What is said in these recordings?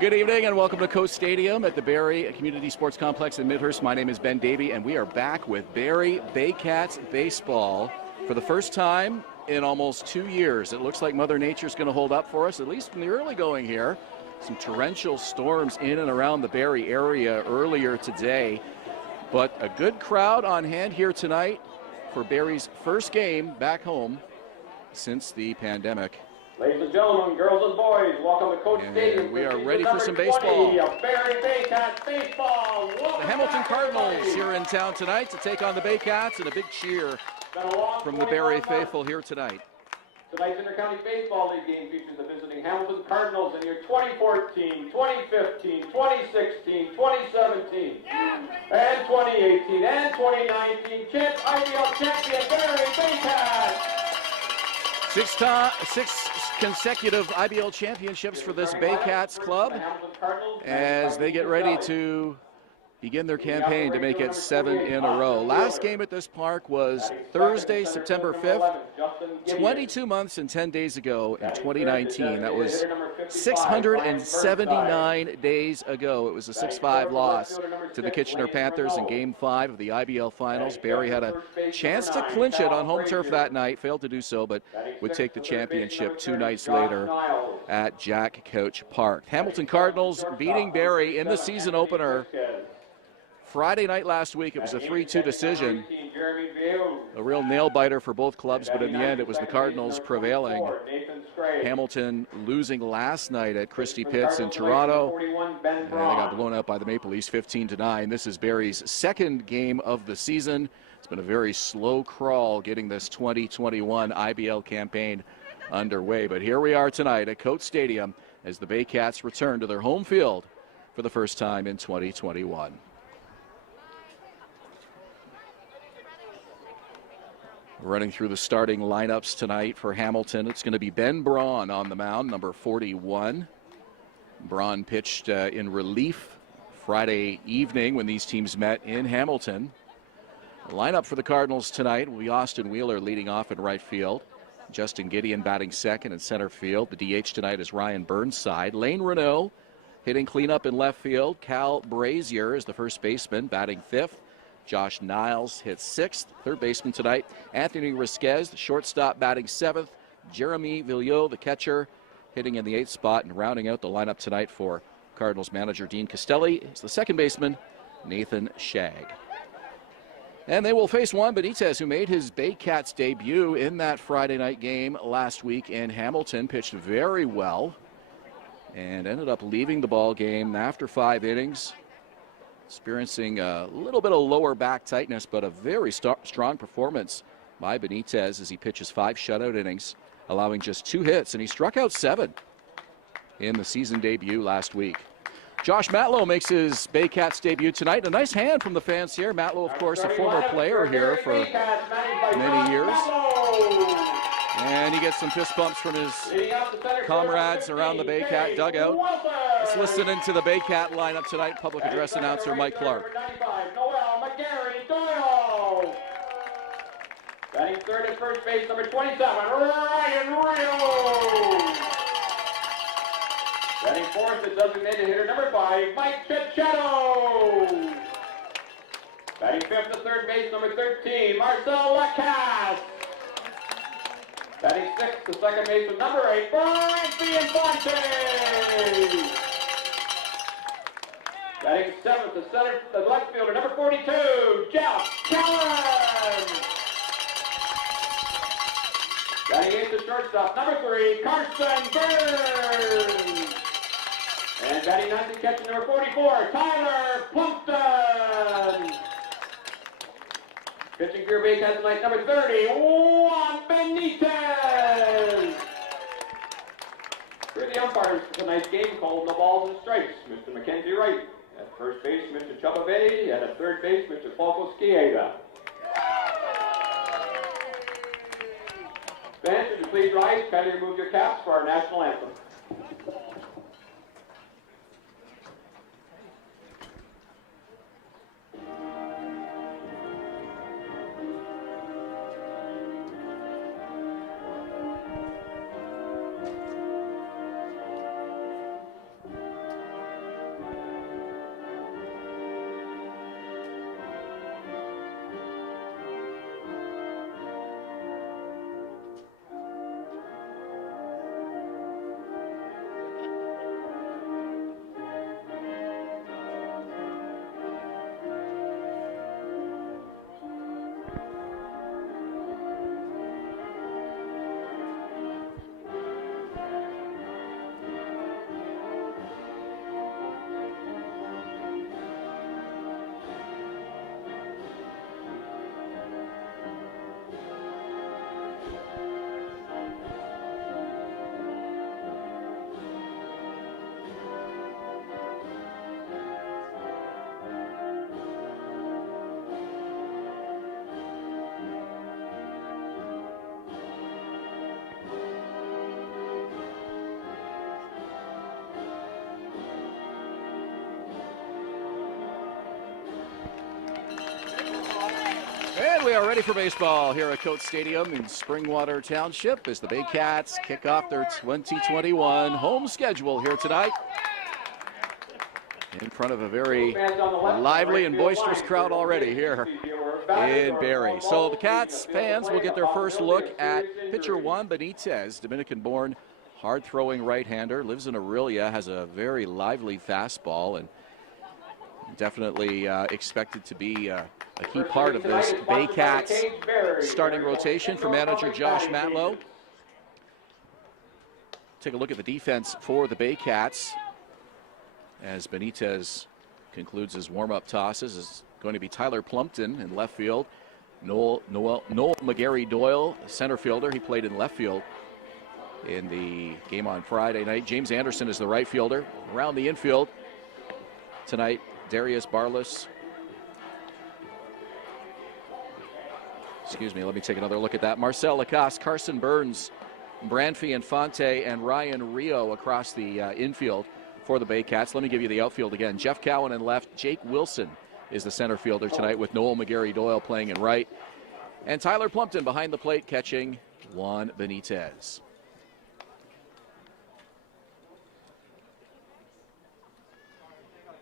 Good evening and welcome to Coast Stadium at the Barrie Community Sports Complex in Midhurst. My name is Ben Davey and we are back with Barrie Baycats baseball for the first time in almost 2 years. It looks like Mother Nature's going to hold up for us, at least from the early going here. Some torrential storms in and around the Barrie area earlier today, but a good crowd on hand here tonight for Barrie's first game back home since the pandemic. Ladies and gentlemen, girls and boys, welcome to Coach Stadium. We are ready for some baseball. Barrie Baycats baseball. The Hamilton Cardinals here in town tonight to take on the Baycats, and a big cheer from the Barrie faithful here tonight. Tonight's Intercounty Baseball League game features the visiting Hamilton Cardinals in your 2014, 2015, 2016, 2017, and 2018, and 2019 IBL champion Barrie Baycats. Six consecutive IBL championships for this Baycats club as they get ready to begin their campaign to make it 7 in a row. Last game at this park was Thursday, September 5th, 22 months and 10 days ago in 2019. That was 679 days ago. It was a 6-5 loss to the Kitchener Panthers in Game 5 of the IBL Finals. Barrie had a chance to clinch it on home turf that night, failed to do so, but would take the championship 2 nights later at Jack Couch Park. Hamilton Cardinals beating Barrie in the season opener Friday night last week. It was a 3-2 decision. A real nail-biter for both clubs, but in the end it was the Cardinals prevailing. Hamilton losing last night at Christie Pitts in Toronto. And they got blown out by the Maple Leafs 15-9. This is Barrie's second game of the season. It's been a very slow crawl getting this 2021 IBL campaign underway. But here we are tonight at Coates Stadium as the Baycats return to their home field for the first time in 2021. Running through the starting lineups tonight for Hamilton, it's going to be Ben Braun on the mound, number 41. Braun pitched in relief Friday evening when these teams met in Hamilton. The lineup for the Cardinals tonight will be Austin Wheeler leading off in right field. Justin Gideon batting second in center field. The DH tonight is Ryan Burnside. Lane Renault hitting cleanup in left field. Cal Brazier is the first baseman, batting fifth. Josh Niles hits sixth. Third baseman tonight, Anthony Risquez, the shortstop, batting seventh. Jeremy Villiot, the catcher, hitting in the eighth spot. And rounding out the lineup tonight for Cardinals manager Dean Castelli is the second baseman, Nathan Shagg. And they will face Juan Benitez, who made his Baycats debut in that Friday night game last week in Hamilton. Pitched very well and ended up leaving the ball game after 5 innings. Experiencing a little bit of lower back tightness, but a very strong performance by Benitez as he pitches 5 shutout innings, allowing just 2 hits, and he struck out 7 in the season debut last week. Josh Matlow makes his Baycats debut tonight. A nice hand from the fans here. Matlow, of course, a former player here for many years. And he gets some fist bumps from his comrades around the Baycat dugout. Let's listen into the Baycat lineup tonight. Public address announcer Mike Clark. Batting third at first base, number 27, Ryan Rio. Batting fourth, the designated hitter, number 5, Mike Chichetto. Batting fifth at third base, number 13, Marcel Lacasse. Batting sixth, the second baseman, number 8, Brian Bianfonte. Batting seventh, the left fielder, number 42, Jeff Callan. Batting eighth, the shortstop, number 3, Carson Burns. And batting ninth, the catcher, number 44, Tyler Plumpton. Pitching for Baycats tonight, number 30, Juan Benitez. For the umpires for tonight's game, called the balls and strikes, Mr. Mackenzie Wright. At first base, Mr. Chubba Betty. At third base, Mr. Falco Scieda. Fans, would you please rise? Kindly remove your caps for our national anthem. And we are ready for baseball here at Coates Stadium in Springwater Township as the Baycats kick off their 2021 home schedule here tonight. In front of a very lively and boisterous crowd already here in Barrie. So the Cats fans will get their first look at pitcher Juan Benitez, Dominican-born, hard-throwing right-hander, lives in Aurelia, has a very lively fastball, and definitely expected to be a key part of this Baycats starting rotation for manager Josh Matlow. Take a look at the defense for the Baycats as Benitez concludes his warm-up tosses. Is going to be Tyler Plumpton in left field. Noel McGarry Doyle, center fielder. He played in left field in the game on Friday night. James Anderson is the right fielder. Around the infield tonight, Darius Barlis. Excuse me, let me take another look at that. Marcel Lacoste, Carson Burns, Branfy Infante, and Ryan Rio across the infield for the Baycats. Let me give you the outfield again. Jeff Cowan in left. Jake Wilson is the center fielder tonight with Noel McGarry Doyle playing in right. And Tyler Plumpton behind the plate catching Juan Benitez.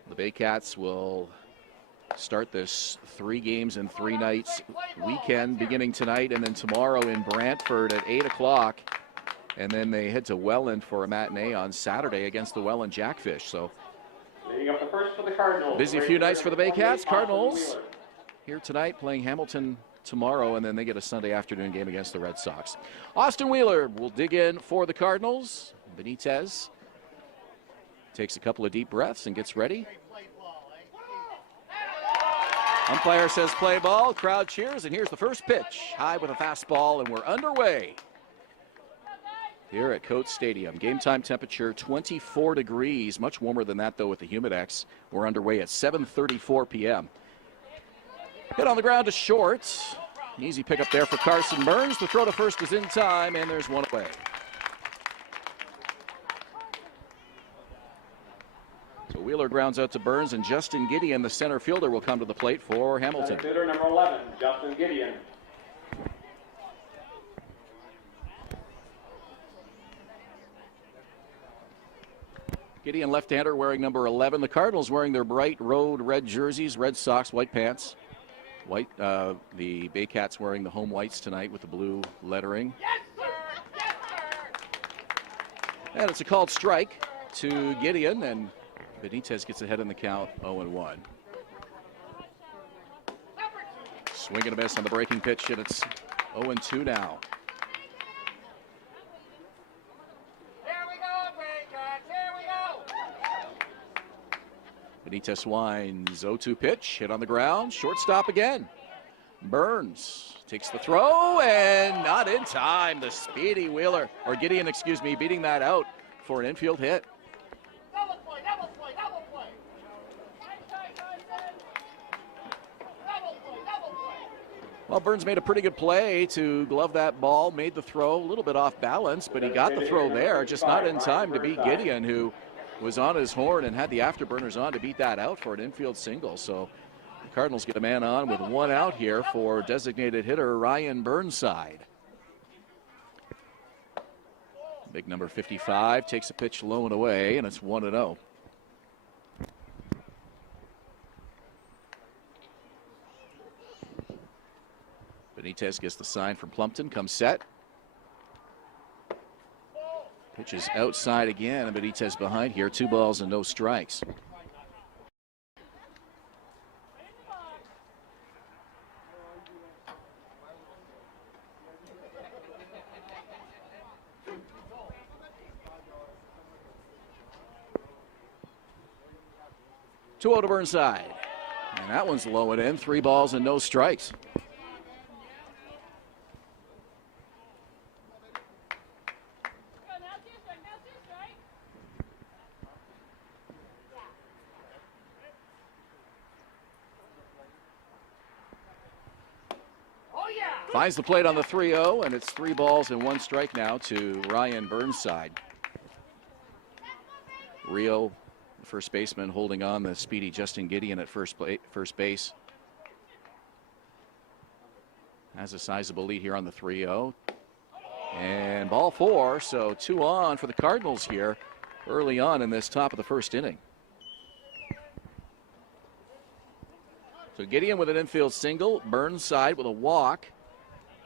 The Baycats will start this 3 games and 3 nights weekend beginning tonight and then tomorrow in Brantford at 8 o'clock. And then they head to Welland for a matinee on Saturday against the Welland Jackfish. So leading up the first for the Cardinals. Busy few nights for the Baycats. Cardinals here tonight playing Hamilton tomorrow, and then they get a Sunday afternoon game against the Red Sox. Austin Wheeler will dig in for the Cardinals. Benitez takes a couple of deep breaths and gets ready. Umpire says play ball. Crowd cheers, and here's the first pitch. High with a fastball, and we're underway here at Coates Stadium. Game time temperature 24 degrees. Much warmer than that, though, with the Humidex. We're underway at 7:34 p.m. Hit on the ground to short. Easy pickup there for Carson Burns. The throw to first is in time, and there's one away. So Wheeler grounds out to Burns, and Justin Gideon, the center fielder, will come to the plate for Hamilton. Hitter number 11, Justin Gideon. Gideon, left-hander, wearing number 11. The Cardinals wearing their bright road red jerseys, red socks, white pants. White. The Baycats wearing the home whites tonight with the blue lettering. Yes, sir! Yes, sir! And it's a called strike to Gideon, and Benitez gets ahead in the count, 0-1. Swing and a miss on the breaking pitch, and it's 0-2 now. Benitez winds, 0-2 pitch, hit on the ground, shortstop again. Burns takes the throw, and not in time. The speedy Wheeler, or Gideon, excuse me, beating that out for an infield hit. Double play, double play, double play. Double play, double play. Well, Burns made a pretty good play to glove that ball, made the throw, a little bit off balance, but he got the throw there, just not in time to beat Gideon, who was on his horn and had the afterburners on to beat that out for an infield single. So the Cardinals get a man on with 1 out here for designated hitter Ryan Burnside. Big number 55 takes a pitch low and away, and it's 1-0. Benitez gets the sign from Plumpton, comes set. Pitch is outside again, and Benitez behind here. 2 balls and no strikes. Two out to Burnside. And that one's low and in. 3 balls and no strikes. Finds the plate on the 3-0, and it's 3 balls and 1 strike now to Ryan Burnside. Rio, the first baseman, holding on the speedy Justin Gideon at first base. has a sizable lead here on the 3-0. And ball 4, so 2 on for the Cardinals here early on in this top of the first inning. So Gideon with an infield single, Burnside with a walk,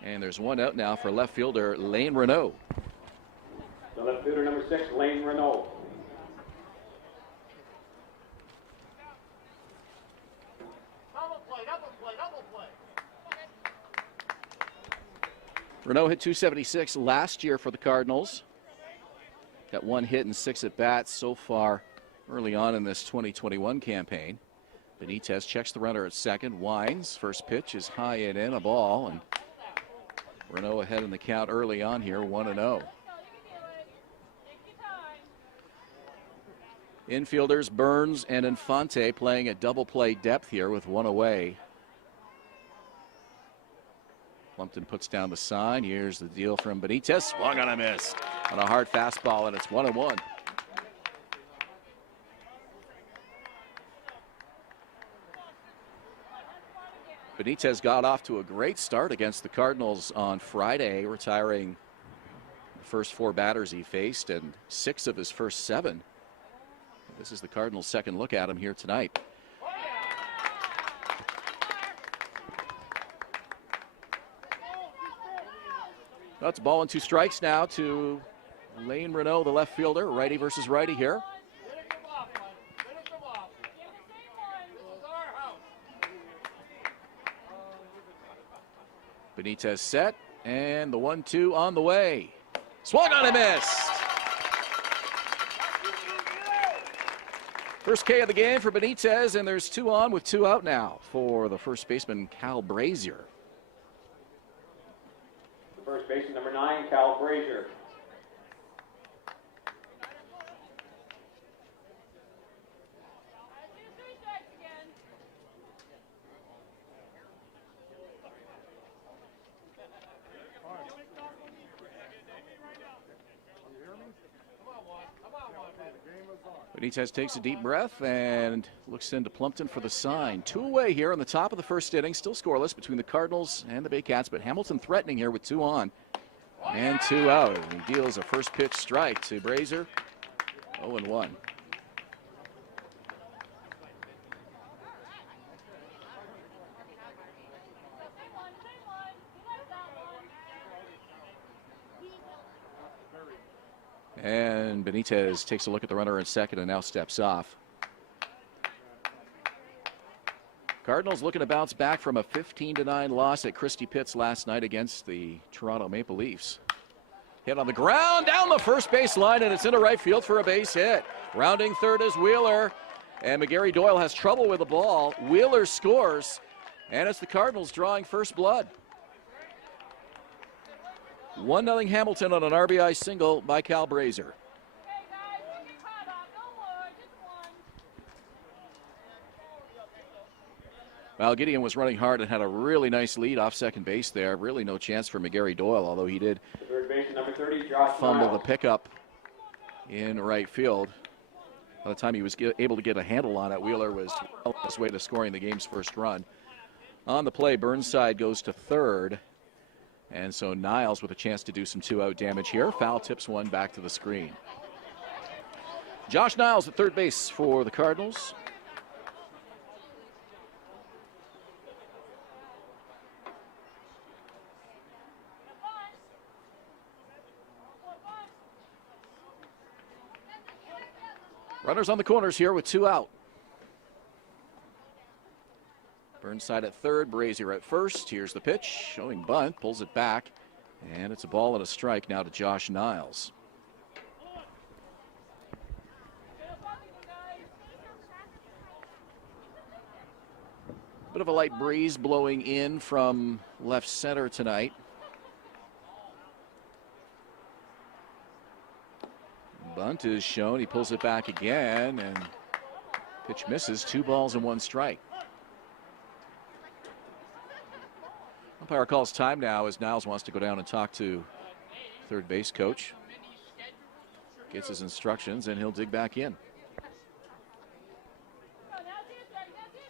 and there's 1 out now for left fielder Lane Renault. The left fielder number 6, Lane Renault. Double play, double play, double play. Renault hit .276 last year for the Cardinals. Got 1 hit and 6 at bats so far early on in this 2021 campaign. Benitez checks the runner at second, winds. First pitch is high and in, a ball, and Renault ahead in the count early on here, 1-0. Infielders Burns and Infante playing at double play depth here with 1 away. Plumpton puts down the sign. Here's the deal from Benitez. Swung on a miss on a hard fastball, and it's 1-1. Benitez got off to a great start against the Cardinals on Friday, retiring the first 4 batters he faced and 6 of his first 7. This is the Cardinals' second look at him here tonight. That's a ball and 2 strikes now to Lane Renault, the left fielder. Righty versus righty here. Benitez set, and the 1-2 on the way. Swung on and missed. First K of the game for Benitez, and there's 2 on with 2 out now for the first baseman, Cal Brazier. The first baseman number 9, Cal Brazier. Benitez takes a deep breath and looks into Plumpton for the sign. 2 away here on the top of the first inning. Still scoreless between the Cardinals and the Baycats, but Hamilton threatening here with 2 on and 2 out. He deals a first pitch strike to Brazier. 0-1. And Benitez takes a look at the runner in second and now steps off. Cardinals looking to bounce back from a 15-9 loss at Christie Pitts last night against the Toronto Maple Leafs. Hit on the ground, down the first base line, and it's into right field for a base hit. Rounding third is Wheeler, and McGarry Doyle has trouble with the ball. Wheeler scores, and it's the Cardinals drawing first blood. 1-0 Hamilton on an RBI single by Cal Brazier. Well, Gideon was running hard and had a really nice lead off second base there. Really no chance for McGarry Doyle, although he did Third baseman number 30, Josh fumble Niles. the pickup in right field. By the time he was able to get a handle on it, Wheeler was on his way to scoring the game's first run. On the play, Burnside goes to third. And so Niles with a chance to do some 2-out damage here. Foul tips 1 back to the screen. Josh Niles at third base for the Cardinals. Runners on the corners here with 2 out. Burnside at third, Brazier at first. Here's the pitch, showing bunt, pulls it back, and it's a ball and a strike now to Josh Niles. Bit of a light breeze blowing in from left center tonight. Bunt is shown, he pulls it back again, and pitch misses. 2 balls and 1 strike. Umpire calls time now as Niles wants to go down and talk to third base coach. Gets his instructions and he'll dig back in.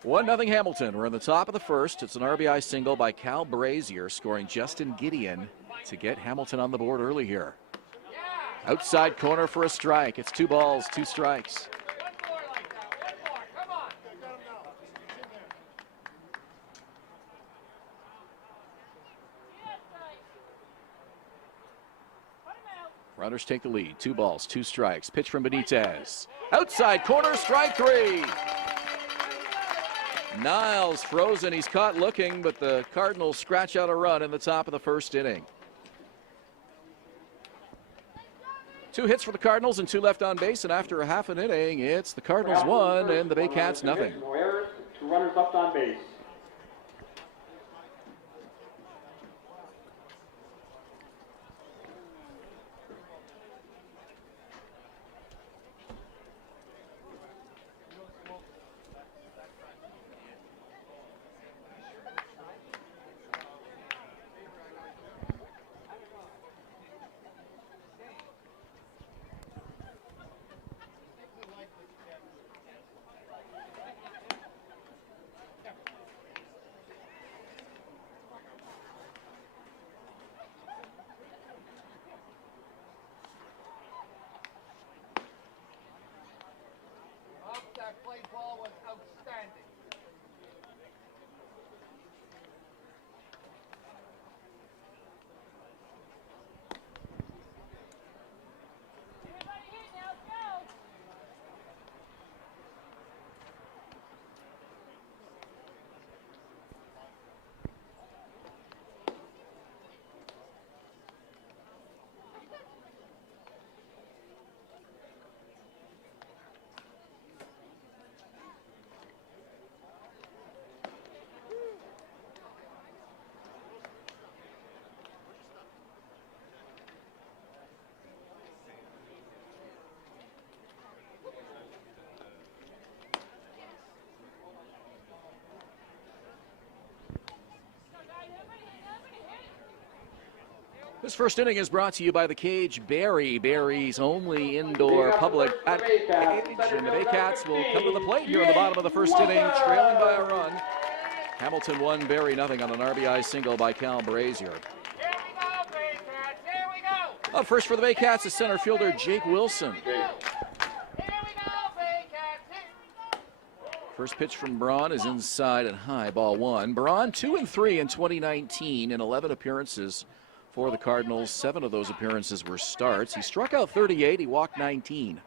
1-0 Hamilton. We're in the top of the first. It's an RBI single by Cal Brazier, scoring Justin Gideon to get Hamilton on the board early here. Outside corner for a strike. It's 2 balls, 2 strikes. Runners take the lead. 2 balls, 2 strikes. Pitch from Benitez. Outside corner, strike 3. Niles frozen. He's caught looking, but the Cardinals scratch out a run in the top of the first inning. 2 hits for the Cardinals and 2 left on base, and after a half an inning, it's the Cardinals 1 and the Baycats nothing. 2 runners left on base. That play ball was outstanding. Everybody hit now, go! This first inning is brought to you by the Cage Barrie, Barrie's only indoor public at Cage, and the Baycats will come to the plate here in the bottom of the first inning, trailing by a run. Hamilton 1, Barrie nothing on an RBI single by Cal Brazier. Here we go, Baycats. Here we go. Up first for the Baycats is center fielder Jake Wilson. Here we go, Baycats. First pitch from Braun is inside and high, ball 1. Braun 2-3 in 2019 in 11 appearances for the Cardinals. 7 of those appearances were starts. He struck out 38, he walked 19.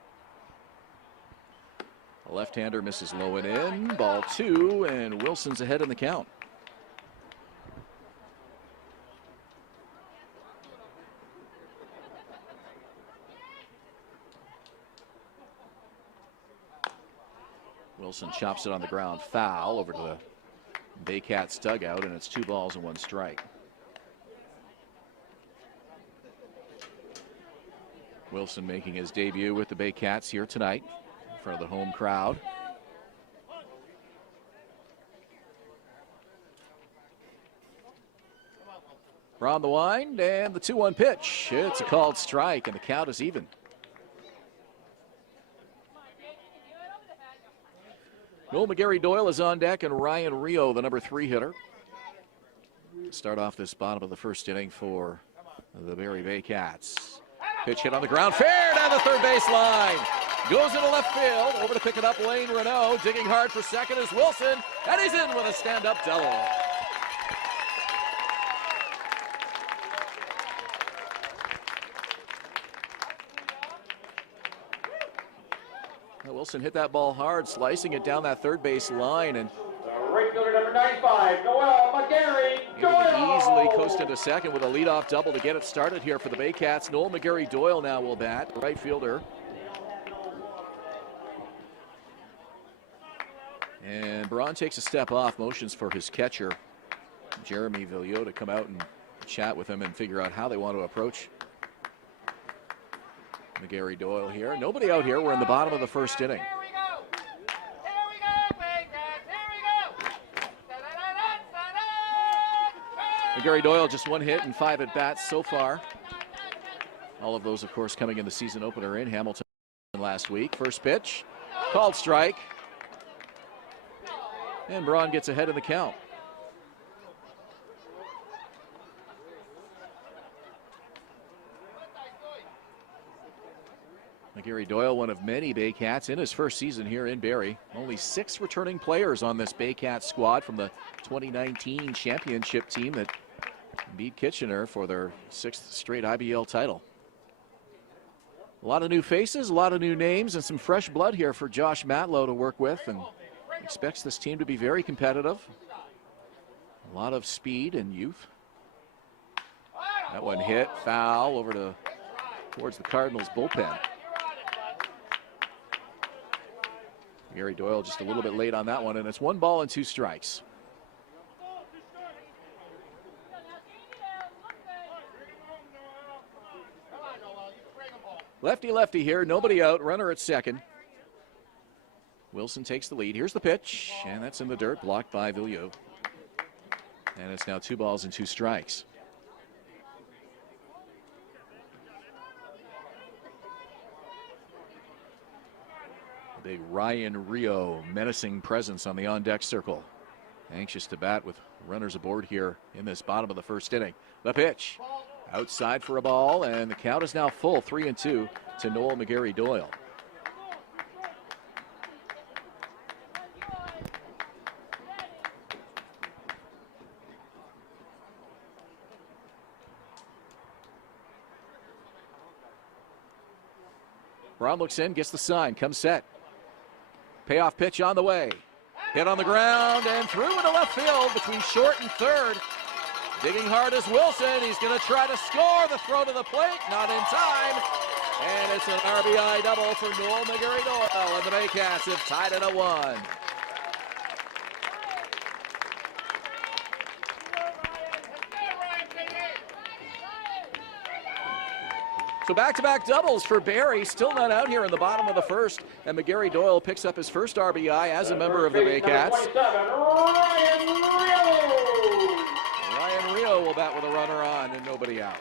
A left-hander misses low and in, ball 2, and Wilson's ahead in the count. Wilson chops it on the ground, foul over to the Baycats dugout, and it's 2 balls and 1 strike. Wilson making his debut with the Baycats here tonight in front of the home crowd. From the wind and the 2-1 pitch. It's a called strike and the count is even. Noel McGarry-Doyle is on deck and Ryan Rio, the number 3 hitter. Start off this bottom of the first inning for the Barrie Baycats. Pitch hit on the ground, fair down the third base line. Goes into left field, over to pick it up Lane Renault. Digging hard for second is Wilson, and he's in with a stand-up double. Wilson hit that ball hard, slicing it down that third base line, and Right fielder number 95, Noel McGarry. Easily coast into second with a leadoff double to get it started here for the Baycats. Noel McGarry-Doyle now will bat, right fielder. And Braun takes a step off, motions for his catcher, Jeremy Villiot, to come out and chat with him and figure out how they want to approach McGarry-Doyle here. Nobody out here. We're in the bottom of the first inning. Here we go. Here we go, Baycats. Here we go. McGarry-Doyle just 1 hit and 5 at bats so far. All of those, of course, coming in the season opener in Hamilton last week. First pitch, called strike. And Braun gets ahead in the count. Gary Doyle, one of many Baycats in his first season here in Barrie. Only 6 returning players on this Baycats squad from the 2019 championship team that beat Kitchener for their 6th straight IBL title. A lot of new faces, a lot of new names, and some fresh blood here for Josh Matlow to work with, and expects this team to be very competitive. A lot of speed and youth. That one hit, foul over towards the Cardinals bullpen. Gary Doyle just a little bit late on that one, and it's 1 ball and 2 strikes. Lefty here, nobody out, runner at second. Wilson takes the lead. Here's the pitch, and that's in the dirt, blocked by Villieu. And it's now 2 balls and 2 strikes. Big Ryan Rio, menacing presence on the on-deck circle. Anxious to bat with runners aboard here in this bottom of the first inning. The pitch, outside for a ball, and the count is now full, 3-2 to Noel McGarry Doyle. Braun looks in, gets the sign, comes set. Payoff pitch on the way. Hit on the ground and through into left field between short and third. Digging hard is Wilson. He's going to try to score. The throw to the plate, not in time. And it's an RBI double for Noel McGarry Doyle, and the Baycats have tied it at 1. So back-to-back doubles for Barrie, still not out here in the bottom of the first, and McGarry Doyle picks up his first RBI as a member of the Baycats. Ryan Rio will bat with a runner on and nobody out.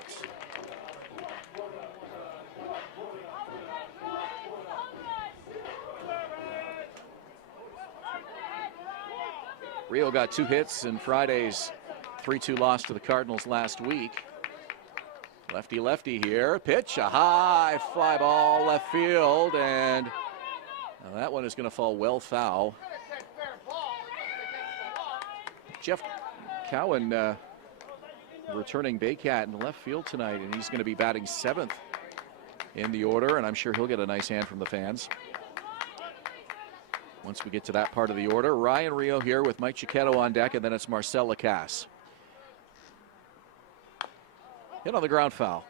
Rio got 2 hits in Friday's 3-2 loss to the Cardinals last week. Lefty here, pitch, a high fly ball left field, and that one is going to fall well foul. Jeff Cowan returning Baycat in left field tonight, and he's going to be batting 7th in the order, and I'm sure he'll get a nice hand from the fans. Once we get to that part of the order, Ryan Rio here with Mike Cicchetto on deck, and then it's Marcel Lacasse. Hit on the ground, foul.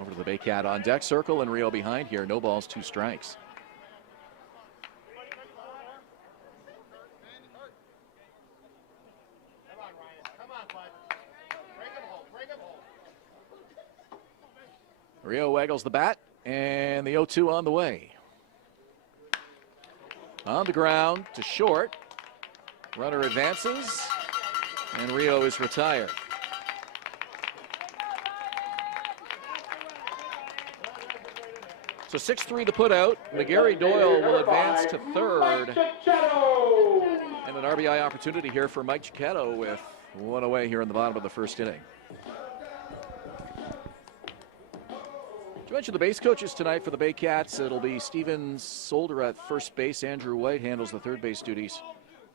Over to the Baycat on deck circle, and Rio behind here. No balls, 2 strikes. Rio waggles the bat, and the 0-2 on the way. On the ground to short. Runner advances, and Rio is retired. So 6-3 to put out. McGarry Doyle will advance to third. And an RBI opportunity here for Mike Cicchetto with 1 away here in the bottom of the first inning. Did you mention the base coaches tonight for the Baycats? It'll be Steven Solder at first base. Andrew White handles the third base duties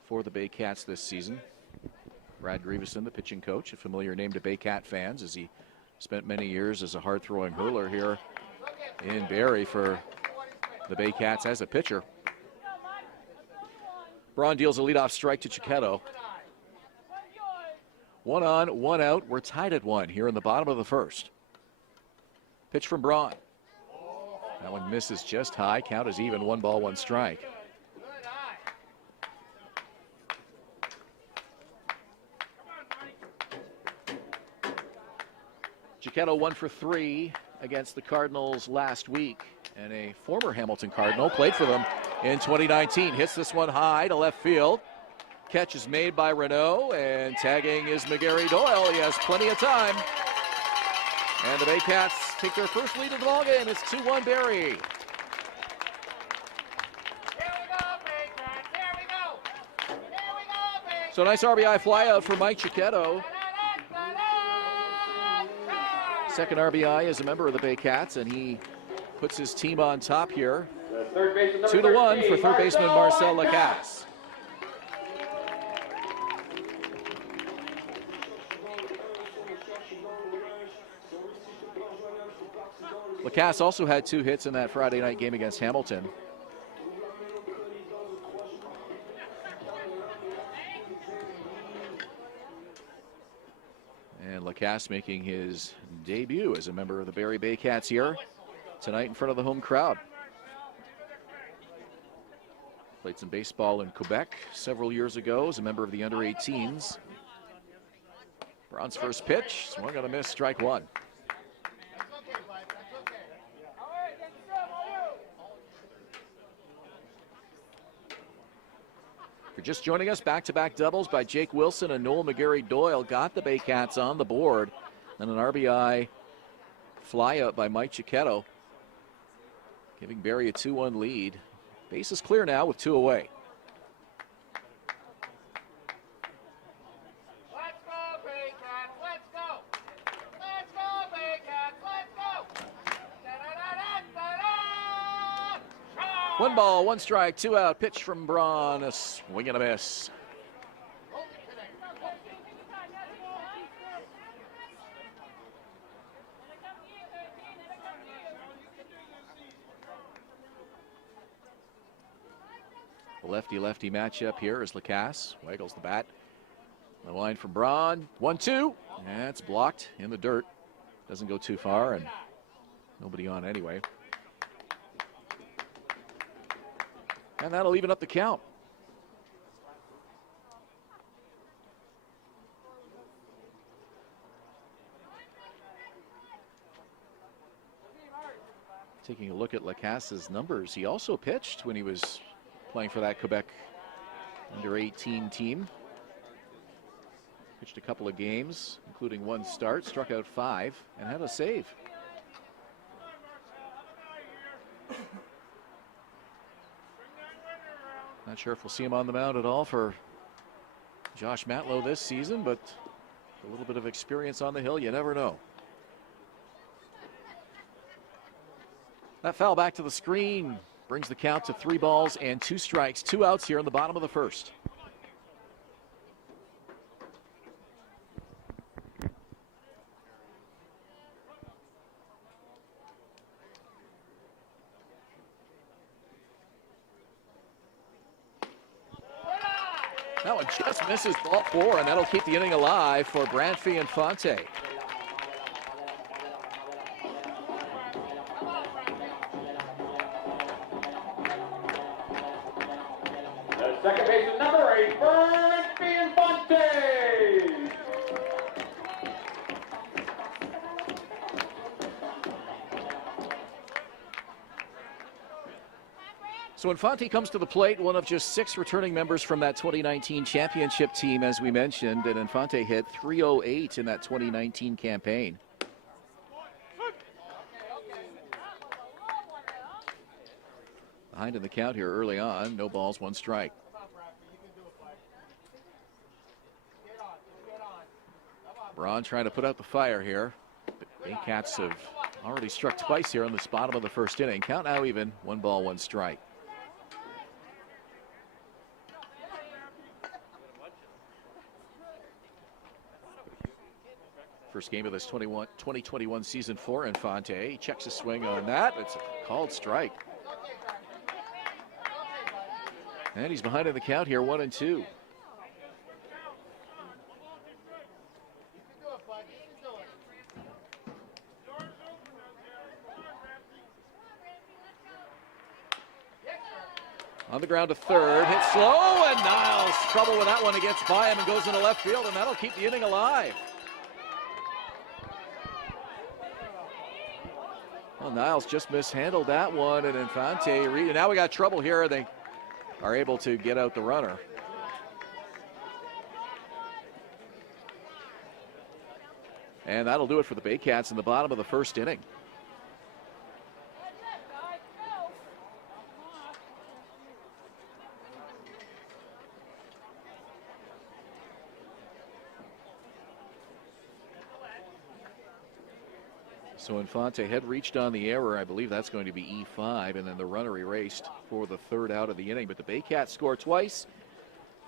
for the Baycats this season. Brad Grieveson, the pitching coach, a familiar name to Baycat fans as he spent many years as a hard-throwing hurler here in Barrie for the Baycats as a pitcher. Braun deals a leadoff strike to Cicchetto. 1 on, 1 out. We're tied at 1 here in the bottom of the first. Pitch from Braun. That one misses just high. Count is even, 1 ball, 1 strike. Cicchetto 1 for 3 against the Cardinals last week, and a former Hamilton Cardinal, played for them in 2019. Hits this one high to left field. Catch is made by Renault, and tagging is McGarry Doyle. He has plenty of time. And the Baycats take their first lead of the ballgame. It's 2-1 Barrie. So nice RBI flyout for Mike Chiquetto. Second RBI as a member of the Baycats, and he puts his team on top here. 2-1 for third baseman Marcel Lacasse. Lacasse also had 2 hits in that Friday night game against Hamilton. And Lacasse making his debut as a member of the Barrie Baycats here tonight in front of the home crowd. Played some baseball in Quebec several years ago as a member of the under-18s. Braun's first pitch, swung on a miss, strike 1. If you're just joining us, back-to-back doubles by Jake Wilson and Noel McGarry-Doyle got the Baycats on the board. And an RBI flyout by Mike Chiquetto, giving Barrie a 2-1 lead. Base is clear now with 2 away. Let's go, Baycats, let's go! Let's go, Baycats, let's go! Da-da-da-da-da-da! 1 ball, 1 strike, 2 out. Pitch from Braun, a swing and a miss. Lefty-lefty matchup here as Lacasse waggles the bat. The line from Braun, 1-2. That's blocked in the dirt. Doesn't go too far, and nobody on anyway. And that'll even up the count. Taking a look at Lacasse's numbers, he also pitched when he was playing for that Quebec under-18 team. Pitched a couple of games, including 1 start, struck out 5, and had a save. Not sure if we'll see him on the mound at all for Josh Matlow this season, but a little bit of experience on the hill, you never know. That foul back to the screen brings the count to 3 balls and 2 strikes, 2 outs here in the bottom of the first. That one just misses ball 4, and that'll keep the inning alive for Branfy Infante. Second baseman number 8, Barrie Infante. So Infante comes to the plate, one of just 6 returning members from that 2019 championship team, as we mentioned, and Infante hit .308 in that 2019 campaign. Behind in the count here early on, no balls, 1 strike. Braun trying to put out the fire here. Baycats have already struck twice here in this bottom of the first inning. Count now even, 1 ball, 1 strike. First game of this 2021 season for Infante. He checks a swing on that. It's a called strike. And he's behind in the count here, 1-2. On the ground to third, hit slow, and Niles trouble with that one. He gets by him and goes into left field, and that'll keep the inning alive. Well, Niles just mishandled that one, and Infante, now we got trouble here. They are able to get out the runner. And that'll do it for the Baycats in the bottom of the first inning. So Infante had reached on the error. I believe that's going to be E5, and then the runner erased for the third out of the inning. But the Baycats score twice.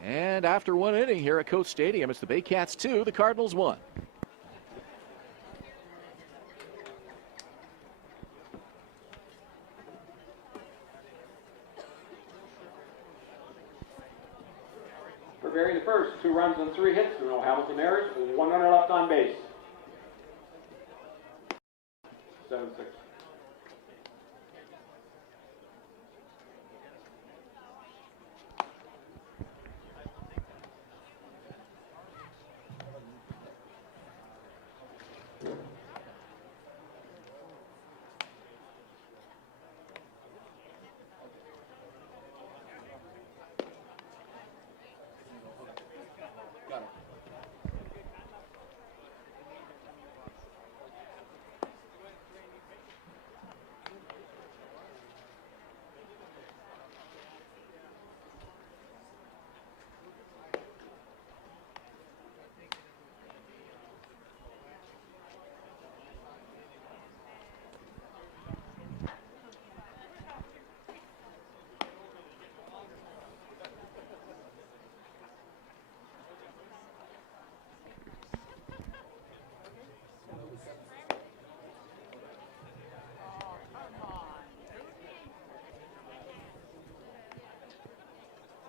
And after one inning here at Coach Stadium, it's the Baycats 2, the Cardinals 1. For Barrie, the first, 2 runs and 3 hits. There were no Hamilton errors. With 1 runner left on base. 7-6.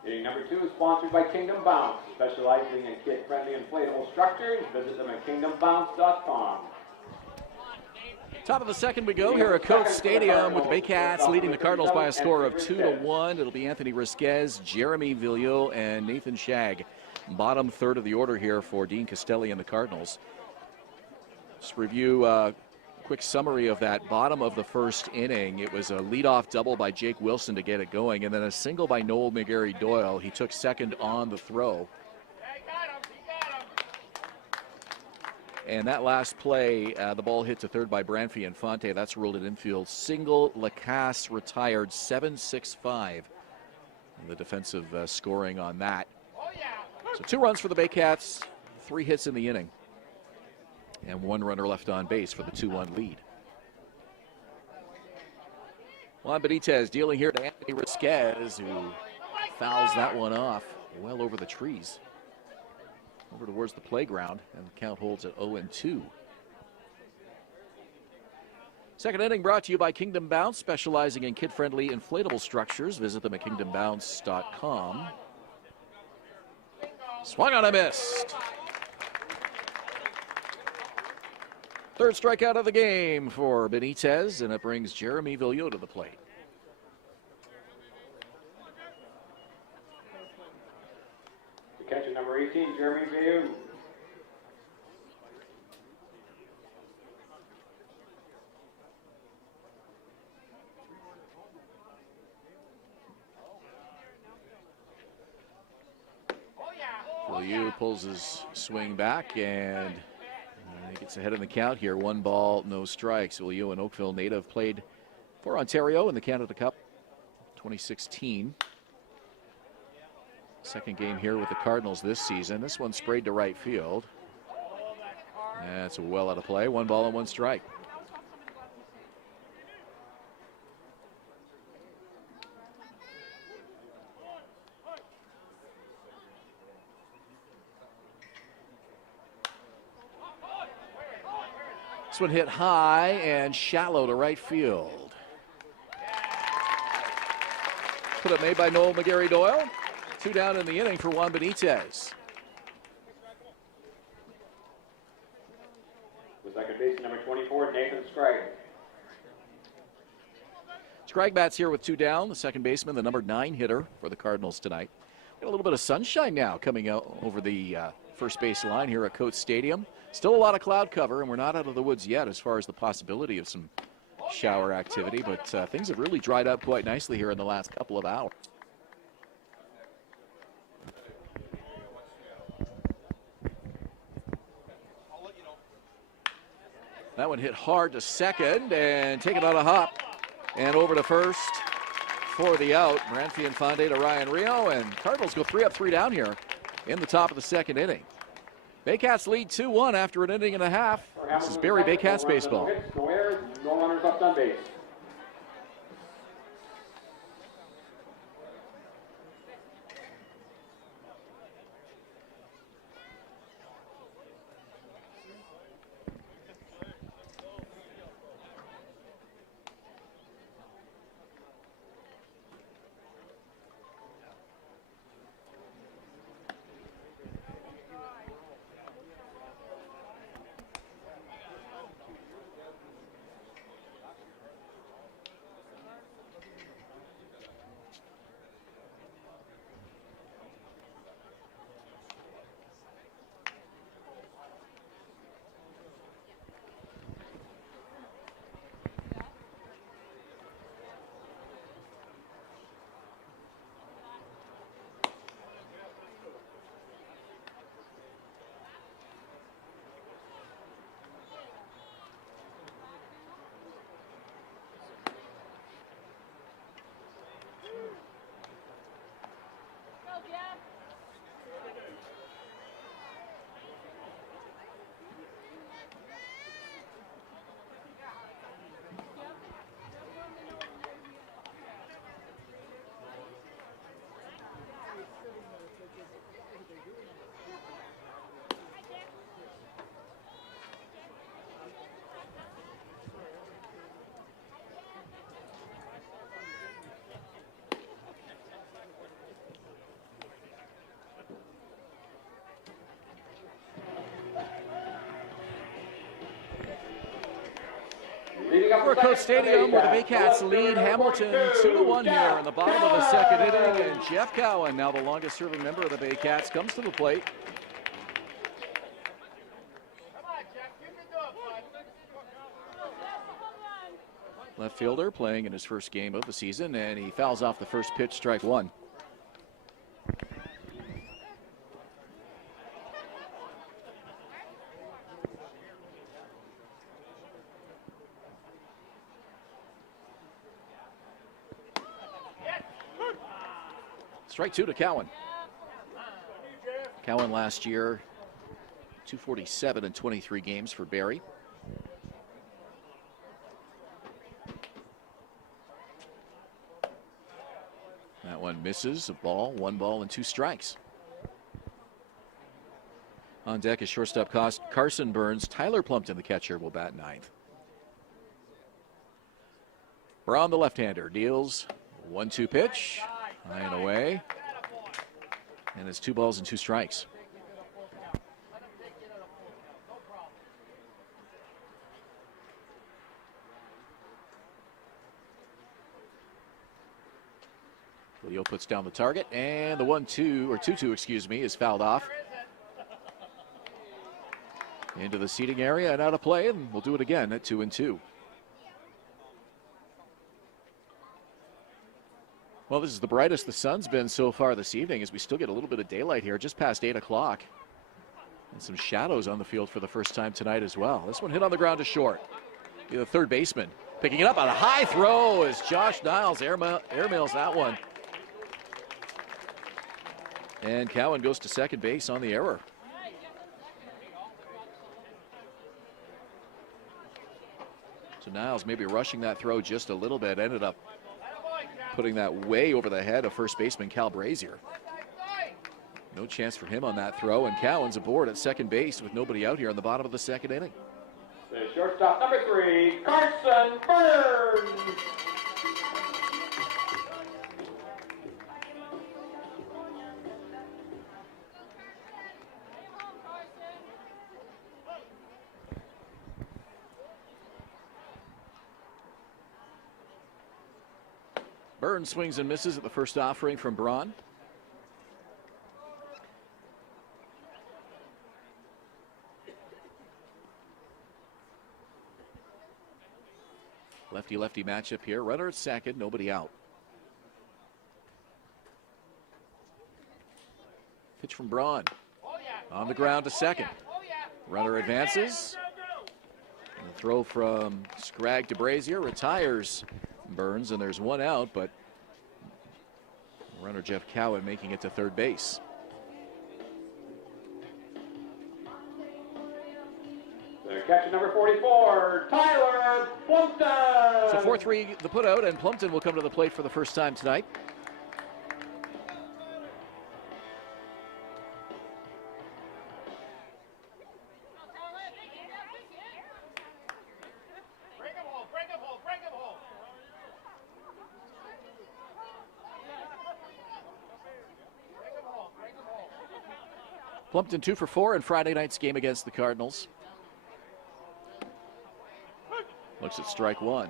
Inning number 2 is sponsored by Kingdom Bounce, specializing in kid-friendly inflatable structures. Visit them at kingdombounce.com. Top of the second we go here at Coach Stadium with the Baycats leading the Cardinals by a score of 2-1. It'll be Anthony Risquez, Jeremy Villieu, and Nathan Shag. Bottom third of the order here for Dean Castelli and the Cardinals. Just review a quick summary of that bottom of the first inning. It was a leadoff double by Jake Wilson to get it going, and then a single by Noel McGarry Doyle. He took second on the throw. And that last play, the ball hit to third by Barrie Infante. That's ruled at infield. Single, Lacasse retired, 7-6-5. The defensive scoring on that. So 2 runs for the Baycats, 3 hits in the inning. And 1 runner left on base for the 2-1 lead. Juan Benitez dealing here to Anthony Risquez, who fouls that one off well over the trees. Over towards the playground, and the count holds at 0-2. Second inning brought to you by Kingdom Bounce, specializing in kid-friendly inflatable structures. Visit them at kingdombounce.com. Swung on a missed. Third strikeout of the game for Benitez, and it brings Jeremy Villieu to the plate. The catcher number 18, Jeremy Villieu. Villieu pulls his swing back, and he gets ahead in the count here. 1 ball, no strikes. Villieu, an Oakville native, played for Ontario in the Canada Cup 2016. Second game here with the Cardinals this season. This one sprayed to right field. That's well out of play. 1 ball and 1 strike. This one hit high and shallow to right field. Put up made by Noel McGarry Doyle. 2 down in the inning for Juan Benitez. The second base number 24, Nathan Scragg. Scragg bats here with 2 down. The second baseman, the number 9 hitter for the Cardinals tonight. Got a little bit of sunshine now coming out over the first base line here at Coates Stadium. Still a lot of cloud cover, and we're not out of the woods yet as far as the possibility of some shower activity, but things have really dried up quite nicely here in the last couple of hours. That one hit hard to second and taken on a hop and over to first for the out. Barrie Infante to Ryan Rio, and Cardinals go 3 up, 3 down here in the top of the second inning. Baycats lead 2-1 after an inning and a half. This is Barrie Baycats baseball. No errors, no runners left on base. Coach Stadium where the Baycats lead Hamilton 2-1 here in the bottom of the second inning, and Jeff Cowan, now the longest serving member of the Baycats, comes to the plate. Left fielder playing in his first game of the season, and he fouls off the first pitch, strike one. Strike two to Cowan. Cowan last year, 247 in 23 games for Barrie. That one misses a ball, 1 ball and 2 strikes. On deck is shortstop Carson Burns. Tyler Plumpton, the catcher, will bat ninth. Braun, the left-hander, deals 1-2 pitch. High and away. And it's 2 balls and 2 strikes. Leo puts down the target, and the 1-2, or 2-2, excuse me, is fouled off. Into the seating area and out of play, and we'll do it again at 2-2. Well, this is the brightest the sun's been so far this evening, as we still get a little bit of daylight here, just past 8 o'clock. And some shadows on the field for the first time tonight as well. This one hit on the ground to short. The third baseman picking it up on a high throw as Josh Niles airmails that one. And Cowan goes to second base on the error. So Niles maybe rushing that throw just a little bit, ended up putting that way over the head of first baseman Cal Brazier. No chance for him on that throw, and Cowan's aboard at second base with nobody out here in the bottom of the second inning. The shortstop, number 3, Carson Burns. Burns swings and misses at the first offering from Braun. Lefty-lefty matchup here. Runner at second, nobody out. Pitch from Braun. On the ground to second. Runner advances. And the throw from Scragg to Brazier retires Burns, and there's one out, but runner Jeff Cowan making it to third base. Catcher number 44, Tyler Plumpton. So 4-3 the putout, and Plumpton will come to the plate for the first time tonight. Plumpton 2 for 4 in Friday night's game against the Cardinals. Looks at strike one.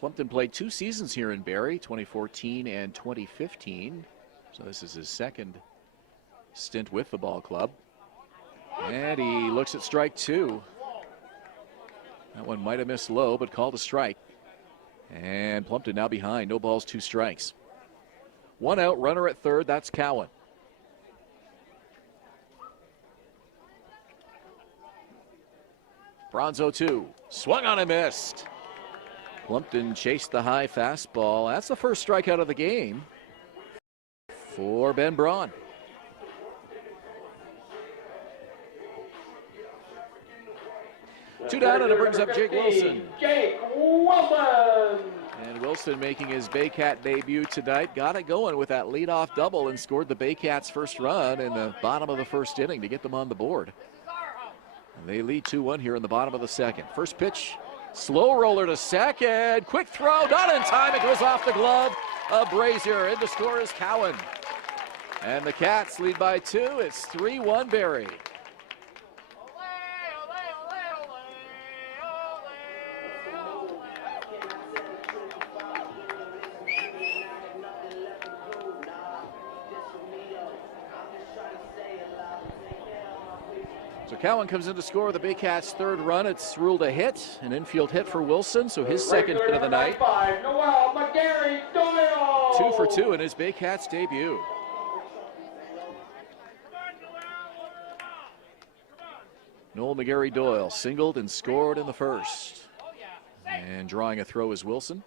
Plumpton played 2 seasons here in Barrie, 2014 and 2015. So this is his second stint with the ball club. And he looks at strike 2. That one might have missed low, but called a strike. And Plumpton now behind, no balls, 2 strikes. 1 out, runner at third, that's Cowan. Bronzo 2, swung on and missed. Plumpton chased the high fastball. That's the first strikeout of the game for Ben Braun. Two down, and it brings up Jake Wilson. Jake Wilson. And Wilson making his Baycat debut tonight. Got it going with that leadoff double and scored the Baycats' first run in the bottom of the first inning to get them on the board. And they lead 2-1 here in the bottom of the second. First pitch, slow roller to second. Quick throw, not in time. It goes off the glove of Brazier. In to score is Cowan. And the Cats lead by 2. It's 3-1 Barrie. So Cowan comes in to score the Baycats' third run. It's ruled a hit, an infield hit for Wilson, so his second hit of the night. 5, Noel McGarry-Doyle. 2 for 2 in his Baycats debut. Noel McGarry-Doyle singled and scored in the first. And drawing a throw is Wilson.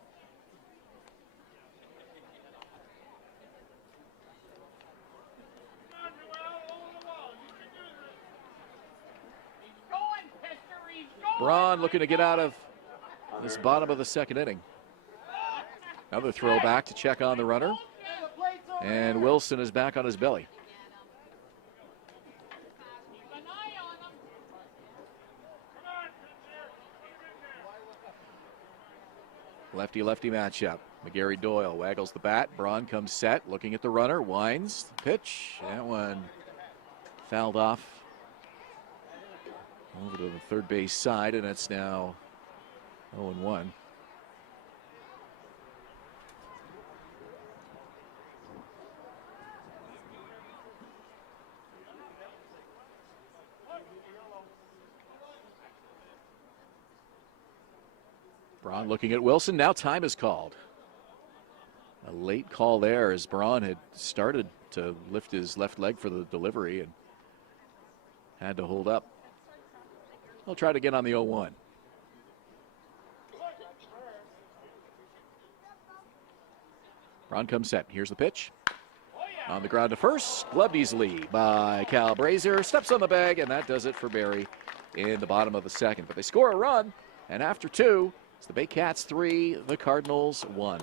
Braun looking to get out of this bottom of the second inning. Another throw back to check on the runner. And Wilson is back on his belly. Lefty-lefty matchup. McGarry-Doyle waggles the bat. Braun comes set, looking at the runner, winds, pitch. That one fouled off over to the third base side, and it's now 0-1. Braun looking at Wilson. Now time is called. A late call there as Braun had started to lift his left leg for the delivery and had to hold up. He'll try to get on the 0-1. Braun comes set. Here's the pitch. On the ground to first. Gloved easily by Cal Brazier. Steps on the bag, and that does it for Barrie in the bottom of the second. But they score a run, and after 2, it's the Baycats 3, the Cardinals 1.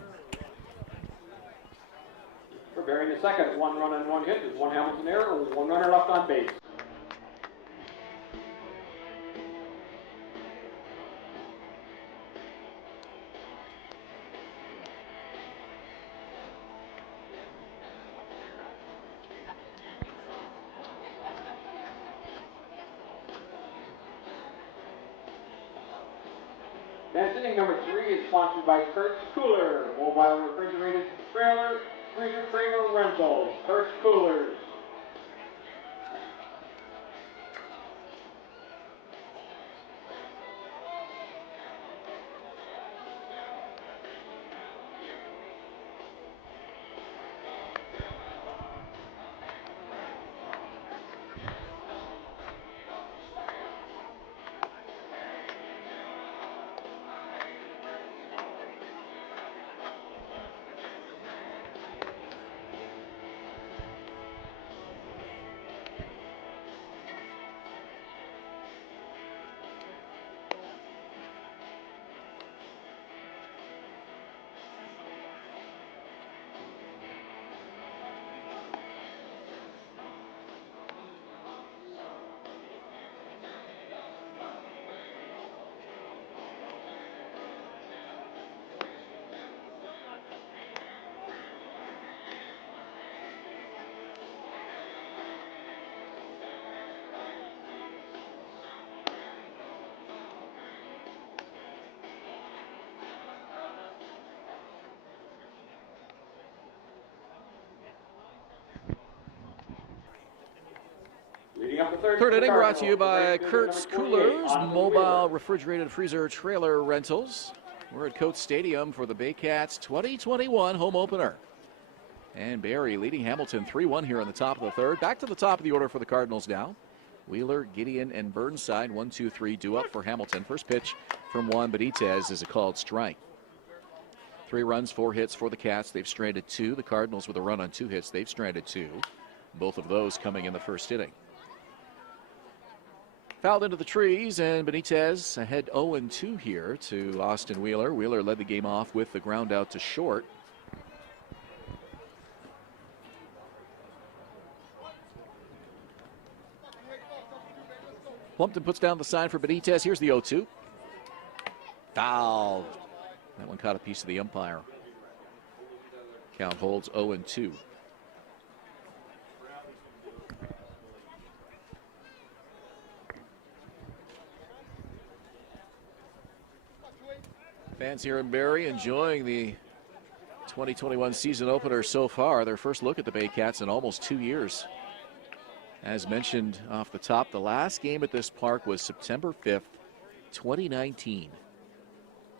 For Barrie in the second, 1 run and 1 hit. There's 1 Hamilton error, 1 runner left on base. Inning number 3 is sponsored by Kurt's Cooler, mobile refrigerated trailer, freezer frame rentals. Kurt's Coolers. of the third. Third inning brought Cardinals, to you by the Kurt's number 28, Coolers, Austin mobile Wheeler. refrigerated freezer trailer rentals. We're at Coates Stadium for the Baycats 2021 home opener. And Barrie leading Hamilton 3-1 here in the top of the third. Back to the top of the order for the Cardinals now. Wheeler, Gideon, and Burnside, 1-2-3 due up for Hamilton. First pitch from Juan Benitez is a called strike. 3 runs, 4 hits for the Cats. They've stranded 2. The Cardinals with a run on 2 hits. They've stranded 2. Both of those coming in the first inning. Fouled into the trees, and Benitez ahead 0-2 here to Austin Wheeler. Wheeler led the game off with the ground out to short. Plumpton puts down the sign for Benitez. Here's the 0-2. Foul. That one caught a piece of the umpire. Count holds 0-2. Fans here in Barrie enjoying the 2021 season opener so far. Their first look at the Baycats in almost 2 years. As mentioned off the top, the last game at this park was September 5th, 2019.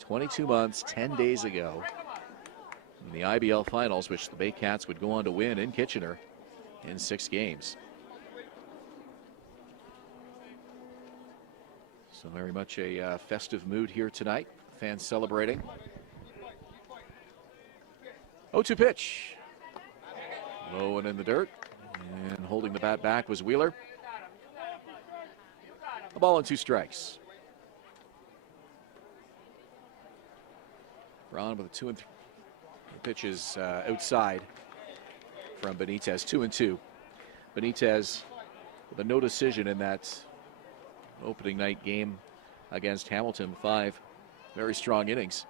22 months, 10 days ago. In the IBL Finals, which the Baycats would go on to win in Kitchener in 6 games. So very much a festive mood here tonight. Fans celebrating. 0-2 pitch. Low and in the dirt. And holding the bat back was Wheeler. A ball and 2 strikes. Braun with a 2-3 pitches outside from Benitez. 2-2. Benitez with a no decision in that opening night game against Hamilton. 5 very strong innings.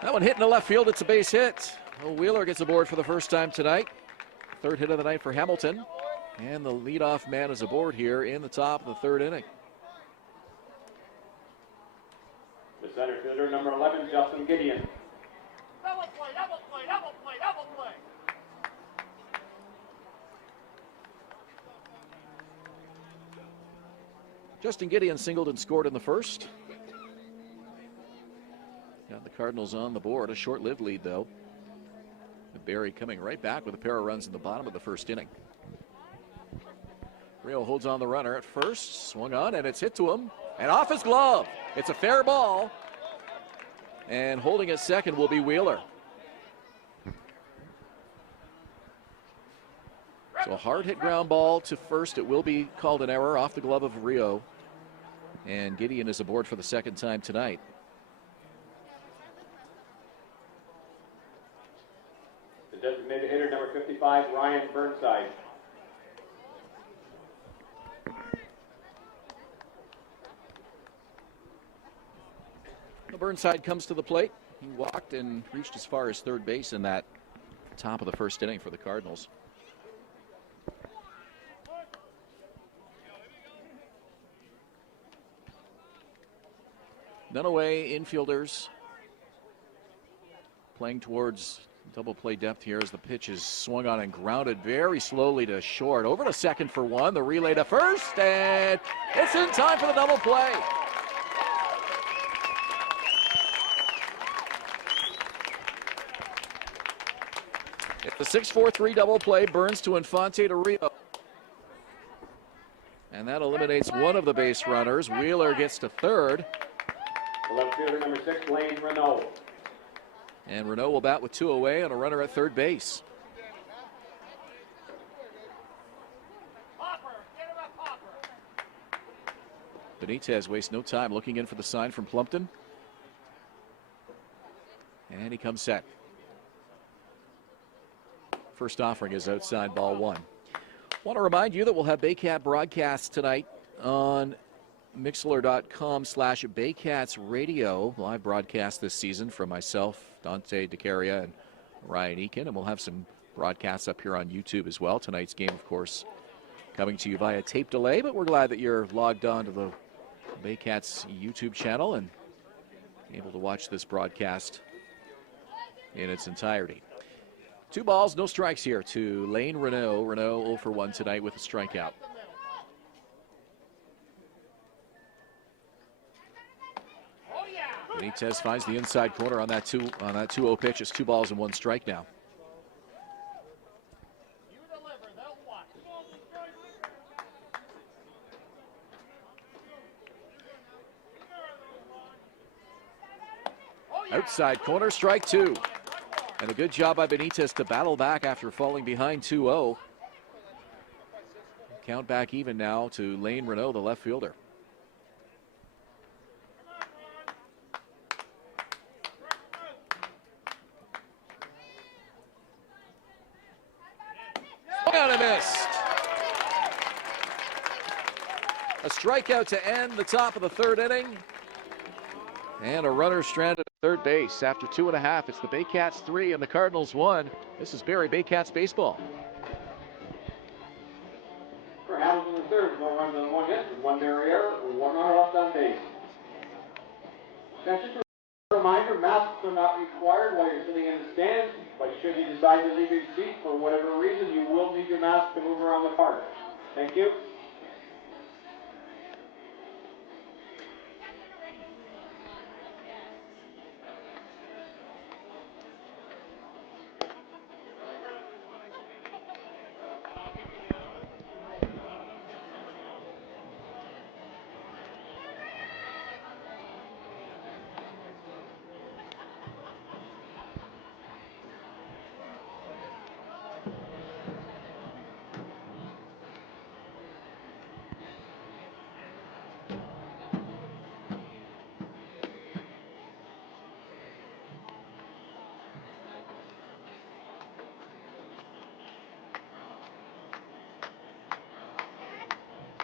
That one hit in the left field. It's a base hit. Wheeler gets aboard for the first time tonight. 3rd hit of the night for Hamilton. And the leadoff man is aboard here in the top of the 3rd inning. The center fielder, number 11, Justin Gideon. Double play, double play, double play, double play. Justin Gideon singled and scored in the first. Got the Cardinals on the board. A short-lived lead, though. Barrie coming right back with a pair of runs in the bottom of the first inning. Rio holds on the runner at first. Swung on, and it's hit to him. And off his glove. It's a fair ball. And holding at second will be Wheeler. So a hard hit ground ball to first. It will be called an error off the glove of Rio. And Gideon is aboard for the second time tonight. The designated hitter, number 55, Ryan Burnside. Burnside comes to the plate. He walked and reached as far as third base in that top of the first inning for the Cardinals. Dunaway infielders playing towards double play depth here as the pitch is swung on and grounded very slowly to short. Over to second for one. The relay to first, and it's in time for the double play. It's the 6-4-3 double play. Burns to Infante to Rio. And that eliminates one of the base runners. Wheeler gets to third. The left fielder, number 6, Lane Renault. And Renault will bat with 2 away and a runner at third base. Hopper, get him a Hopper. Benitez wastes no time looking in for the sign from Plumpton. And he comes set. First offering is outside, ball 1. Want to remind you that we'll have Baycat broadcasts tonight on Mixlr.com/Baycats Radio. Live broadcast this season from myself, Dante DeCaria, and Ryan Eakin. And we'll have some broadcasts up here on YouTube as well. Tonight's game, of course, coming to you via tape delay, but we're glad that you're logged on to the Baycats YouTube channel and able to watch this broadcast in its entirety. 2 balls, no strikes here to Lane Renault. Renault 0 for 1 tonight with a strikeout. Benitez finds the inside corner on that 2-0 pitch. It's 2 balls and 1 strike now. Outside corner, strike 2. And a good job by Benitez to battle back after falling behind 2-0. Count back even now to Lane Renault, the left fielder. And a missed. A strikeout to end the top of the 3rd inning. And a runner stranded at third base after 2.5. It's the Baycats 3 and the Cardinals 1. This is Barrie Baycats baseball. For Hamilton in third, no runs on 1 hit, 1 barrier, 1 runner left on base. Now, just a reminder, masks are not required while you're sitting in the stands, but should you decide to leave your seat for whatever reason, you will need your mask to move around the park. Thank you.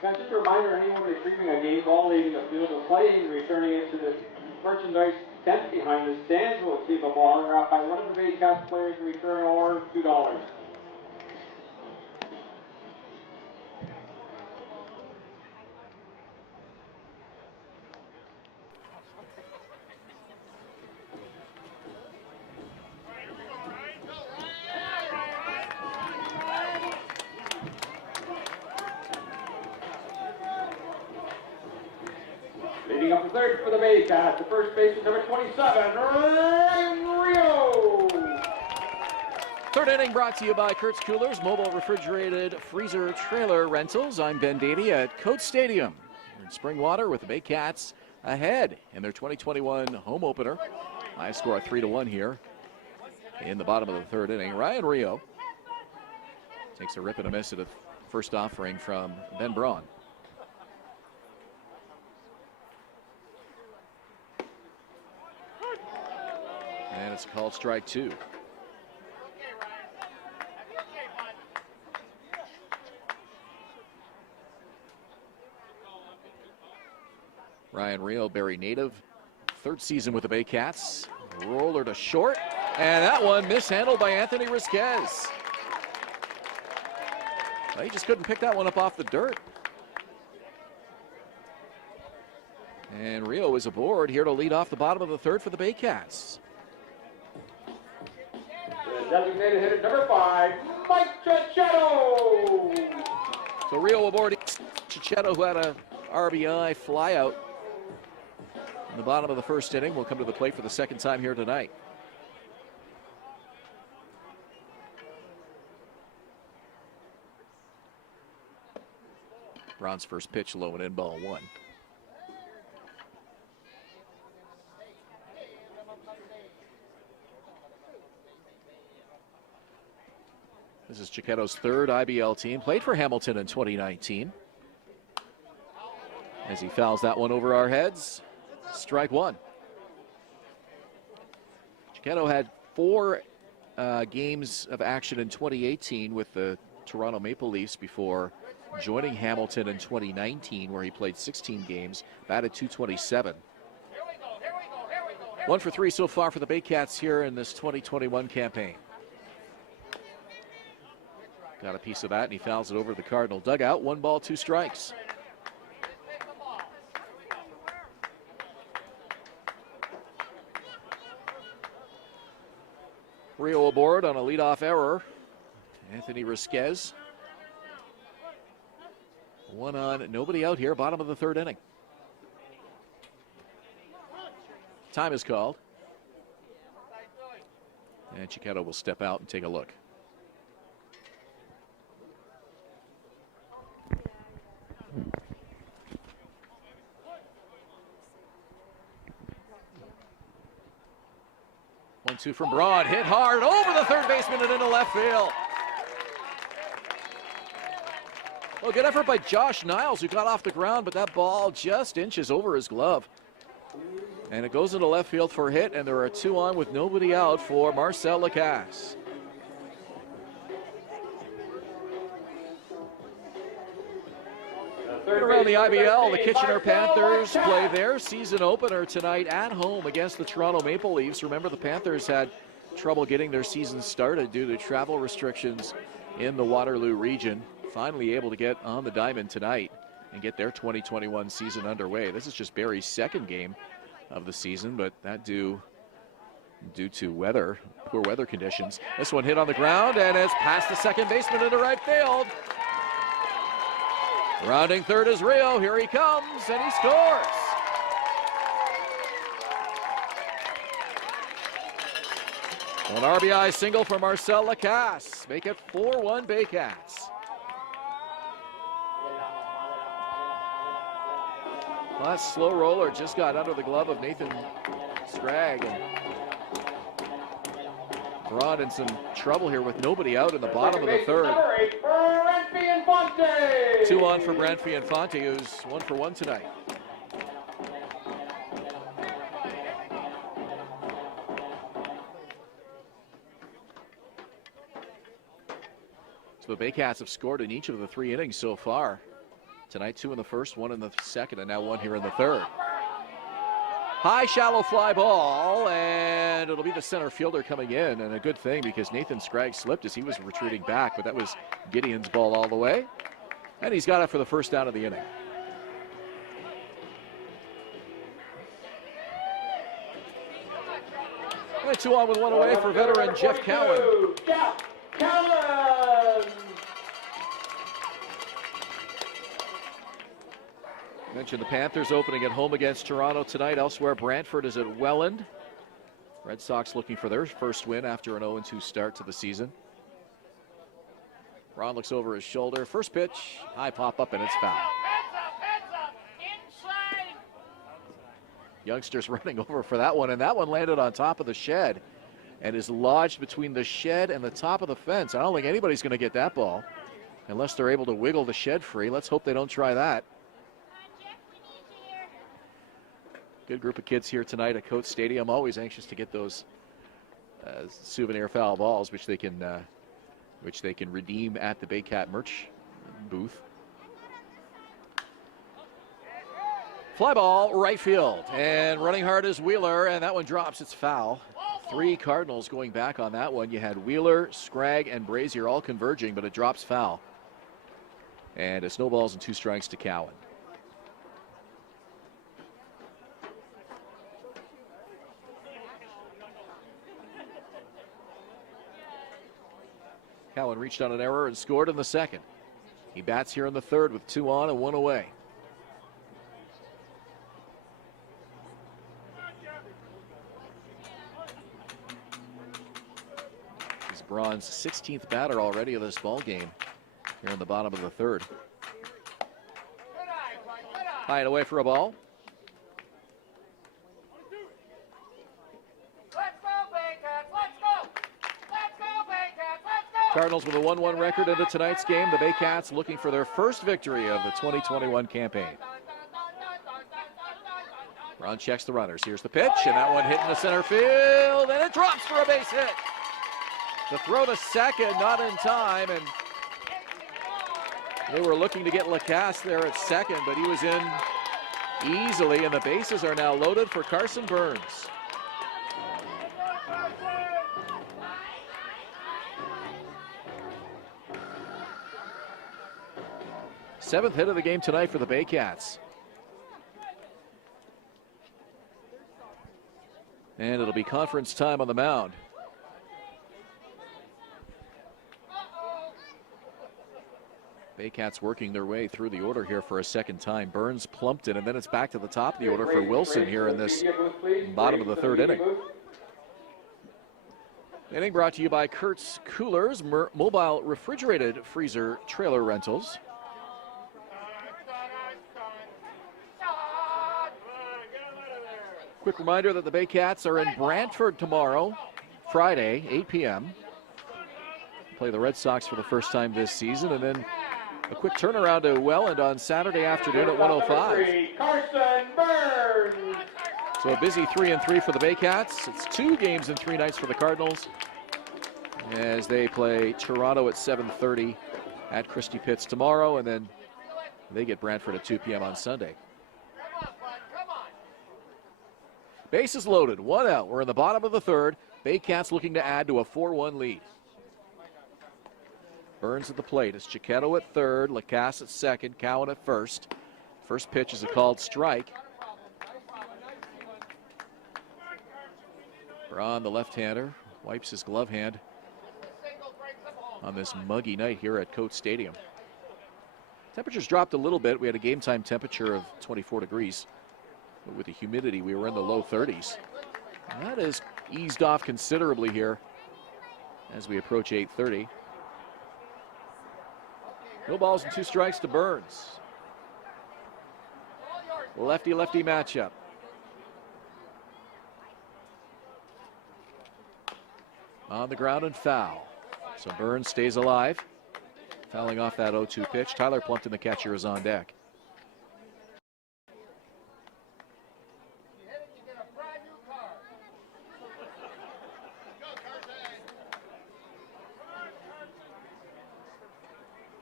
Now, just a reminder, anyone retrieving a game ball, leaving the field of play and returning it to the merchandise tent behind the stands will receive a ball autographed by one of the Baycats players in return or $2. Leading up the third for the Baycats, the first baseman, number 27, Ryan Rio. 3rd inning brought to you by Kurt's Coolers, mobile refrigerated freezer trailer rentals. I'm Ben Davey at Coates Stadium in Springwater with the Baycats ahead in their 2021 home opener. High score 3-1 here in the bottom of the 3rd inning. Ryan Rio takes a rip and a miss at a first offering from Ben Braun. And it's called strike 2. Ryan Rio, Barrie native, 3rd season with the Baycats. Roller to short, and that one mishandled by Anthony Risquez. Well, he just couldn't pick that one up off the dirt. And Rio is aboard here to lead off the bottom of the 3rd for the Baycats. Designated hitter number 5, Mike Cicchetto. So Rio aboard Cicchetto, who had a RBI flyout in the bottom of the 1st inning. Will come to the plate for the 2nd time here tonight. Braun's first pitch low and in, ball 1. This is Cicchetto's 3rd IBL team. Played for Hamilton in 2019. As he fouls that one over our heads, strike 1. Cicchetto had 4 games of action in 2018 with the Toronto Maple Leafs before joining Hamilton in 2019, where he played 16 games, batted .227. 1 for 3 so far for the Baycats here in this 2021 campaign. Got a piece of that, and he fouls it over the Cardinal dugout. 1 ball, 2 strikes. Rio aboard on a leadoff error. Anthony Risquez. 1 on, nobody out here, bottom of the 3rd inning. Time is called. And Chiquetto will step out and take a look. One-two from Braun, hit hard over the third baseman and into left field. Well, good effort by Josh Niles, who got off the ground, but that ball just inches over his glove. And it goes into left field for a hit, and there are 2 on with nobody out for Marcel Lacasse. Around the IBL, the Kitchener Panthers play their season opener tonight at home against the Toronto Maple Leafs. Remember, the Panthers had trouble getting their season started due to travel restrictions in the Waterloo region. Finally able to get on the diamond tonight and get their 2021 season underway. This is just Barrie's 2nd game of the season, but that due to weather, poor weather conditions. This one hit on the ground and it's past the second baseman into right field. Rounding third is Rio. Here he comes, and he scores. An RBI single for Marcel Lacasse. Make it 4-1 Baycats. Well, that slow roller just got under the glove of Nathan Scragg. And Braun in some trouble here with nobody out in the bottom of the 3rd. 2 on for Brantfy Infante, who's 1 for 1 tonight. So the Baycats have scored in each of the 3 innings so far. Tonight, 2 in the 1st, 1 in the 2nd, and now 1 here in the 3rd. High, shallow fly ball, and it'll be the center fielder coming in, and a good thing because Nathan Scragg slipped as he was retreating back, but that was Gideon's ball all the way, and he's got it for the first down of the inning. And 2 on with 1 away for veteran Jeff Cowan. Mentioned the Panthers opening at home against Toronto tonight. Elsewhere, Brantford is at Welland. Red Sox looking for their first win after an 0-2 start to the season. Ron looks over his shoulder. First pitch, high pop up, and it's foul. Youngsters running over for that one, and that one landed on top of the shed and is lodged between the shed and the top of the fence. I don't think anybody's going to get that ball unless they're able to wiggle the shed free. Let's hope they don't try that. Good group of kids here tonight at Coates Stadium. Always anxious to get those souvenir foul balls, which they can redeem at the Baycat merch booth. Fly ball, right field, and running hard is Wheeler, and that one drops. It's foul. 3 Cardinals going back on that one. You had Wheeler, Scragg, and Brazier all converging, but it drops foul. And it's no balls and 2 strikes to Cowan. Cowan reached on an error and scored in the 2nd. He bats here in the 3rd with 2 on and 1 away. He's Braun's 16th batter already of this ball game here in the bottom of the 3rd. High and away for a ball. Cardinals with a 1-1 record into tonight's game. The Baycats looking for their first victory of the 2021 campaign. Braun checks the runners. Here's the pitch, and that one hit in the center field, and it drops for a base hit. The throw to second, not in time, and they were looking to get Lacasse there at second, but he was in easily, and the bases are now loaded for Carson Burns. Seventh hit of the game tonight for the Baycats. And it'll be conference time on the mound. Baycats working their way through the order here for a second time. Burns, Plumpton, and then it's back to the top of the order for Wilson here in this bottom of the third inning. Inning brought to you by Kurtz Coolers, mobile refrigerated freezer trailer rentals. Quick reminder that the Baycats are in Brantford tomorrow, Friday, 8 p.m. Play the Red Sox for the first time this season, and then a quick turnaround to Welland on Saturday afternoon at 1:05. Carson Burns. So a busy 3-3 for the Baycats. It's 2 games in 3 nights for the Cardinals as they play Toronto at 7:30 at Christie Pitts tomorrow, and then they get Brantford at 2 p.m. on Sunday. Bases loaded, 1 out. We're in the bottom of the third. Baycats looking to add to a 4-1 lead. Burns at the plate. It's Chiquetto at third, Lacasse at second, Cowan at first. First pitch is a called strike. Braun, the left-hander, wipes his glove hand on this muggy night here at Coates Stadium. Temperatures dropped a little bit. We had a game time temperature of 24 degrees. But with the humidity, we were in the low 30s. And that has eased off considerably here as we approach 8:30. No balls and 2 strikes to Burns. Lefty-lefty matchup. On the ground and foul. So Burns stays alive. Fouling off that 0-2 pitch. Tyler Plumpton, the catcher, is on deck.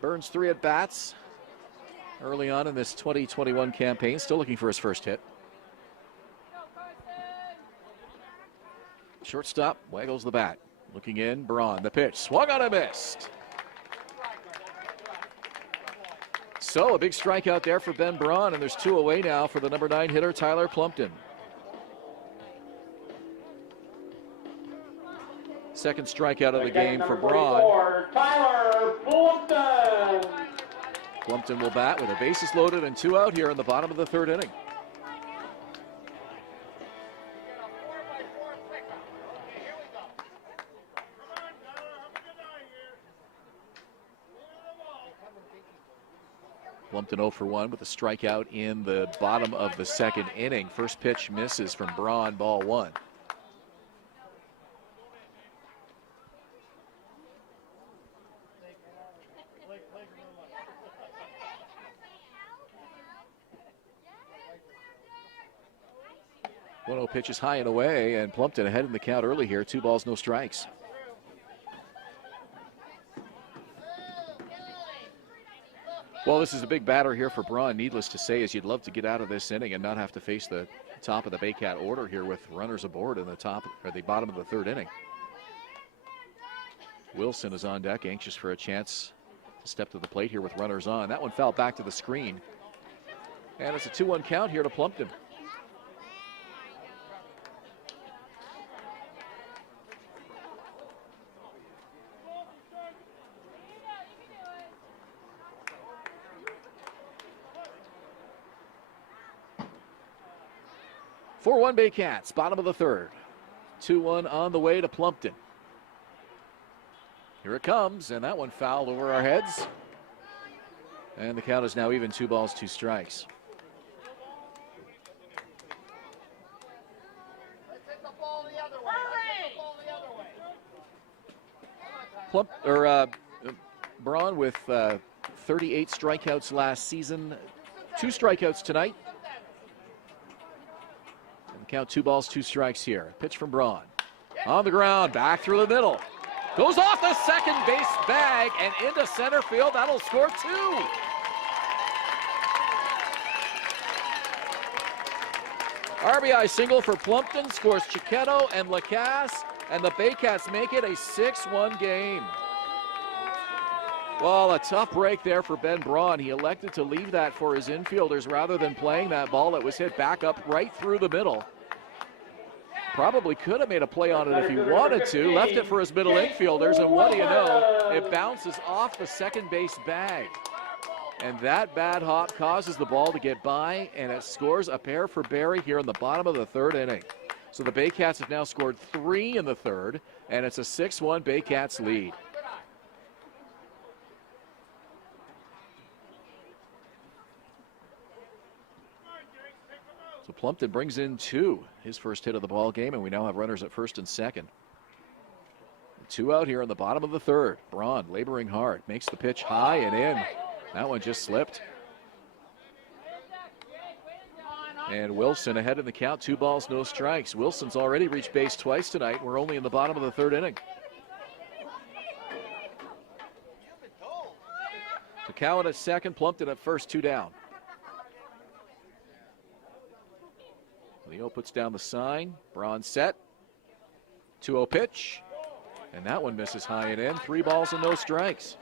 Burns 3 at-bats early on in this 2021 campaign. Still looking for his first hit. Shortstop waggles the bat. Looking in, Braun, the pitch. Swung on and missed. So a big strikeout there for Ben Braun, and there's 2 away now for the number 9 hitter, Tyler Plumpton. Second strikeout of the game for Braun. Tyler Plumpton. Plumpton will bat with the bases loaded and 2 out here in the bottom of the third inning. Plumpton 0 for 1 with a strikeout in the bottom of the second inning. First pitch misses from Braun, ball 1. Pitch is high and away, and Plumpton ahead in the count early here. 2 balls, no strikes. Well, this is a big batter here for Braun. Needless to say, as you'd love to get out of this inning and not have to face the top of the Baycat order here with runners aboard in the top or the bottom of the third inning. Wilson is on deck, anxious for a chance to step to the plate here with runners on. That one fouled back to the screen, and it's a 2-1 count here to Plumpton. Four-1 Baycats, bottom of the third. 2-1 on the way to Plumpton. Here it comes, and that one fouled over our heads. And the count is now even, 2 balls, 2 strikes. Braun with 38 strikeouts last season. 2 strikeouts tonight. Count 2 balls, 2 strikes here. Pitch from Braun. On the ground, back through the middle. Goes off the second base bag and into center field. That'll score 2. RBI single for Plumpton, scores Chiquetto and Lacasse, and the Baycats make it a 6-1 game. Well, a tough break there for Ben Braun. He elected to leave that for his infielders rather than playing that ball that was hit back up right through the middle. Probably could have made a play on it if he wanted to. Left it for his middle infielders, and what do you know? It bounces off the second base bag. And that bad hop causes the ball to get by, and it scores a pair for Barrie here in the bottom of the third inning. So the Baycats have now scored 3 in the third, and it's a 6-1 Baycats lead. So Plumpton brings in 2, his first hit of the ball game, and we now have runners at first and second. 2 out here in the bottom of the third. Braun laboring hard, makes the pitch high and in. That one just slipped. And Wilson ahead in the count, 2 balls, no strikes. Wilson's already reached base twice tonight. We're only in the bottom of the third inning. So Cowan at second, Plumpton at first, 2 down. Leo puts down the sign. Braun set. 2-0 pitch. And that one misses high and in. 3 balls and no strikes.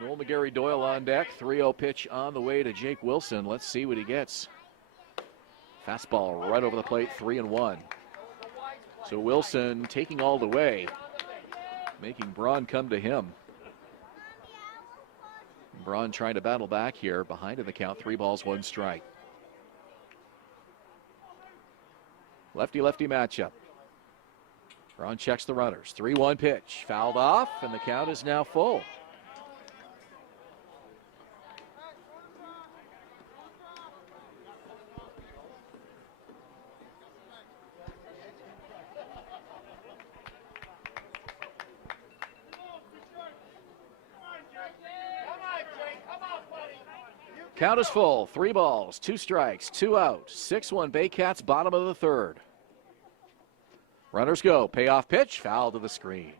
Noel McGarry Doyle on deck. 3-0 pitch on the way to Jake Wilson. Let's see what he gets. Fastball right over the plate, 3-1. So Wilson taking all the way, making Braun come to him. Braun trying to battle back here, behind in the count, 3 balls, 1 strike. Lefty-lefty matchup. Braun checks the runners. 3-1 pitch, fouled off, and the count is now full. Count is full. 3 balls, 2 strikes, 2 out. 6-1 Baycats, bottom of the third. Runners go. Payoff pitch, foul to the screen.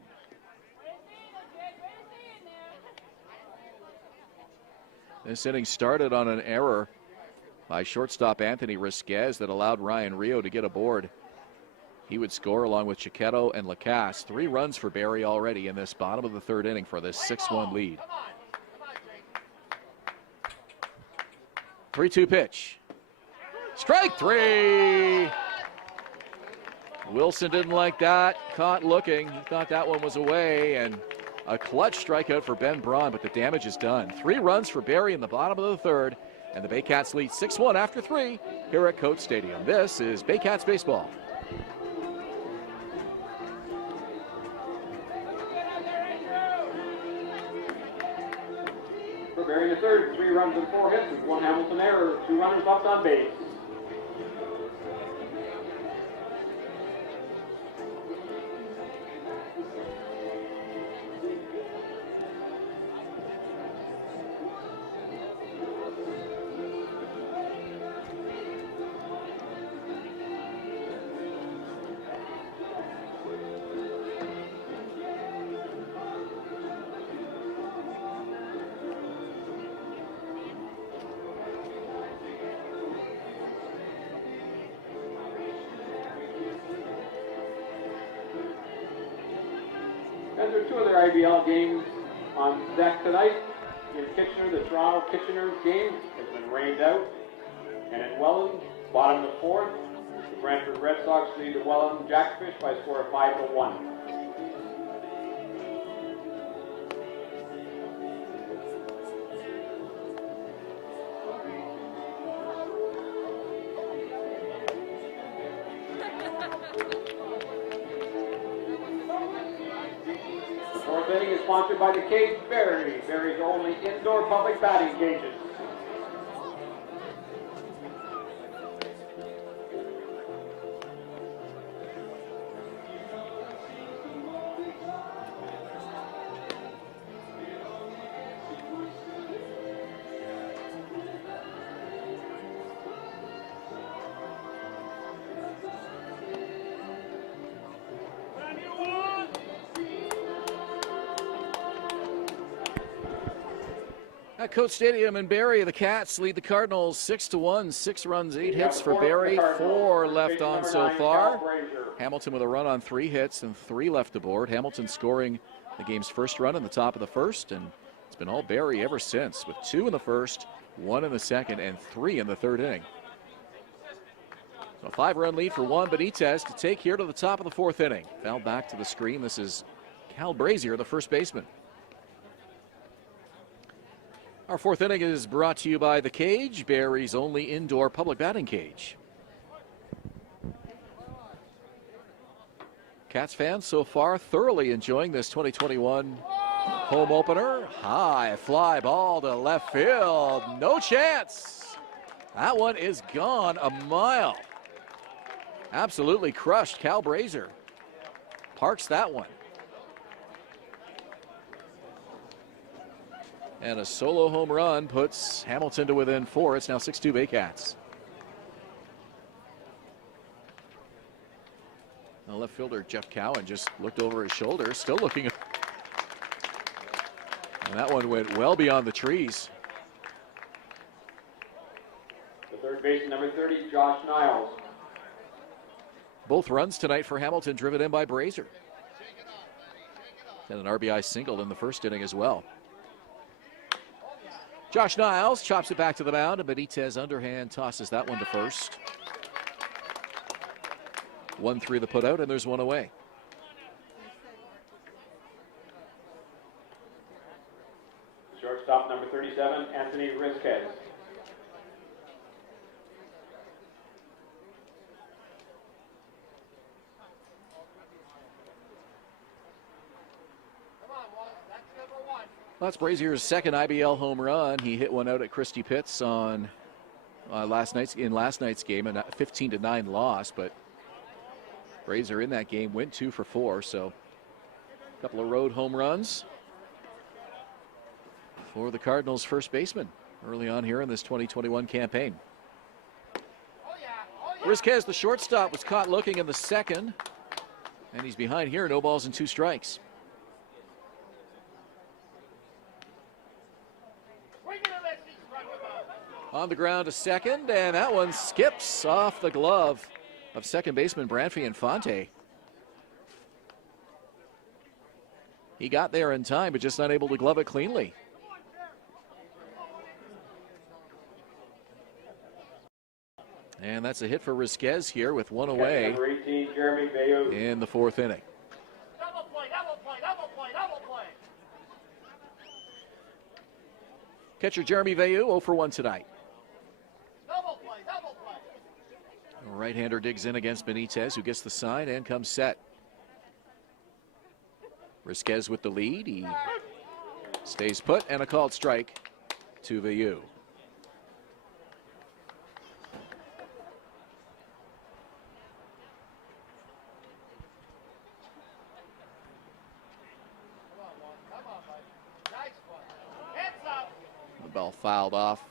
This inning started on an error by shortstop Anthony Risquez that allowed Ryan Rio to get aboard. He would score along with Chiquetto and Lacasse. 3 runs for Barrie already in this bottom of the third inning for this 6-1 lead. 3-2 pitch. Strike 3. Wilson didn't like that. Caught looking. He thought that one was away. And a clutch strikeout for Ben Braun, but the damage is done. 3 runs for Barrie in the bottom of the third. And the Baycats lead 6-1 after 3 here at Coates Stadium. This is Baycats baseball. For Barrie in the third, 3 runs and 4 hits with 1 Hamilton error, 2 runners left on base. And there are 2 other IBL games on deck tonight. In Kitchener, the Toronto-Kitchener game has been rained out. And in Welland, bottom of the 4th, the Brantford Red Sox lead the Welland Jackfish by a score of 5-1. Inning is sponsored by the Cage Barrie, Barrie's only indoor public batting cages. At Coates Stadium in Barrie, the Cats lead the Cardinals 6-1. 6 runs, 8 hits for Barrie, 4 left on so far. Hamilton with a run on 3 hits and 3 left aboard. Hamilton scoring the game's first run in the top of the first, and it's been all Barrie ever since, with 2 in the first, 1 in the second, and 3 in the third inning. So a 5-run lead for Juan Benitez to take here to the top of the 4th inning. Foul back to the screen. This is Cal Brazier, the first baseman. Our 4th inning is brought to you by The Cage, Barrie's only indoor public batting cage. Cats fans so far thoroughly enjoying this 2021 home opener. High fly ball to left field. No chance. That one is gone a mile. Absolutely crushed. Cal Brazier parks that one. And a solo home run puts Hamilton to within 4. It's now 6-2 Baycats. The left fielder Jeff Cowan just looked over his shoulder, still looking. And that one went well beyond the trees. The third baseman, number 30, Josh Niles. Both runs tonight for Hamilton driven in by Brazier. And an RBI single in the first inning as well. Josh Niles chops it back to the mound, and Benitez underhand tosses that one to first. 1-3 the put out, and there's one away. Shortstop number 37, Anthony Rizquez. That's Brazier's second IBL home run. He hit one out at Christie Pitts on last night's game, a 15-9 loss. But Brazier in that game went 2 for 4, so a couple of road home runs for the Cardinals' first baseman early on here in this 2021 campaign. Rizquez, the shortstop, was caught looking in the second, and he's behind here. No balls and 2 strikes. On the ground to second, and that one skips off the glove of second baseman Branfy Infante. He got there in time, but just not able to glove it cleanly. And that's a hit for Rizquez here with one away Number 18, Jeremy Bayou. in the 4th inning. Double play, double play, double play, double play. Catcher Jeremy Bayou 0 for 1 tonight. Double play, double play. Right-hander digs in against Benitez, who gets the sign and comes set. Rizquez with the lead. He stays put, and a called strike to Bayou. The ball fouled off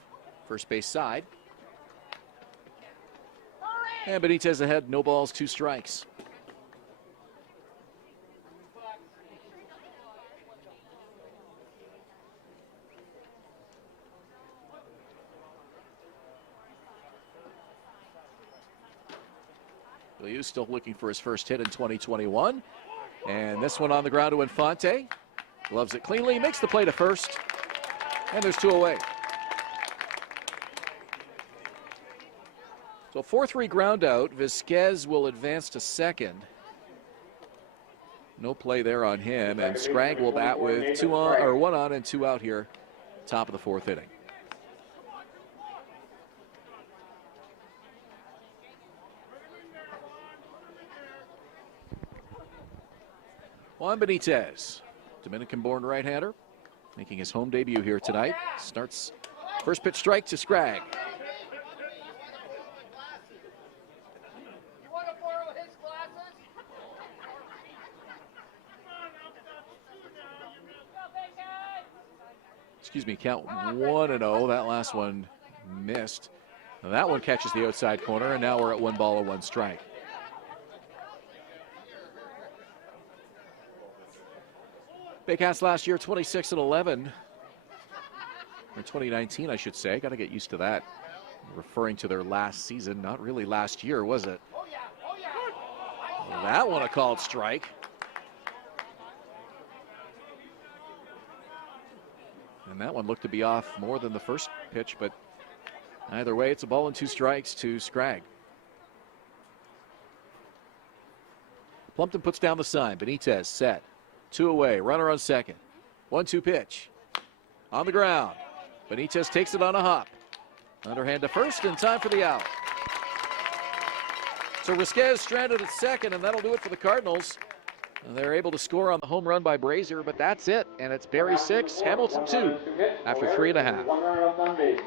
first base side. And Benitez ahead, no balls, 2 strikes. Bayou still looking for his first hit in 2021. And this one on the ground to Infante. Gloves it cleanly, makes the play to first. And there's 2 away. So 4-3 ground out. Vizquez will advance to second. No play there on him, and Scragg will bat with 2 on, or 1 on and 2 out here, top of the 4th inning. Juan Benitez, Dominican-born right-hander, making his home debut here tonight. Starts first pitch strike to Scragg. You want to borrow his glasses? Excuse me, count 1-0. That last one missed. Now that one catches the outside corner, and now we're at 1 ball and 1 strike. Baycats last year 26-11, or 2019 I should say. Got to get used to that. Referring to their last season, not really last year, was it? Well, that one a called strike. And that one looked to be off more than the first pitch, but either way, it's a ball and 2 strikes to Scragg. Plumpton puts down the sign. Benitez set. 2 away. Runner on second. 1-2 pitch. On the ground. Benitez takes it on a hop. Underhand to first, and time for the out. So Risquez stranded at second, and that'll do it for the Cardinals. And they're able to score on the home run by Brazier, but that's it. And it's Barrie 6, Hamilton 2 after 3.5. 1 runner left on base.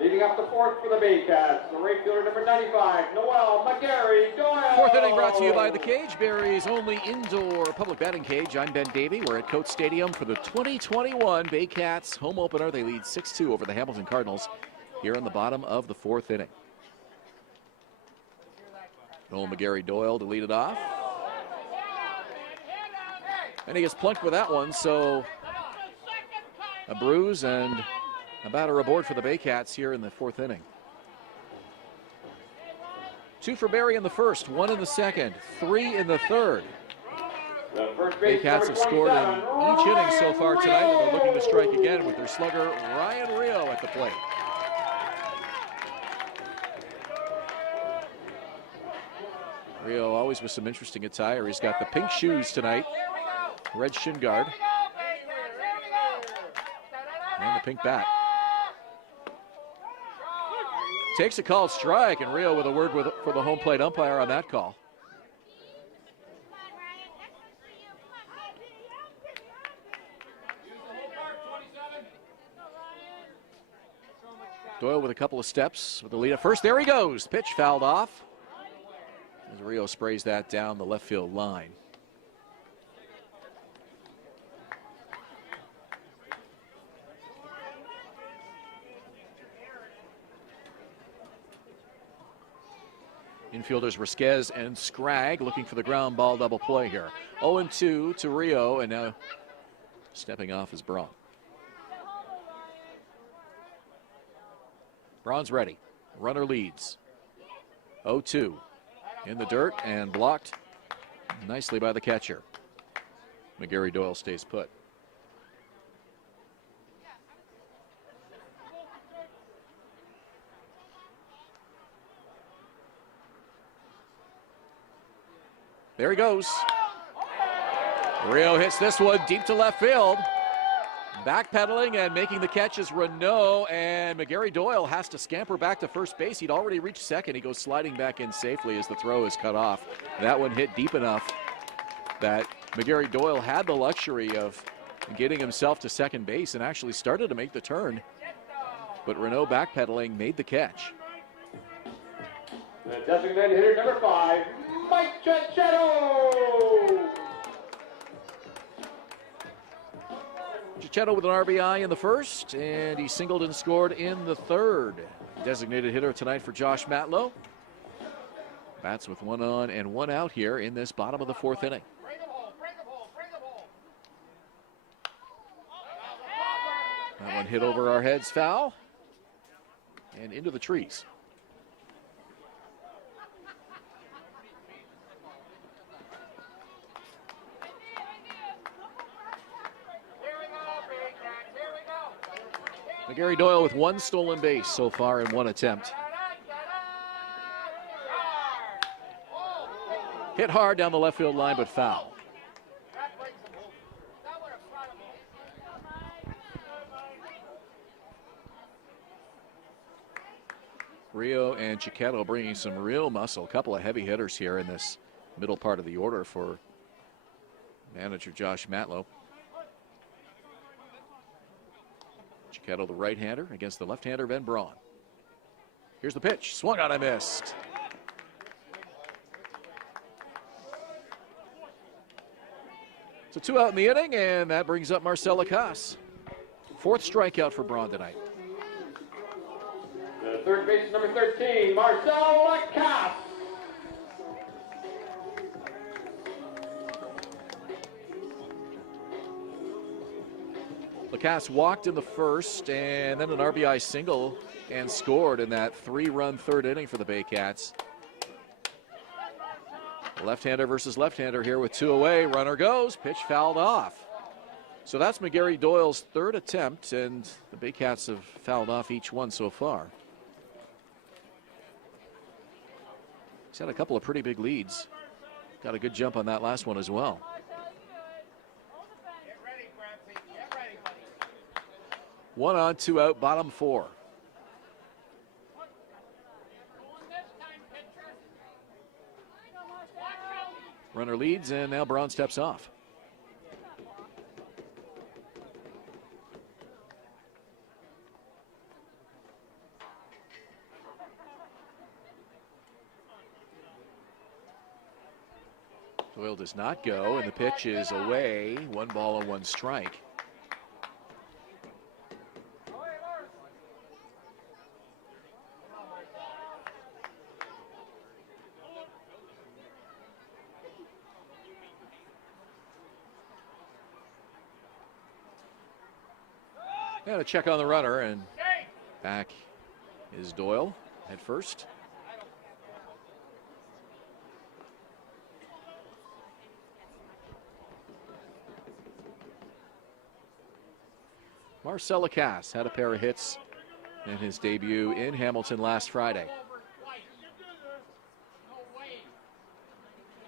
Leading up the fourth for the Baycats, the right fielder number 95, Noel Barrie-Doyle. Fourth inning brought to you by The Cage, Barrie's only indoor public batting cage. I'm Ben Davey. We're at Coates Stadium for the 2021 Baycats home opener. They lead 6-2 over the Hamilton Cardinals here in the bottom of the fourth inning. Noel Barrie-Doyle to lead it off. And he gets plunked with that one, so a bruise and a batter aboard for the Baycats here in the fourth inning. 2 for Barrie in the first, 1 in the second, 3 in the third. The first base Baycats have scored in each inning so far tonight, and they're looking to strike again with their slugger Ryan Rio at the plate. Rio always with some interesting attire. He's got the pink shoes tonight, red shin guard, and the pink bat. Takes a called strike, and Rio with a word for the home plate umpire on that call. Doyle with a couple of steps with the lead at first. There he goes. Pitch fouled off as Rio sprays that down the left field line. Infielders Risquez and Scragg looking for the ground ball double play here. 0-2 to Rio, and now stepping off is Braun. Braun's ready. Runner leads. 0-2 in the dirt and blocked nicely by the catcher. Barrie-Doyle stays put. There he goes. Rio hits this one deep to left field. Backpedaling and making the catch is Renault, and Barrie-Doyle has to scamper back to first base. He'd already reached second. He goes sliding back in safely as the throw is cut off. That one hit deep enough that Barrie-Doyle had the luxury of getting himself to second base and actually started to make the turn. But Renault backpedaling made the catch. The designated hitter number 5, Mike Cicchetto. Cicchetto with an RBI in the first, and he singled and scored in the third. Designated hitter tonight for Josh Matlow. Bats with 1 on and 1 out here in this bottom of the fourth inning. That one hit over our heads, foul, and into the trees. McGarry Doyle with one stolen base so far in one attempt. Hit hard down the left field line, but foul. Rio and Chiquetto bringing some real muscle. A couple of heavy hitters here in this middle part of the order for manager Josh Matlow. Chiquetto, the right-hander, against the left-hander Ben Braun. Here's the pitch. Swung on and missed. So 2 out in the inning, and that brings up Marcel Lacasse. 4th strikeout for Braun tonight. The third base, number 13, Marcel Lacasse. Lacasse walked in the first, and then an RBI single, and scored in that 3-run 3rd inning for the Baycats. Left-hander versus left-hander here with 2 away. Runner goes, pitch fouled off. So that's McGarry Doyle's 3rd attempt, and the Baycats have fouled off each one so far. He's had a couple of pretty big leads. Got a good jump on that last one as well. 1 on, 2 out, bottom 4. Runner leads, and now Braun steps off. Doyle does not go, and the pitch is away. 1 ball and 1 strike. And a check on the runner, and back is Doyle at first. Marcel Lacasse had a pair of hits in his debut in Hamilton last Friday.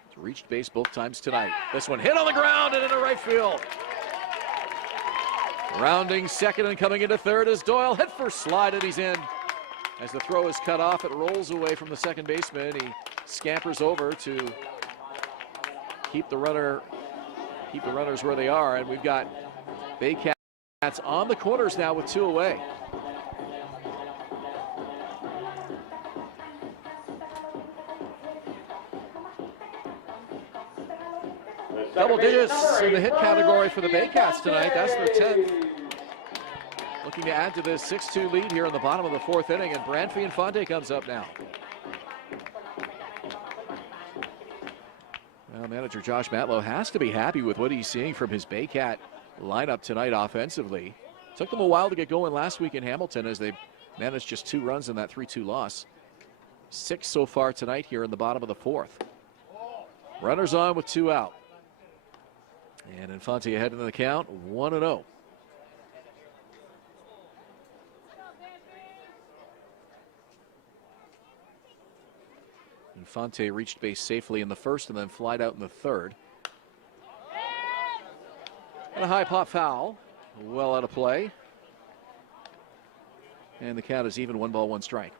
He's reached base both times tonight. This one hit on the ground and into right field. Rounding second and coming into third is Doyle. Hit first slide, and he's in. As the throw is cut off, it rolls away from the second baseman. He scampers over to keep the runners where they are, and we've got Baycats on the corners now with 2 away. Double digits in the hit category for the Baycats tonight. That's their 10th. Looking to add to this 6-2 lead here in the bottom of the 4th inning, and Branfy Infante comes up now. Well, manager Josh Matlow has to be happy with what he's seeing from his Baycat lineup tonight offensively. Took them a while to get going last week in Hamilton as they managed just 2 runs in that 3-2 loss. 6 so far tonight here in the bottom of the 4th. Runners on with 2 out. And Infante ahead in the count, 1-0. Infante reached base safely in the first and then flied out in the third. And a high pop foul, well out of play. And the count is even, 1 ball, 1 strike.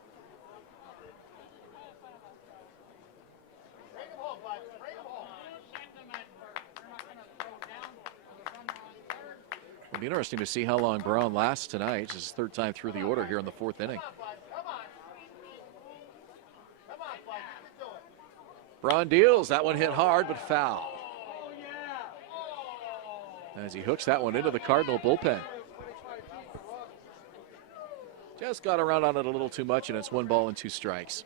It'll be interesting to see how long Braun lasts tonight. It's his 3rd time through the order here in the 4th inning. Braun deals. That one hit hard, but foul. As he hooks that one into the Cardinal bullpen. Just got around on it a little too much, and it's 1 ball and 2 strikes.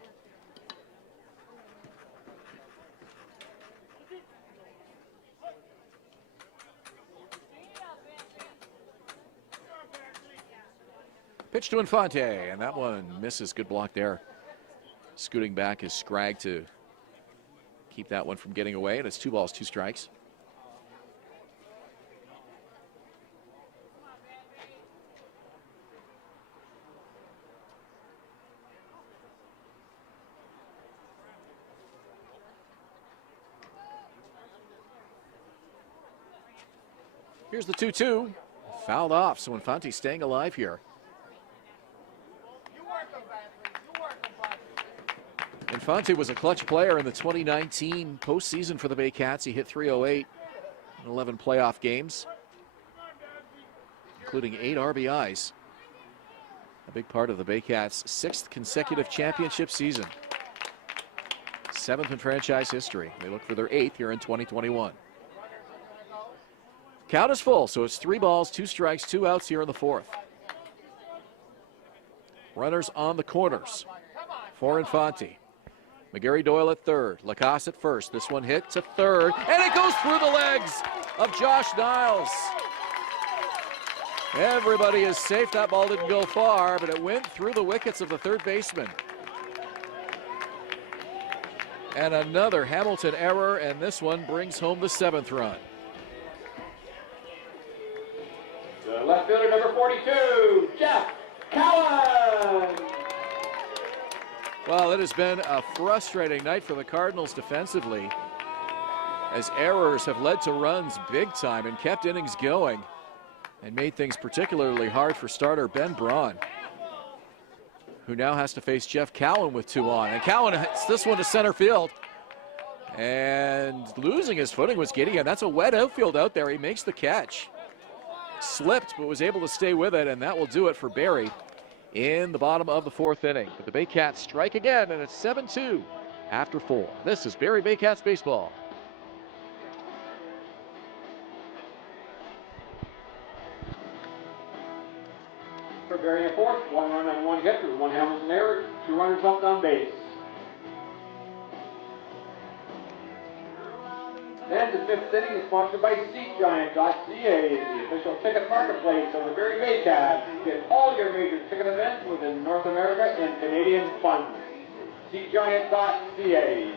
Pitch to Infante, and that one misses. Good block there. Scooting back is Scragg to keep that one from getting away, and it's 2 balls, 2 strikes. Here's the 2-2. Fouled off, so Infante staying alive here. Infante was a clutch player in the 2019 postseason for the Baycats. He hit .308 in 11 playoff games, including 8 RBIs. A big part of the Baycats' 6th consecutive championship season. 7th in franchise history. They look for their 8th here in 2021. Count is full, so it's 3 balls, 2 strikes, 2 outs here in the 4th. Runners on the corners for Infante. McGarry Doyle at third, Lacasse at first. This one hit to third, and it goes through the legs of Josh Niles. Everybody is safe. That ball didn't go far, but it went through the wickets of the third baseman. And another Hamilton error, and this one brings home the 7th run. The left fielder, number 42, Jeff Cowan. Well, it has been a frustrating night for the Cardinals defensively, as errors have led to runs big time and kept innings going and made things particularly hard for starter Ben Braun, who now has to face Jeff Cowan with 2 on. And Cowan hits this one to center field, and losing his footing was Gideon. That's a wet outfield out there. He makes the catch. Slipped, but was able to stay with it, and that will do it for Barrie in the bottom of the 4th inning. But the Baycats strike again, and it's 7-2 after 4. This is Barrie Baycats baseball. For Barrie at 4th, 1 run and 1 hit with 1 Hamilton error, 2 runners left on base. And the 5th inning is sponsored by SeatGiant.ca, the official ticket marketplace of the Barrie Baycats. Get all your major ticket events within North America and Canadian funds. SeatGiant.ca.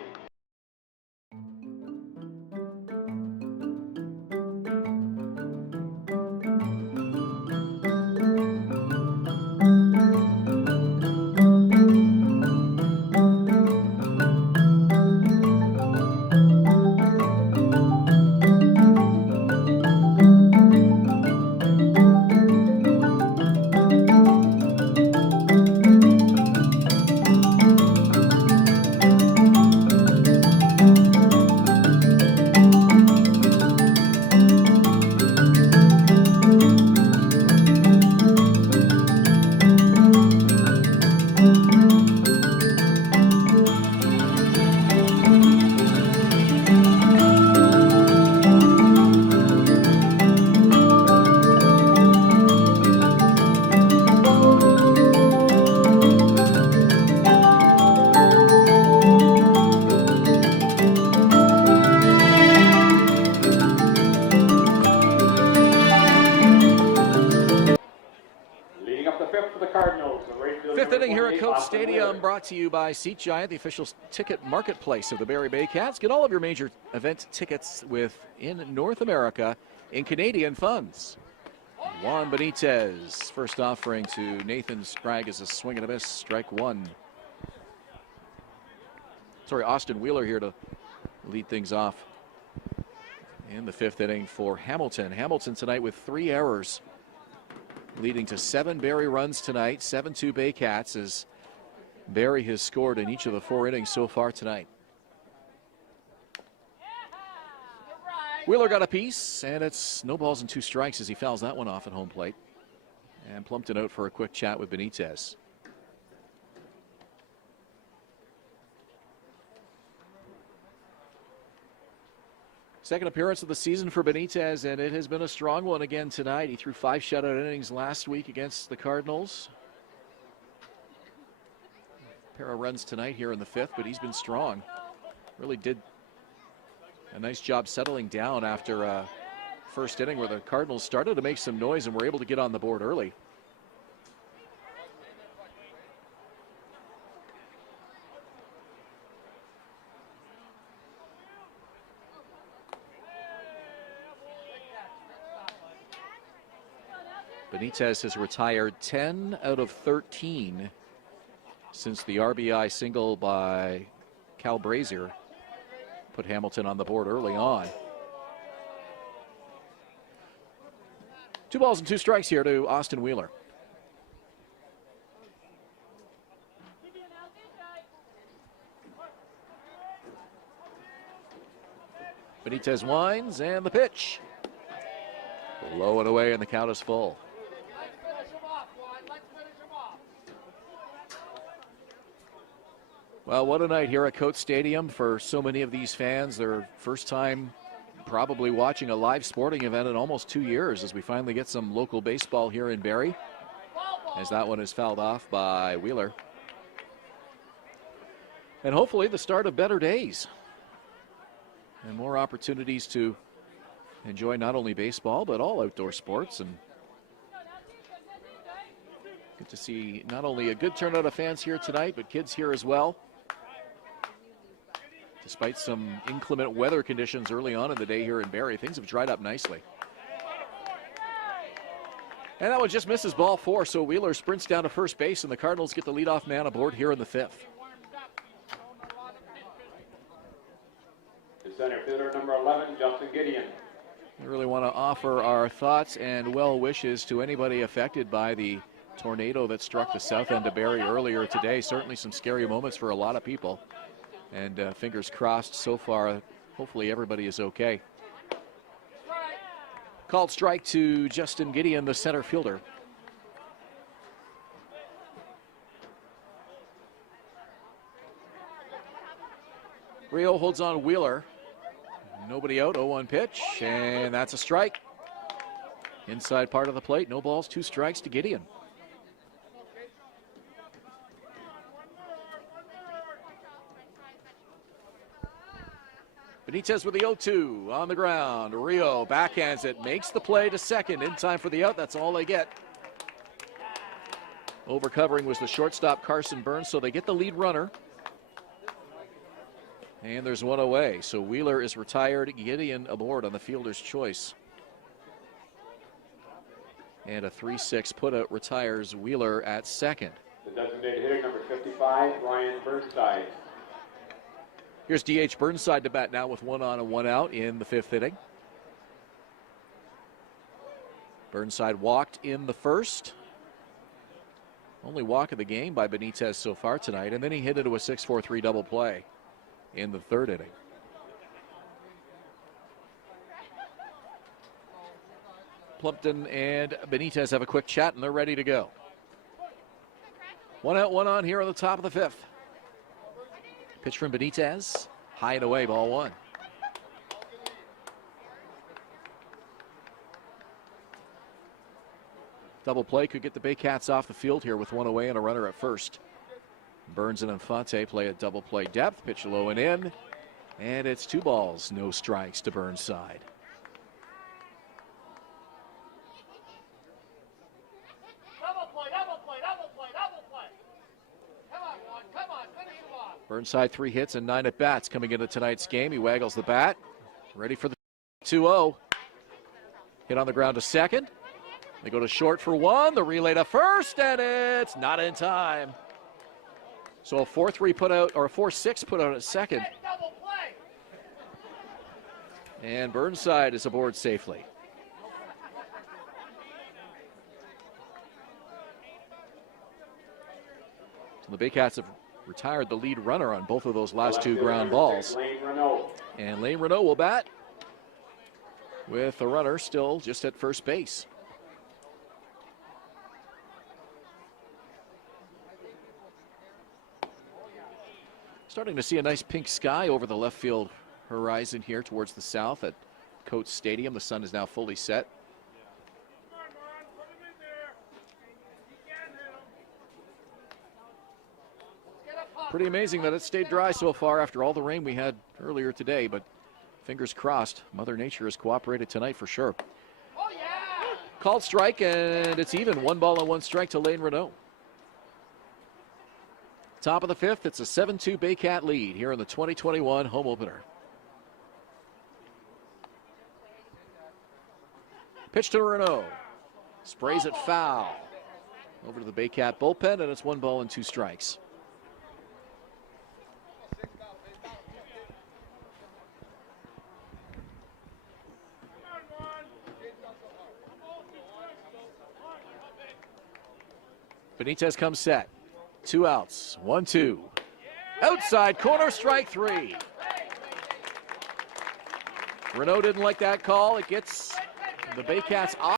Brought to you by SeatGiant, the official ticket marketplace of the Barrie Baycats. Get all of your major event tickets in North America in Canadian funds. Juan Benitez, first offering to Nathan Sprague is a swing and a miss, strike 1. Sorry, Austin Wheeler here to lead things off in the 5th inning for Hamilton. Hamilton tonight with 3 errors, leading to 7 Barrie runs tonight, 7-2 Baycats, as Barrie has scored in each of the 4 innings so far tonight. Wheeler got a piece, and it's no balls and 2 strikes as he fouls that one off at home plate. And Plumpton out for a quick chat with Benitez. Second appearance of the season for Benitez, and it has been a strong one again tonight. He threw 5 shutout innings last week against the Cardinals. Pair of runs tonight here in the 5th, but he's been strong. Really did a nice job settling down after first inning where the Cardinals started to make some noise and were able to get on the board early. Benitez has retired 10 out of 13 since the RBI single by Cal Brazier put Hamilton on the board early on. 2 balls and 2 strikes here to Austin Wheeler. Benitez winds, and the pitch. Low and away, and the count is full. Let's finish him off, Juan. Let's finish him off. Well, what a night here at Coates Stadium for so many of these fans. Their first time probably watching a live sporting event in almost 2 years as we finally get some local baseball here in Barrie. As that one is fouled off by Wheeler. And hopefully the start of better days. And more opportunities to enjoy not only baseball, but all outdoor sports. And get to see not only a good turnout of fans here tonight, but kids here as well. Despite some inclement weather conditions early on in the day here in Barrie, things have dried up nicely. And that one just misses ball 4, so Wheeler sprints down to first base, and the Cardinals get the leadoff man aboard here in the 5th. Center fielder number 11, Justin Gideon. We really want to offer our thoughts and well wishes to anybody affected by the tornado that struck the south end of Barrie earlier today. Certainly some scary moments for a lot of people. And fingers crossed so far, hopefully everybody is okay. Called strike to Justin Gideon, the center fielder. Rio holds on Wheeler. Nobody out, 0-1 pitch, and that's a strike. Inside part of the plate, no balls, 2 strikes to Gideon. Benitez with the 0-2 on the ground. Rio backhands it, makes the play to second in time for the out. That's all they get. Overcovering was the shortstop Carson Burns, so they get the lead runner. And there's one away, so Wheeler is retired. Gideon aboard on the fielder's choice. And a 3-6 putout retires Wheeler at second. The designated hitter number 55, Brian Burnside. Here's D.H. Burnside to bat now with 1 on and 1 out in the 5th inning. Burnside walked in the first. Only walk of the game by Benitez so far tonight, and then he hit into a 6-4-3 double play in the 3rd inning. Plumpton and Benitez have a quick chat, and they're ready to go. 1 out, 1 on here on the top of the 5th. Pitch from Benitez, high and away, ball 1. Double play could get the Baycats off the field here with 1 away and a runner at first. Burns and Infante play at double play depth, pitch low and in, and it's 2 balls, no strikes to Burnside. Double play, double play, double play, double play. Come on, Juan, come on, finish him off. Burnside 3 hits and 9 at bats coming into tonight's game. He waggles the bat, ready for the 2-0. Hit on the ground to second. They go to short for 1, the relay to first, and it's not in time. So a 4-3 put out, or a 4-6 put out at second. Double play. And Burnside is aboard safely. So the Baycats have retired the lead runner on both of those last 2 ground balls. And Lane Renault will bat with the runner still just at first base. Starting to see a nice pink sky over the left field horizon here towards the south at Coates Stadium. The sun is now fully set. Pretty amazing that it stayed dry so far after all the rain we had earlier today, but fingers crossed, Mother Nature has cooperated tonight for sure. Oh, yeah. Called strike, and it's even. 1 ball and 1 strike to Lane Renault. Top of the 5th, it's a 7-2 Baycat lead here in the 2021 home opener. Pitch to Renault. Sprays it foul. Over to the Baycat bullpen, and it's 1 ball and 2 strikes. Benitez comes set. 2 outs. 1-2. Outside corner, strike 3. Renault didn't like that call. It gets the Baycats off.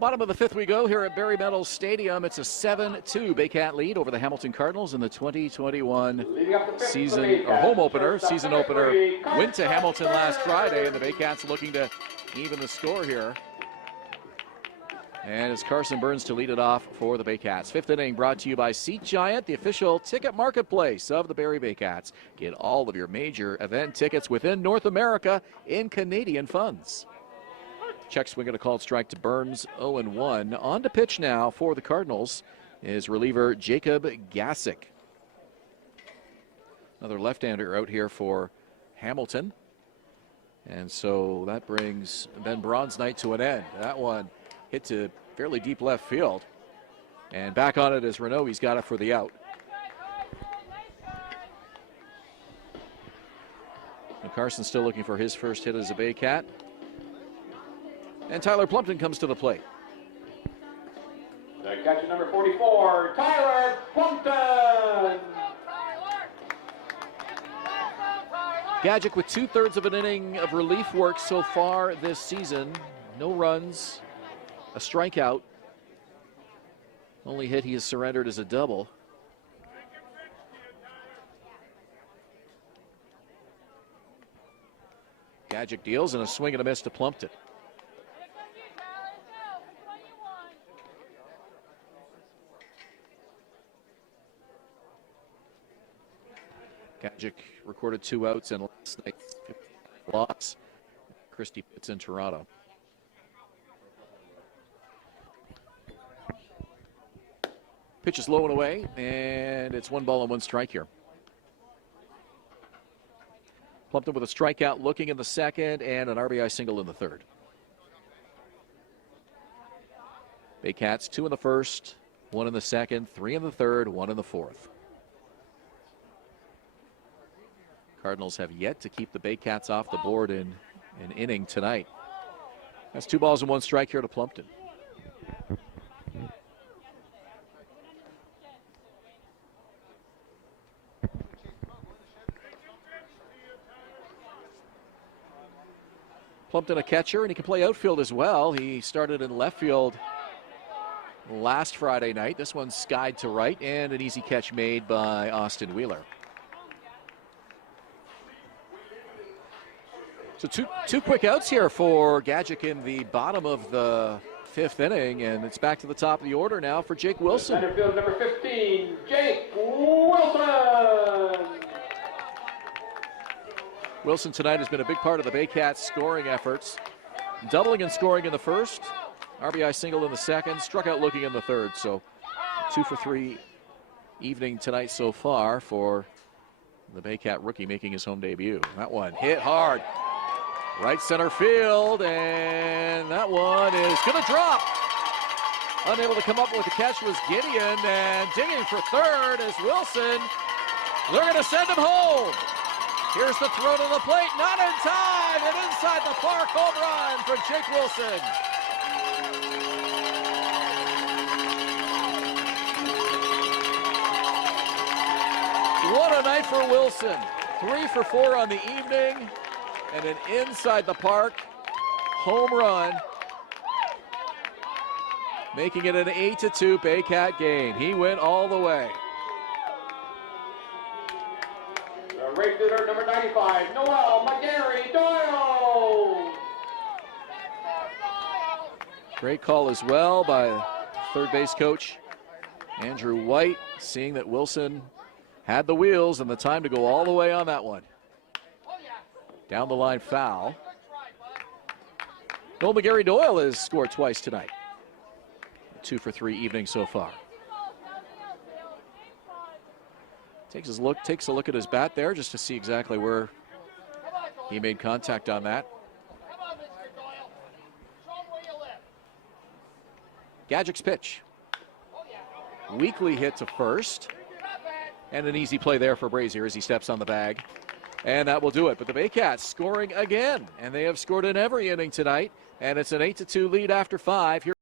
Bottom of the 5th we go here at Barrie Metals Stadium. It's a 7-2 Baycat lead over the Hamilton Cardinals in the 2021 season or home opener. Season opener went to Hamilton last Friday, and the Baycats looking to even the score here. And it's Carson Burns to lead it off for the Baycats. 5th inning brought to you by Seat Giant, the official ticket marketplace of the Barrie Baycats. Get all of your major event tickets within North America in Canadian funds. Check swing and a called strike to Burns, 0-1. On to pitch now for the Cardinals is reliever Jacob Gasick. Another left-hander out here for Hamilton. And so that brings Ben Braun's night to an end. That one hit to fairly deep left field. And back on it is Renault. He's got it for the out. And Carson's still looking for his first hit as a Baycat. And Tyler Plumpton comes to the plate. The catcher number 44, Tyler Plumpton. Gadget with 2/3 of an inning of relief work so far this season. No runs, a strikeout. Only hit he has surrendered is a double. Gadget deals and a swing and a miss to Plumpton. Gadget recorded 2 outs in last night's loss. Christie Pitts in Toronto. Pitch is low and away, and it's 1 ball and 1 strike here. Plumpton with a strikeout looking in the 2nd and an RBI single in the 3rd. Baycats 2 in the 1st, 1 in the 2nd, 3 in the 3rd, 1 in the 4th. Cardinals have yet to keep the Baycats off the board in an inning tonight. That's 2 balls and 1 strike here to Plumpton. Hamilton a catcher, and he can play outfield as well. He started in left field last Friday night. This one's skied to right, and an easy catch made by Austin Wheeler. So two quick outs here for Gadget in the bottom of the 5th inning, and it's back to the top of the order now for Jake Wilson. Center field number 15, Jake Wilson. Wilson tonight has been a big part of the Baycats' scoring efforts, doubling and scoring in the first, RBI single in the second, struck out looking in the third. So 2 for 3 evening tonight so far for the Baycat rookie making his home debut. That one hit hard. Right center field, and that one is going to drop. Unable to come up with the catch was Gideon, and digging for third is Wilson. They're going to send him home. Here's the throw to the plate, not in time, and inside the park home run from Jake Wilson. What a night for Wilson. 3 for 4 on the evening. And an inside the park home run, making it an 8-2 Baycat game. He went all the way. The race leader, number 95, Noel McGarry Doyle. Great call as well by third base coach Andrew White, seeing that Wilson had the wheels and the time to go all the way on that one. Down the line foul. Noel McGarry Doyle has scored twice tonight. 2 for 3 evening so far. Takes a look at his bat there just to see exactly where he made contact on that. Gadget's pitch. Weakly hit to first. And an easy play there for Brazier as he steps on the bag. And that will do it. But the Baycats scoring again. And they have scored in every inning tonight. And it's an 8-2 lead after 5. Here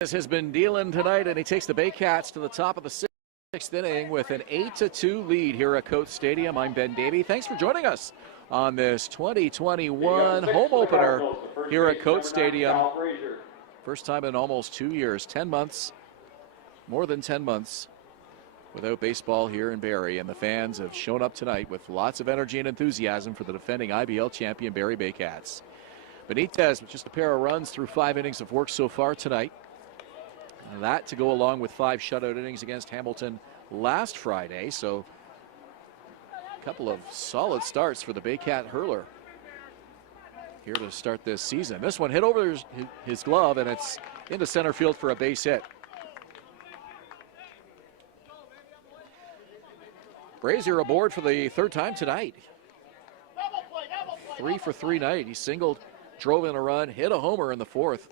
has been dealing tonight, and he takes the Baycats to the top of the 6th inning with an 8-2 lead here at Coates Stadium. I'm Ben Davey. Thanks for joining us on this 2021 home opener here at Coates Stadium. First time in almost 2 years, 10 months, more than 10 months without baseball here in Barrie, and the fans have shown up tonight with lots of energy and enthusiasm for the defending IBL champion Barrie Baycats. Benitez with just a pair of runs through 5 innings of work so far tonight. And that to go along with 5 shutout innings against Hamilton last Friday. So a couple of solid starts for the Baycat hurler here to start this season. This one hit over his glove, and it's into center field for a base hit. Brazier aboard for the 3rd time tonight. 3 for 3 night. He singled, drove in a run, hit a homer in the 4th.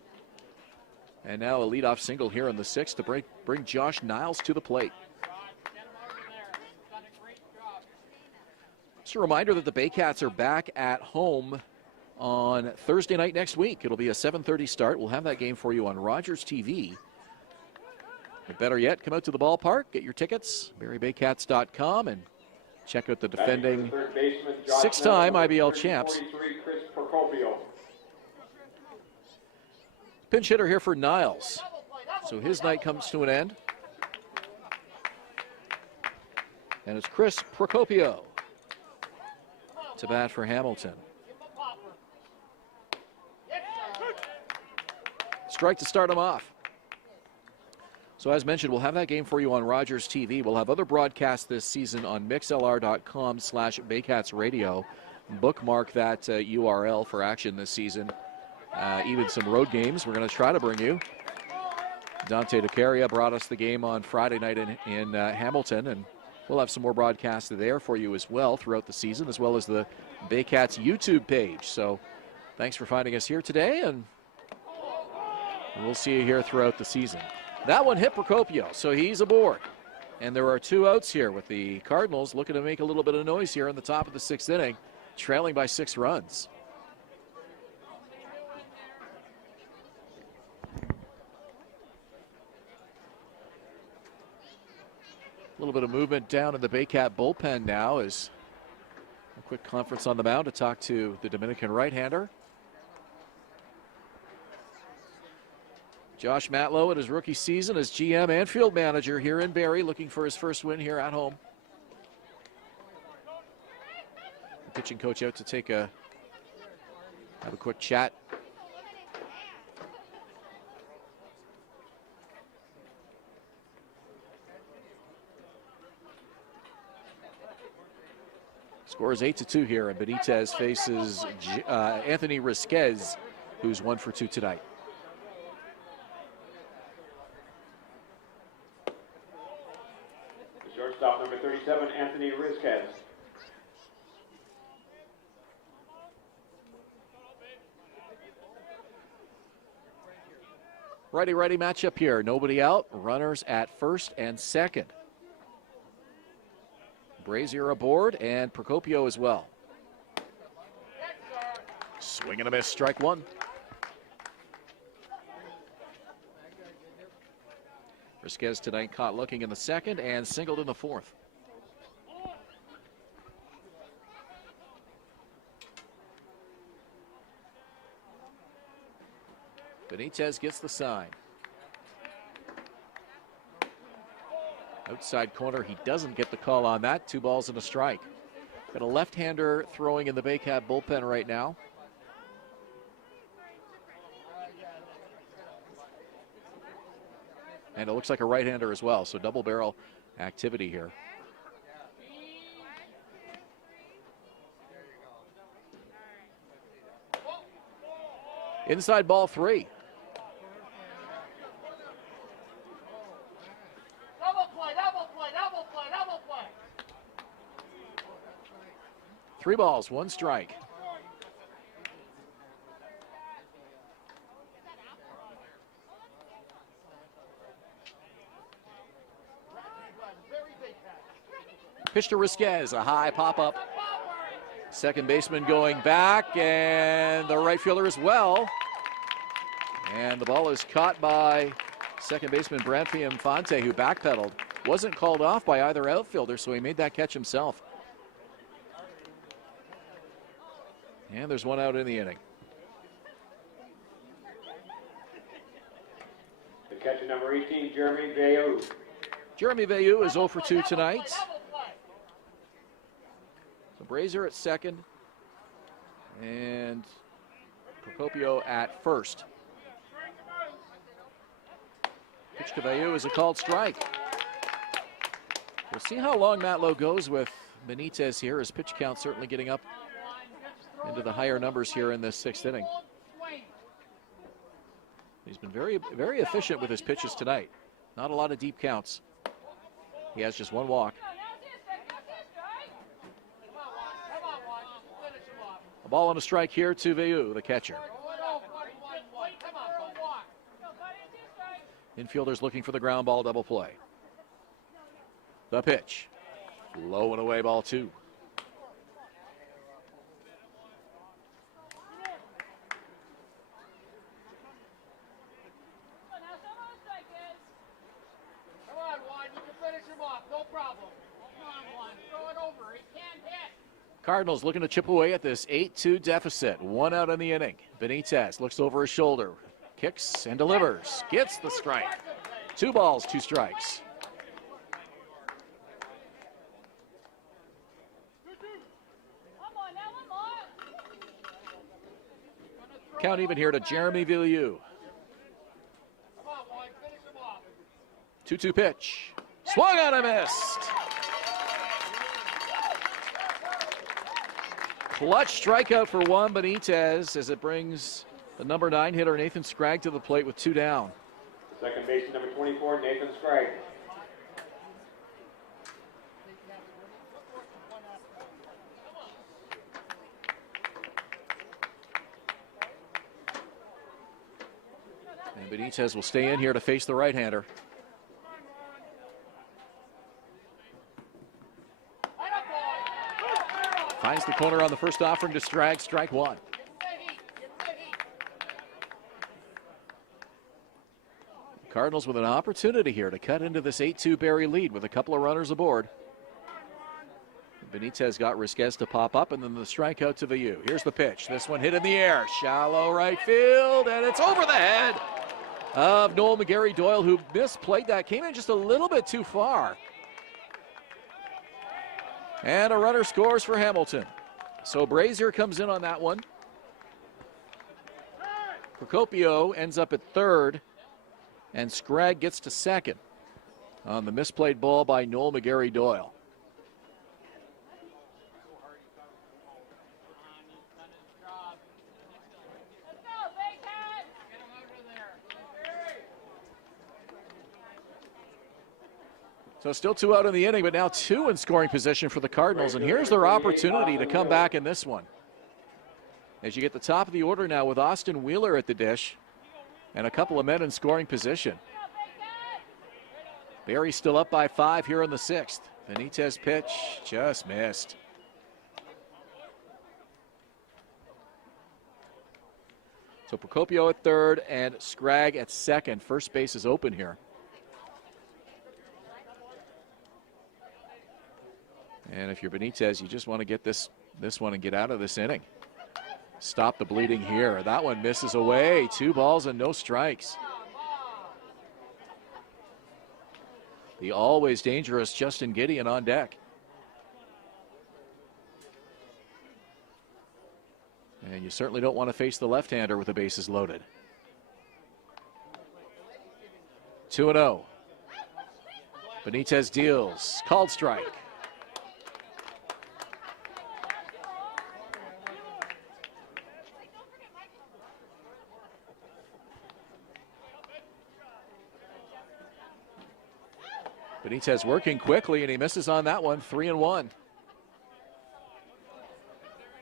And now a leadoff single here in the 6th to bring Josh Niles to the plate. Just a reminder that the Baycats are back at home on Thursday night next week. It'll be a 7:30 start. We'll have that game for you on Rogers TV. But better yet, come out to the ballpark, get your tickets, barriebaycats.com, and check out the defending six-time IBL champs. Pinch hitter here for Niles. So his night comes to an end. And it's Chris Procopio to bat for Hamilton. Strike to start him off. So as mentioned, we'll have that game for you on Rogers TV. We'll have other broadcasts this season on mixlr.com/Baycats Radio. Bookmark that URL for action this season. Even some road games we're going to try to bring you. Dante DeCaria brought us the game on Friday night in Hamilton, and we'll have some more broadcasts there for you as well throughout the season, as well as the Baycats YouTube page. So thanks for finding us here today, and we'll see you here throughout the season. That one hit Procopio, so he's aboard. And there are 2 outs here with the Cardinals looking to make a little bit of noise here in the top of the 6th inning, trailing by 6 runs. A little bit of movement down in the Baycat bullpen now as a quick conference on the mound to talk to the Dominican right-hander. Josh Matlow in his rookie season as GM and field manager here in Barrie, looking for his first win here at home. The pitching coach out to have a quick chat. Score is 8-2 here, and Benitez faces Anthony Risquez, who's 1 for 2 tonight. The shortstop, number 37, Anthony Risquez. Righty-righty matchup here. Nobody out. Runners at first and second. Brazier aboard and Procopio as well. Swing and a miss, strike 1. Risquez tonight caught looking in the second and singled in the 4th. Benitez gets the sign. Outside corner, he doesn't get the call on that. 2 balls and a strike. Got a left-hander throwing in the Baycat bullpen right now. And it looks like a right-hander as well, so double barrel activity here. Inside ball 3. Double play. 3 balls, 1 strike. Pitch to Risquez, a high pop-up. Second baseman going back, and the right fielder as well. And the ball is caught by second baseman Branfi Infante, who backpedaled. Wasn't called off by either outfielder, so he made that catch himself. And there's 1 out in the inning. The catcher, number 18, Jeremy Veilleux. Jeremy Veilleux is 0 for 2 tonight. So Brazier at second and Procopio at first. Pitch to Veilleux is a called strike. We'll see how long Matlow goes with Benitez here. His pitch count certainly getting up into the higher numbers here in this 6th inning. He's been very, very efficient with his pitches tonight. Not a lot of deep counts. He has just 1 walk. A ball and a strike here to Veilleux, the catcher. Infielders looking for the ground ball double play. The pitch. Low and away, ball 2. Cardinals looking to chip away at this 8-2 deficit. 1 out in the inning. Benitez looks over his shoulder, kicks and delivers. Gets the strike. 2 balls, 2 strikes. Count even here to Jeremy Villieu. 2-2 pitch. Swung on and missed. Clutch strikeout for Juan Benitez as it brings the number 9 hitter Nathan Scragg to the plate with 2 down. Second baseman, number 24, Nathan Scragg. And Benitez will stay in here to face the right-hander. Finds the corner on the first offering to Scragg, strike 1. Cardinals with an opportunity here to cut into this 8-2 Barrie lead with a couple of runners aboard. Benitez got Risquez to pop up, and then the strikeout to Villieu. Here's the pitch. This one hit in the air. Shallow right field, and it's over the head of Noel McGarry Doyle, who misplayed that. Came in just a little bit too far. And a runner scores for Hamilton. So Brazier comes in on that one. Procopio ends up at third, and Scragg gets to second on the misplayed ball by Noel McGarry Doyle. So still 2 out in the inning, but now 2 in scoring position for the Cardinals. And here's their opportunity to come back in this one. As you get the top of the order now with Austin Wheeler at the dish and a couple of men in scoring position. Barrie's still up by 5 here in the 6th. Benitez pitch just missed. So Procopio at third and Scragg at second. First base is open here. And if you're Benitez, you just want to get this one and get out of this inning. Stop the bleeding here. That one misses away. 2 balls and no strikes. The always dangerous Justin Gideon on deck. And you certainly don't want to face the left-hander with the bases loaded. 2-0. Benitez deals. Called strike. Benitez working quickly, and he misses on that one. 3-1.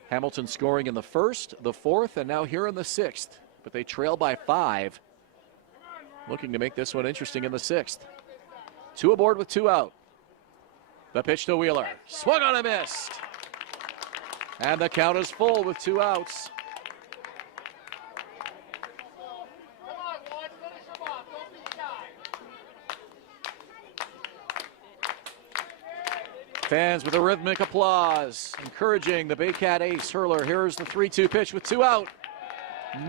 Hamilton scoring in the 1st, the 4th, and now here in the 6th. But they trail by 5. Looking to make this one interesting in the 6th. 2 aboard with 2 out. The pitch to Wheeler. Swung on and missed. And the count is full with 2 outs. Fans with a rhythmic applause, encouraging the Baycat ace hurler. Here's the 3-2 pitch with 2 out.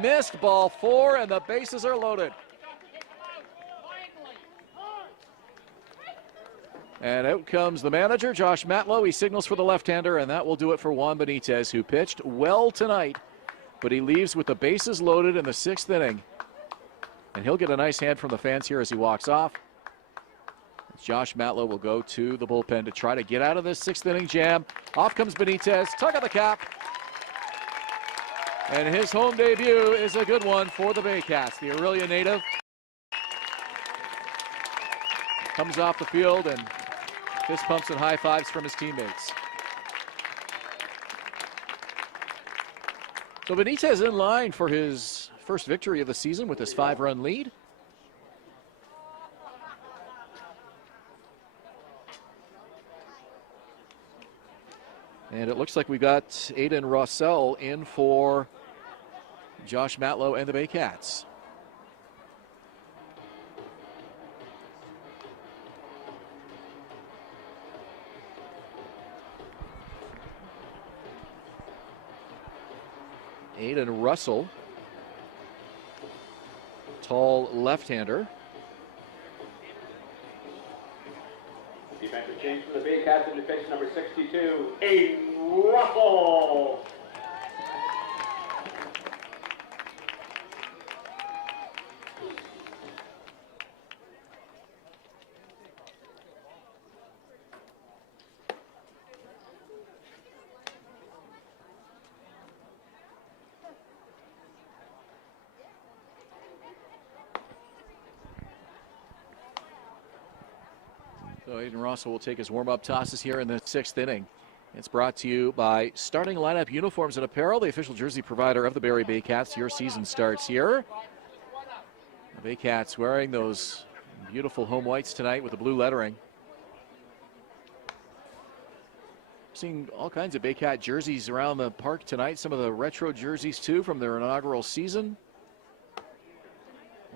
Missed ball 4, and the bases are loaded. And out comes the manager, Josh Matlow. He signals for the left-hander, and that will do it for Juan Benitez, who pitched well tonight, but he leaves with the bases loaded in the 6th inning. And he'll get a nice hand from the fans here as he walks off. Josh Matlow will go to the bullpen to try to get out of this 6th inning jam. Off comes Benitez, tug of the cap. And his home debut is a good one for the Baycats. The Aurelia native comes off the field and fist pumps and high fives from his teammates. So Benitez in line for his first victory of the season with his 5-run lead. And it looks like we got Aiden Rossell in for Josh Matlow and the Baycats. Aiden Russell, tall left-hander. Defensive change for the Baycats into pitch number 62, Aiden Russell. So Aiden Russell will take his warm-up tosses here in the 6th inning. It's brought to you by Starting Lineup Uniforms and Apparel, the official jersey provider of the Barrie Baycats. Your season starts here. The Baycats wearing those beautiful home whites tonight with the blue lettering. Seeing all kinds of Baycat jerseys around the park tonight. Some of the retro jerseys too from their inaugural season.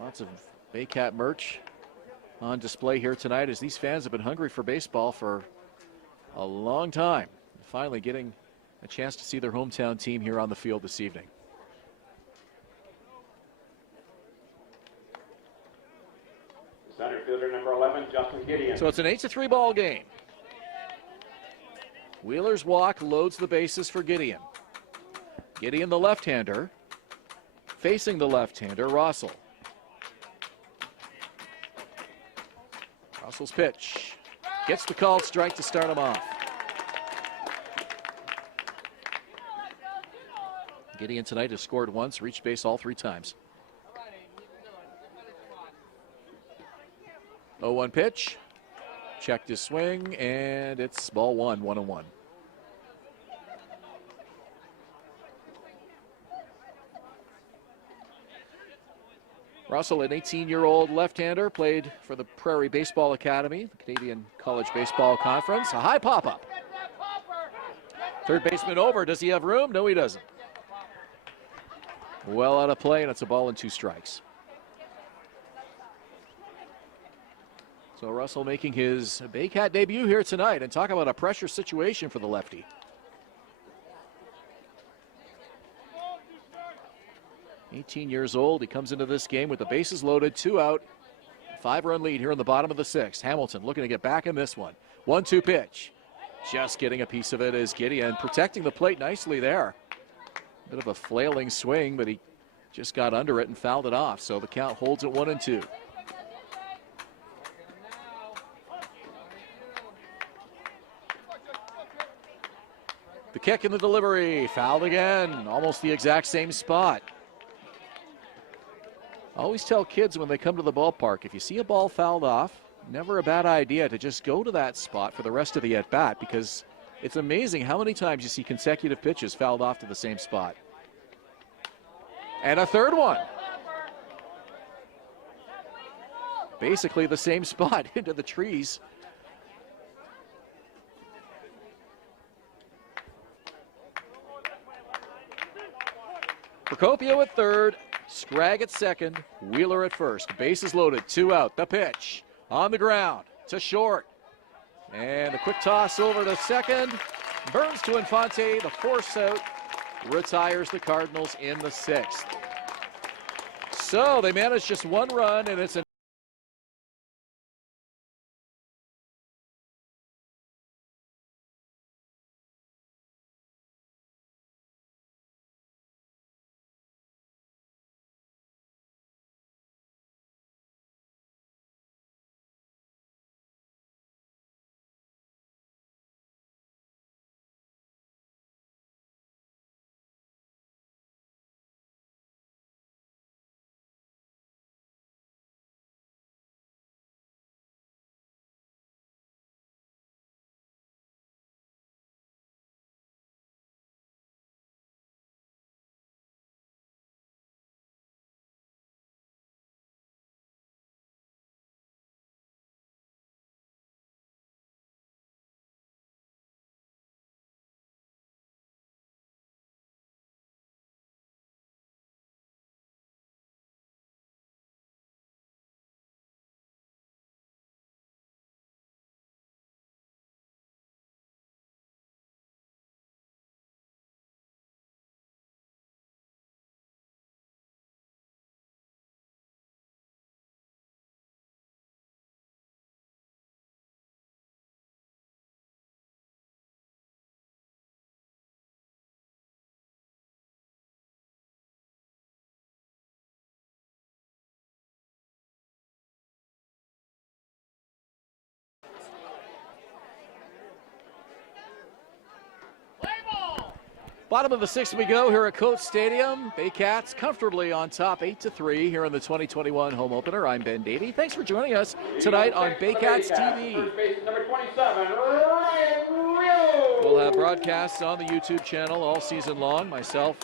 Lots of Baycat merch on display here tonight as these fans have been hungry for baseball for a long time. Finally getting a chance to see their hometown team here on the field this evening. Center fielder number 11, Justin Gideon. So it's an 8-3 ball game. Wheeler's walk loads the bases for Gideon. Gideon, the left-hander, facing the left-hander, Russell. Russell's pitch gets the called strike to start him off. Gideon tonight has scored once, reached base all 3 times. 0-1 pitch, checked his swing, and it's ball 1, 1-1. Russell, an 18-year-old left-hander, played for the Prairie Baseball Academy, the Canadian College Baseball Conference. A high pop-up. Third baseman over. Does he have room? No, he doesn't. Well out of play, and it's a ball and 2 strikes. So Russell making his Baycat debut here tonight, and talk about a pressure situation for the lefty. "18 years old, he comes into this game with the bases loaded, 2 out, 5-run lead here in the bottom of the 6th. Hamilton looking to get back in this one. 1-2 pitch. Just getting a piece of it is Gideon, protecting the plate nicely there. Bit of a flailing swing, but he just got under it and fouled it off. So the count holds at 1-2. The kick and the delivery, fouled again, almost the exact same spot. I always tell kids when they come to the ballpark, if you see a ball fouled off, never a bad idea to just go to that spot for the rest of the at-bat, because it's amazing how many times you see consecutive pitches fouled off to the same spot. And a third one. Basically the same spot, into the trees. Procopio at third, Scragg at second, Wheeler at first. Bases loaded, 2 out. The pitch on the ground to short. And a quick toss over to second. Burns to Infante, the force out, retires the Cardinals in the 6th. So they managed just 1 run, and it's an Bottom of the sixth we go here at Coates Stadium. Baycats comfortably on top 8-3 here in the 2021 home opener. I'm Ben Davey. Thanks for joining us tonight on Baycats TV. First base, number 27, Ryan Rio. We'll have broadcasts on the YouTube channel all season long. Myself,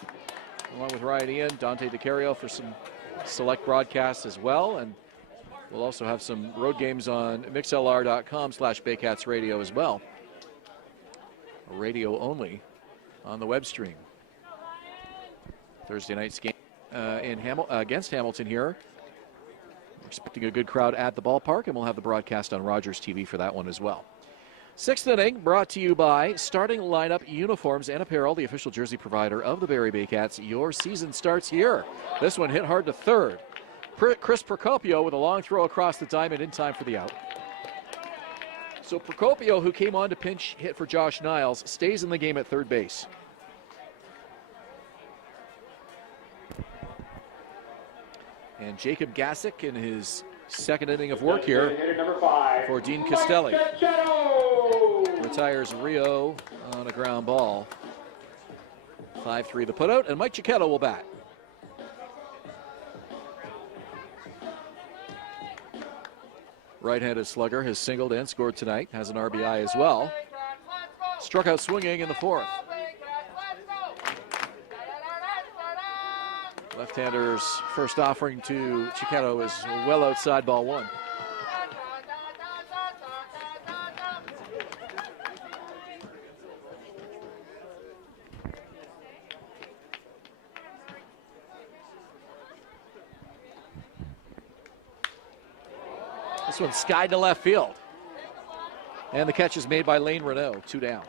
along with Ryan Ian, Dante DiCario for some select broadcasts as well. And we'll also have some road games on mixlr.com/Baycats Radio as well. Radio only on the web stream. Thursday night's game against Hamilton here. We're expecting a good crowd at the ballpark, and we'll have the broadcast on Rogers TV for that one as well. Sixth inning brought to you by Starting Lineup Uniforms and Apparel, the official jersey provider of the Barrie Baycats. Your season starts here. This one hit hard to third. Chris Procopio with a long throw across the diamond in time for the out. So Procopio, who came on to pinch hit for Josh Niles, stays in the game at third base. And Jacob Gassick in his second inning of work here for Dean Castelli. Retires Rio on a ground ball. 5-3 the putout, and Mike Cicchetto will bat. Right-handed slugger has singled and scored tonight, has an RBI as well. Struck out swinging in the fourth. Left-hander's first offering to Cicchetto is well outside ball one. This one's skied to left field. And the catch is made by Lane Renault, 2 down.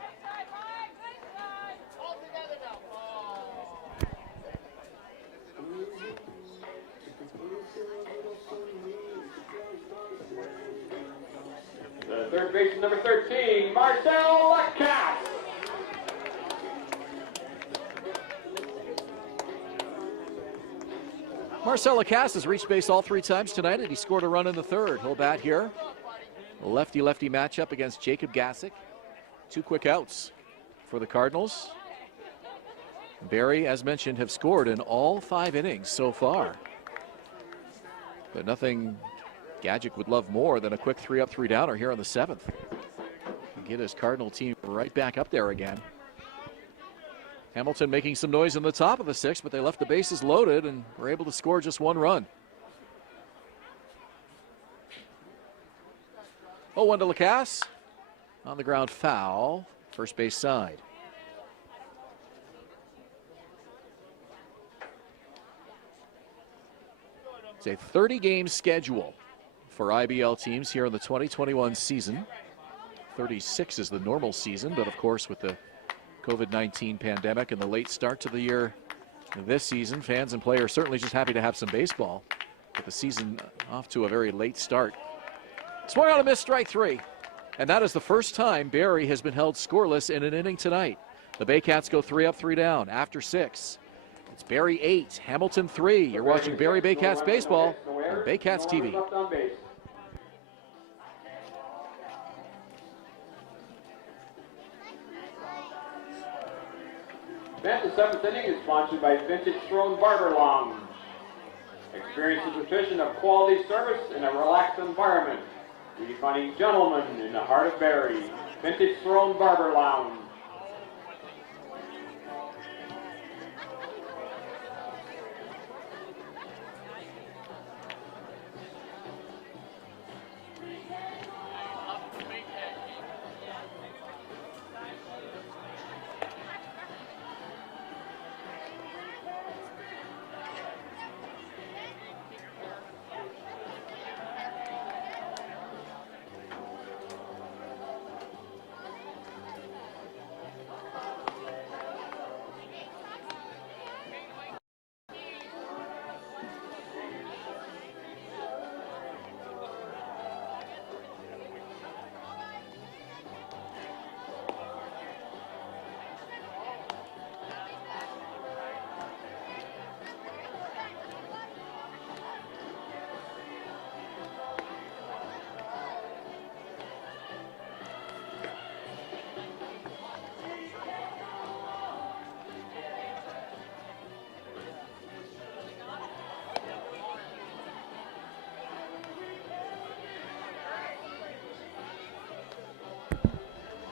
The third baseman, number 13, Marcel Lacasse. Marcel Lacasse has reached base all 3 times tonight, and he scored a run in the third. He'll bat here. A lefty-lefty matchup against Jacob Gassick. 2 quick outs for the Cardinals. Barrie, as mentioned, have scored in all 5 innings so far. But nothing Gadget would love more than a quick 3-up, 3-downer here on the 7th. Get his Cardinal team right back up there again. Hamilton making some noise in the top of the 6th, but they left the bases loaded and were able to score just 1 run. 0-1 to Lacasse. On the ground foul, first base side. It's a 30-game schedule for IBL teams here in the 2021 season. 36 is the normal season, but of course with the COVID-19 pandemic and the late start to the year this season, fans and players certainly just happy to have some baseball. But the season off to a very late start. Swung on a missed, strike 3. And that is the first time Barrie has been held scoreless in an inning tonight. The Baycats go 3-up, 3 down after 6. It's Barrie 8, Hamilton 3. You're watching Barrie Baycats baseball on Baycats TV. The 7th inning is sponsored by Vintage Throne Barber Lounge. Experience the tradition of quality service in a relaxed environment. Redefining gentlemen in the heart of Barrie. Vintage Throne Barber Lounge.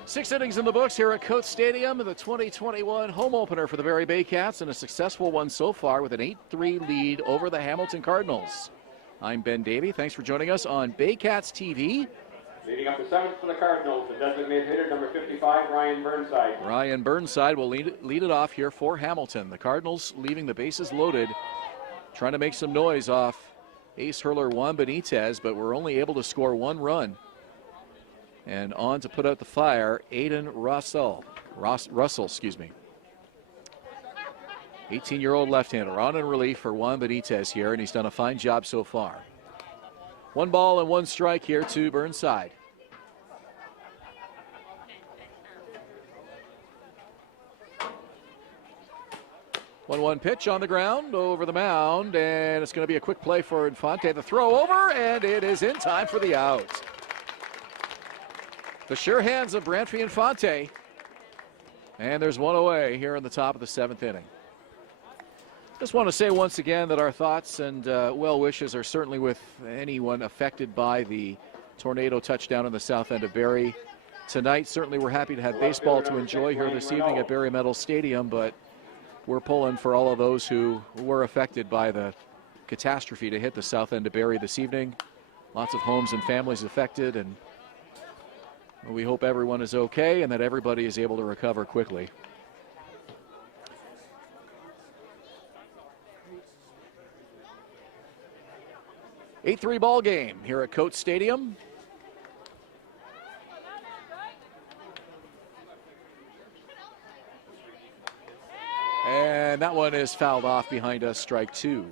6 innings in the books here at Coates Stadium in the 2021 home opener for the Barrie Baycats, and a successful one so far with an 8-3 lead over the Hamilton Cardinals. I'm Ben Davey. Thanks for joining us on Baycats TV. Leading up the 7th for the Cardinals, the designated hitter, number 55, Ryan Burnside. Ryan Burnside will lead it off here for Hamilton. The Cardinals leaving the bases loaded, trying to make some noise off ace hurler Juan Benitez, but were only able to score 1 run. And on to put out the fire, Aiden Russell, 18-year-old left-hander on in relief for Juan Benitez here, and he's done a fine job so far. 1 ball and 1 strike here to Burnside. One pitch on the ground over the mound, and it's going to be a quick play for Infante. The throw over, and it is in time for the out. The sure hands of Branfy Infante. And there's 1 away here in the top of the 7th inning. Just want to say once again that our thoughts and well wishes are certainly with anyone affected by the tornado touchdown in the south end of Barrie. Tonight, certainly we're happy to have baseball to enjoy here this evening at Barrie Metals Stadium, but we're pulling for all of those who were affected by the catastrophe to hit the south end of Barrie this evening. Lots of homes and families affected, and we hope everyone is okay and that everybody is able to recover quickly. An 8-3 ball game here at Coates Stadium. And that one is fouled off behind us, strike 2.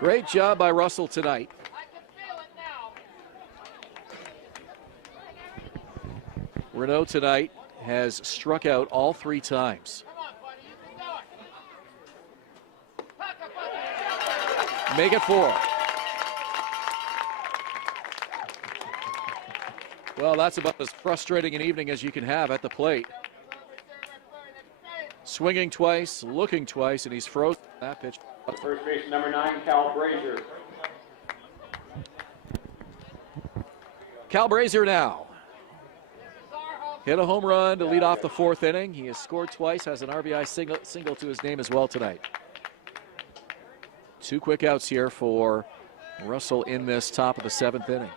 Great job by Russell tonight. I can feel it now. Renault tonight has struck out all 3 times. Come on, buddy, you can do it. Pack up on the Make it 4. Well, that's about as frustrating an evening as you can have at the plate. Swinging twice, looking twice, and he's frozen. That pitch. First base, number 9, Cal Brazier. Cal Brazier now. Hit a home run to lead off the 4th inning. He has scored twice, has an RBI single to his name as well tonight. 2 quick outs here for Russell in this top of the 7th inning.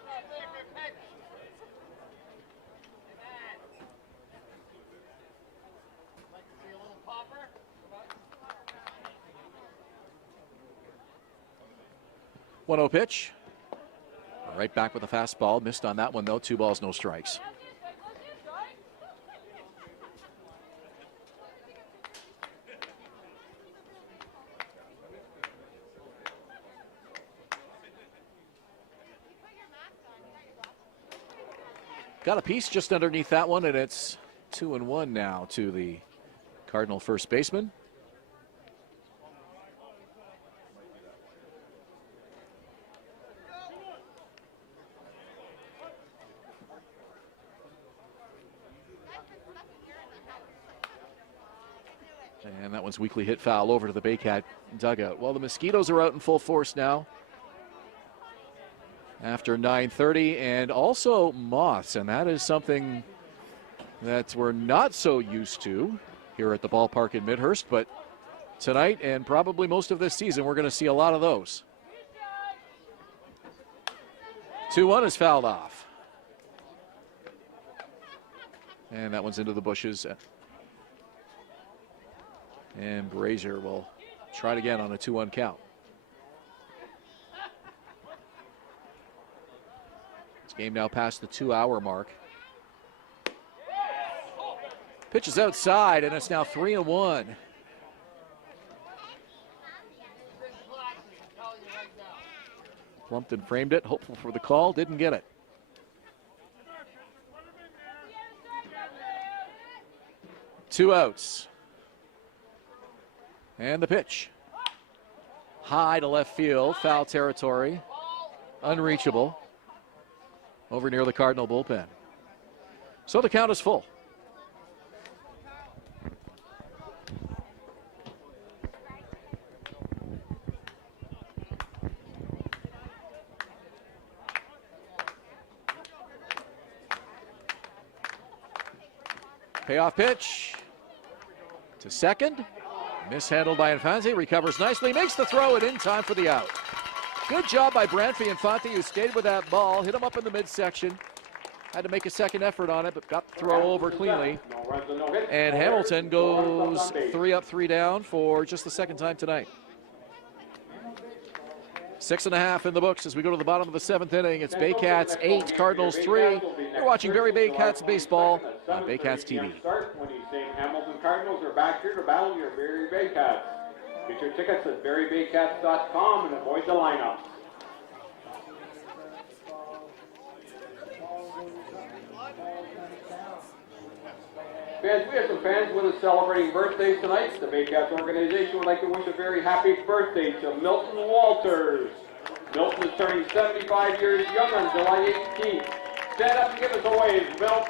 One 0 pitch. Right back with a fastball. Missed on that one, though. 2 balls, no strikes. Got a piece just underneath that one, and it's 2-1 now to the Cardinal first baseman. And that one's weakly hit foul over to the Baycat dugout. Well, the Mosquitoes are out in full force now after 9:30, and also moths, and that is something that we're not so used to here at the ballpark in Midhurst, but tonight and probably most of this season we're going to see a lot of those. 2-1 is fouled off. And that one's into the bushes. And Brazier will try it again on a 2-1 count. This game now past the 2-hour mark. Pitch is outside, and it's now 3-1. Plumpton framed it, hopeful for the call, didn't get it. Two outs. And the pitch. High to left field, foul territory, unreachable, over near the Cardinal bullpen. So the count is full. Payoff pitch to second. Mishandled by Infante. Recovers nicely. Makes the throw and in time for the out. Good job by Branfy Infante, who stayed with that ball. Hit him up in the midsection. Had to make a second effort on it, but got the throw over cleanly. And Hamilton goes 3 up, 3 down for just the second time tonight. 6.5 in the books as we go to the bottom of the 7th inning. It's Baycats 8, Cardinals 3. You're watching Barrie Baycats baseball on Baycats TV. When you say Hamilton Cardinals are back here to battle your Barrie Baycats. Get your tickets at barriebaycats.com and avoid the lineup. Fans, we have some fans with us celebrating birthdays tonight. The Baycats organization would like to wish a very happy birthday to Milton Walters. Milton is turning 75 years young on July 18th. Stand up and give us a wave, Milt.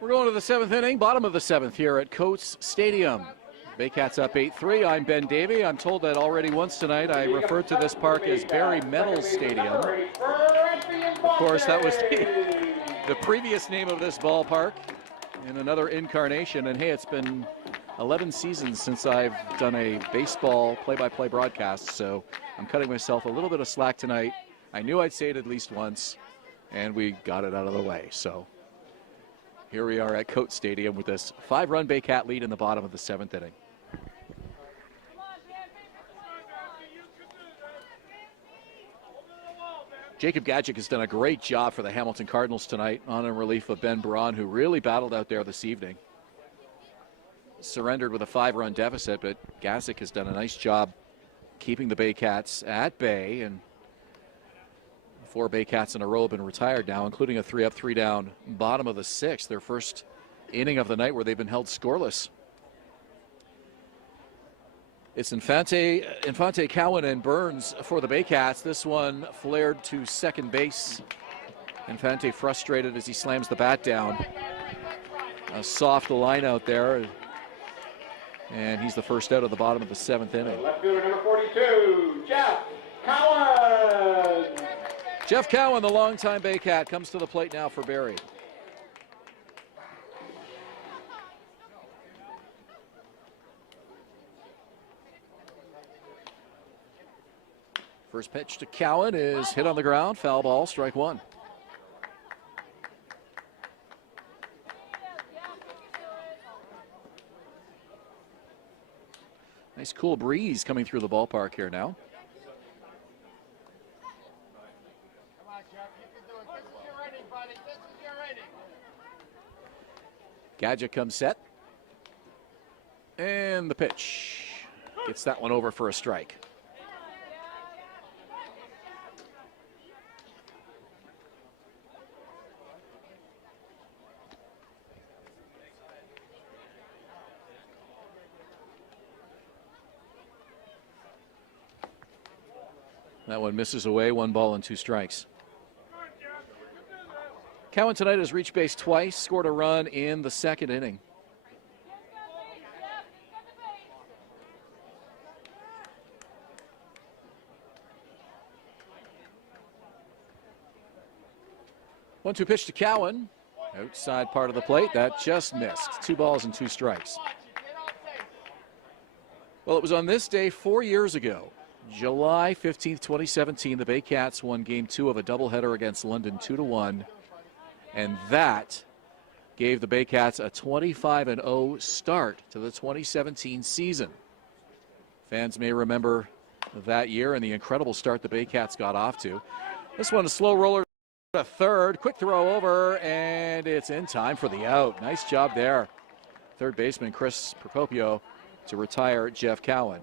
We're going to the 7th inning, bottom of the 7th here at Coates Stadium. Baycats up 8-3. I'm Ben Davey. I'm told that already once tonight. I referred to this park as Barrie Metals Stadium. Of course, that was the previous name of this ballpark in another incarnation. And hey, it's been 11 seasons since I've done a baseball play-by-play broadcast, so I'm cutting myself a little bit of slack tonight. I knew I'd say it at least once, and we got it out of the way. So here we are at Coates Stadium with this 5-run Baycat lead in the bottom of the 7th inning. Jacob Gadzik has done a great job for the Hamilton Cardinals tonight on in relief of Ben Braun, who really battled out there this evening. Surrendered with a 5-run deficit, but Gadzik has done a nice job keeping the Baycats at bay, and 4 Baycats in a row have been retired now, including a 3 up, 3 down bottom of the 6th, their first inning of the night where they've been held scoreless. It's Infante, Cowan, and Burns for the Baycats. This one flared to second base. Infante frustrated as he slams the bat down. A soft line out there. And he's the first out of the bottom of the 7th inning. Left fielder number 42, Jeff Cowan. Jeff Cowan, the longtime Baycat, comes to the plate now for Barrie. First pitch to Cowan is hit on the ground, foul ball, strike 1. Nice cool breeze coming through the ballpark here now. Come on, Jeff, you can do it. This is your inning, buddy. This is your inning. Gadzik comes set. And the pitch. Gets that one over for a strike. That one misses away, 1 ball and 2 strikes. Cowan tonight has reached base twice, scored a run in the 2nd inning. One-two pitch to Cowan. Outside part of the plate, that just missed. 2 balls and 2 strikes. Well, it was on this day 4 years ago, July 15th, 2017, the Baycats won Game 2 of a doubleheader against London 2-1, and that gave the Baycats a 25-0 start to the 2017 season. Fans may remember that year and the incredible start the Baycats got off to. This one, a slow roller. A third, quick throw over, and it's in time for the out. Nice job there. Third baseman Chris Procopio to retire Jeff Cowan.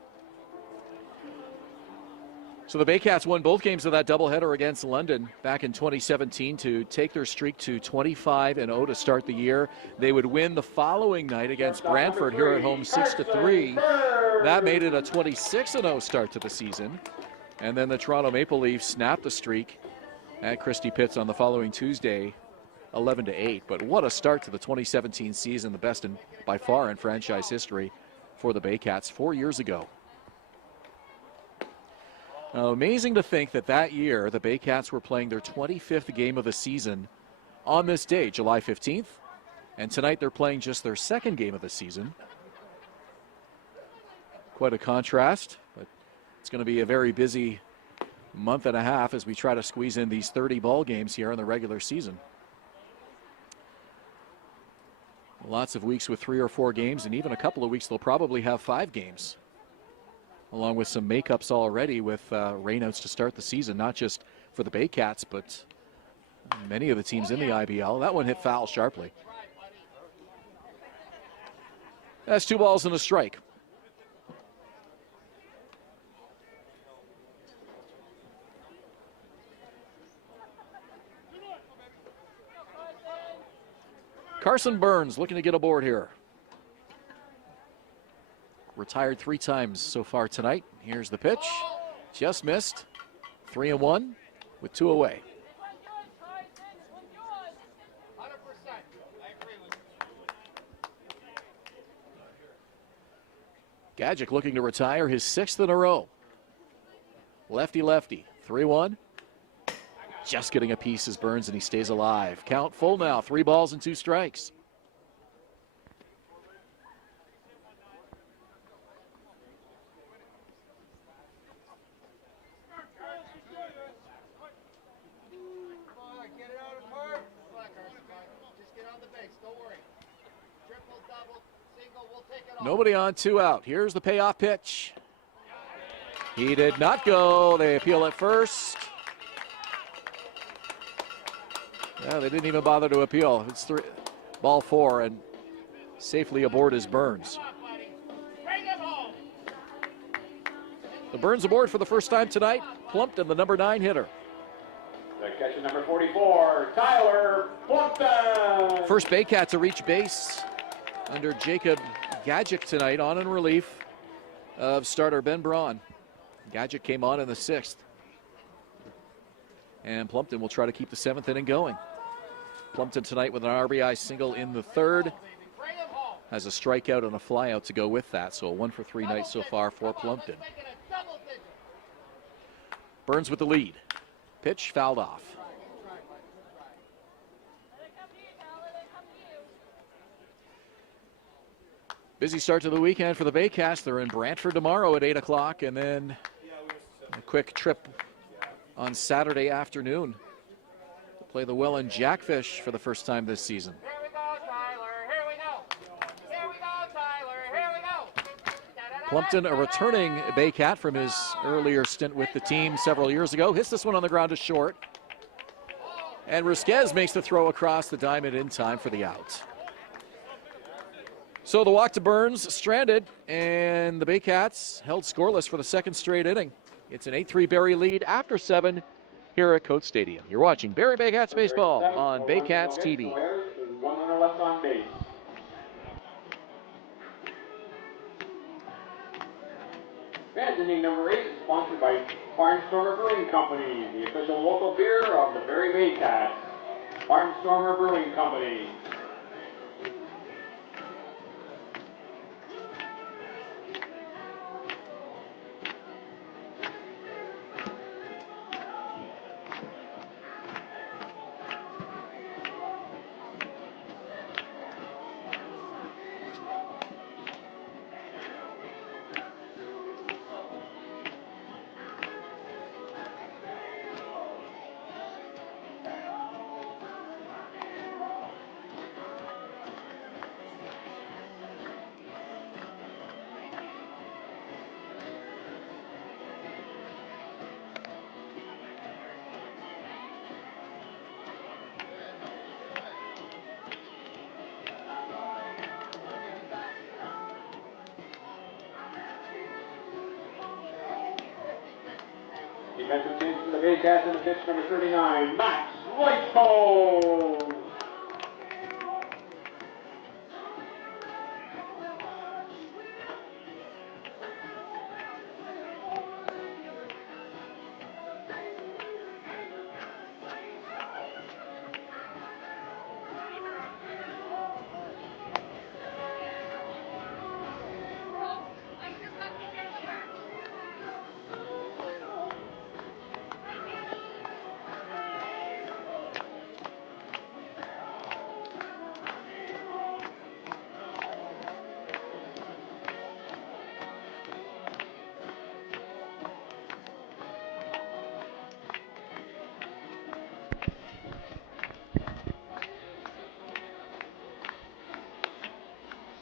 So the Baycats won both games of that doubleheader against London back in 2017 to take their streak to 25-0 to start the year. They would win the following night against Brantford here at home 6-3. That made it a 26-0 start to the season. And then the Toronto Maple Leafs snapped the streak at Christie Pitts on the following Tuesday, 11-8. But what a start to the 2017 season, the best by far in franchise history for the Baycats 4 years ago. Now, amazing to think that year the Baycats were playing their 25th game of the season on this day, July 15th. And tonight they're playing just their second game of the season. Quite a contrast, but it's going to be a very busy month and a half as we try to squeeze in these 30 ball games here in the regular season. Lots of weeks with 3 or 4 games, and even a couple of weeks they'll probably have 5 games, along with some makeups already with rainouts to start the season, not just for the Baycats, but many of the teams in the IBL. That one hit foul sharply. That's 2 balls and a strike. Carson Burns looking to get aboard here. Retired 3 times so far tonight. Here's the pitch. Just missed. 3-1 with 2 away. Gadjic looking to retire his 6th in a row. Lefty. 3-1. Just getting a piece as Burns, and he stays alive. Count full now. 3 balls and 2 strikes. Nobody on, 2 out. Here's the payoff pitch. He did not go. They appeal at first. Yeah, they didn't even bother to appeal. It's ball 4, and safely aboard is Burns. The Burns aboard for the first time tonight. Plumpton, the number 9 hitter. The catcher number 44, Tyler Bullpen. First Baycat to reach base under Jacob Gadjic tonight, on in relief of starter Ben Braun. Gadjic came on in the 6th. And Plumpton will try to keep the 7th inning going. Plumpton tonight with an RBI single in the 3rd. Has a strikeout and a flyout to go with that. So a 1 for 3 night so far for Plumpton. Burns with the lead. Pitch fouled off. Busy start to the weekend for the Baycats. They're in Brantford tomorrow at 8 o'clock, and then a quick trip on Saturday afternoon to play the Welland Jackfish for the first time this season. Here we go, Tyler. Here we go. Here we go, Tyler. Here we go. Plumpton, a returning Baycat from his earlier stint with the team several years ago, hits this one on the ground to short. And Risquez makes the throw across the diamond in time for the out. So the walk to Burns stranded, and the Baycats held scoreless for the 2nd straight inning. It's an 8-3 Barrie lead after 7 here at Coates Stadium. You're watching Barrie Baycats baseball on Baycats TV. One runner left on base. And inning number 8 is sponsored by Barnstormer Brewing Company, the official local beer of the Barrie Baycats. Barnstormer Brewing Company. Catcher change from the Baycats in the pitch number 39, Max Whitehole.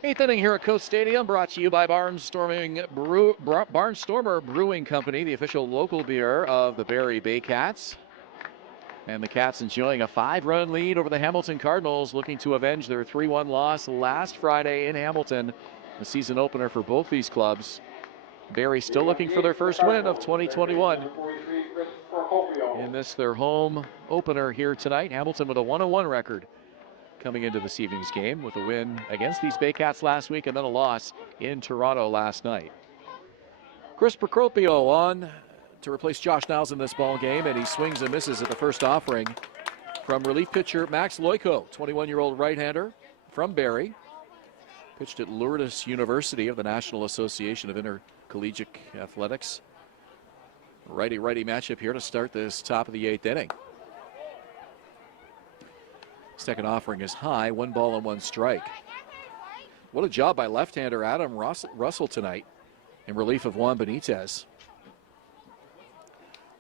Eighth inning here at Coast Stadium, brought to you by Barnstormer Brewing Company, the official local beer of the Barrie Baycats. And the Cats enjoying a 5-run lead over the Hamilton Cardinals, looking to avenge their 3-1 loss last Friday in Hamilton, the season opener for both these clubs. Barrie still looking for their first win of 2021 in this, their home opener here tonight. Hamilton with a 1-1 record coming into this evening's game, with a win against these Baycats last week and then a loss in Toronto last night. Chris Procopio on to replace Josh Niles in this ball game, and he swings and misses at the first offering from relief pitcher Max Loiko, 21-year-old right-hander from Barrie. Pitched at Lourdes University of the National Association of Intercollegiate Athletics. Righty-righty matchup here to start this top of the 8th inning. Second offering is high, 1 ball and 1 strike. What a job by left-hander Adam Russell tonight in relief of Juan Benitez.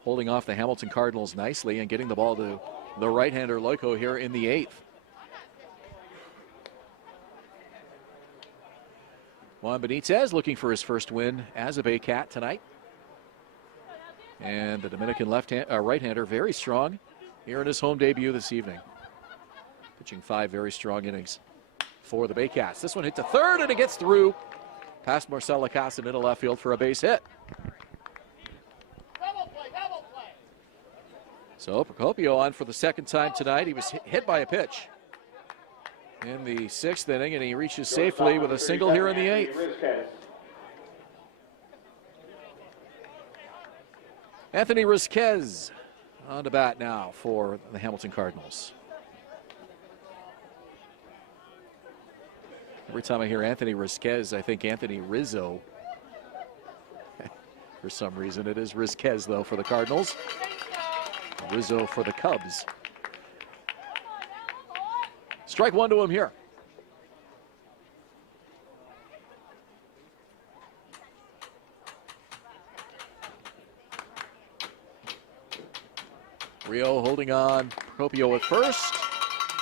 Holding off the Hamilton Cardinals nicely and getting the ball to the right-hander Loiko here in the 8th. Juan Benitez looking for his first win as a Baycat tonight. And the Dominican right-hander very strong here in his home debut this evening. Pitching 5 very strong innings for the Baycats. This one hit to third, and it gets through past Marcel Lacasse into left field for a base hit. Double play. So Procopio on for the second time tonight. He was hit by a pitch in the 6th inning, and he reaches safely with a single here in the 8th. Anthony Rizquez on to bat now for the Hamilton Cardinals. Every time I hear Anthony Rizquez, I think Anthony Rizzo. For some reason, it is Rizquez, though, for the Cardinals. Rizzo for the Cubs. Strike 1 to him here. Rio holding on. Procopio at first.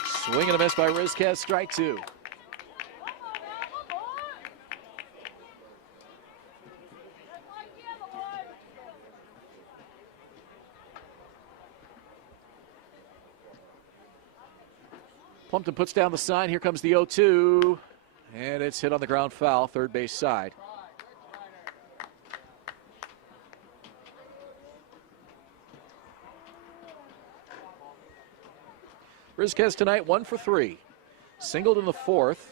Swing and a miss by Rizquez. Strike 2. Plumpton puts down the sign. Here comes the 0-2. And it's hit on the ground foul, third base side. Rizquez tonight, 1 for 3. Singled in the 4th.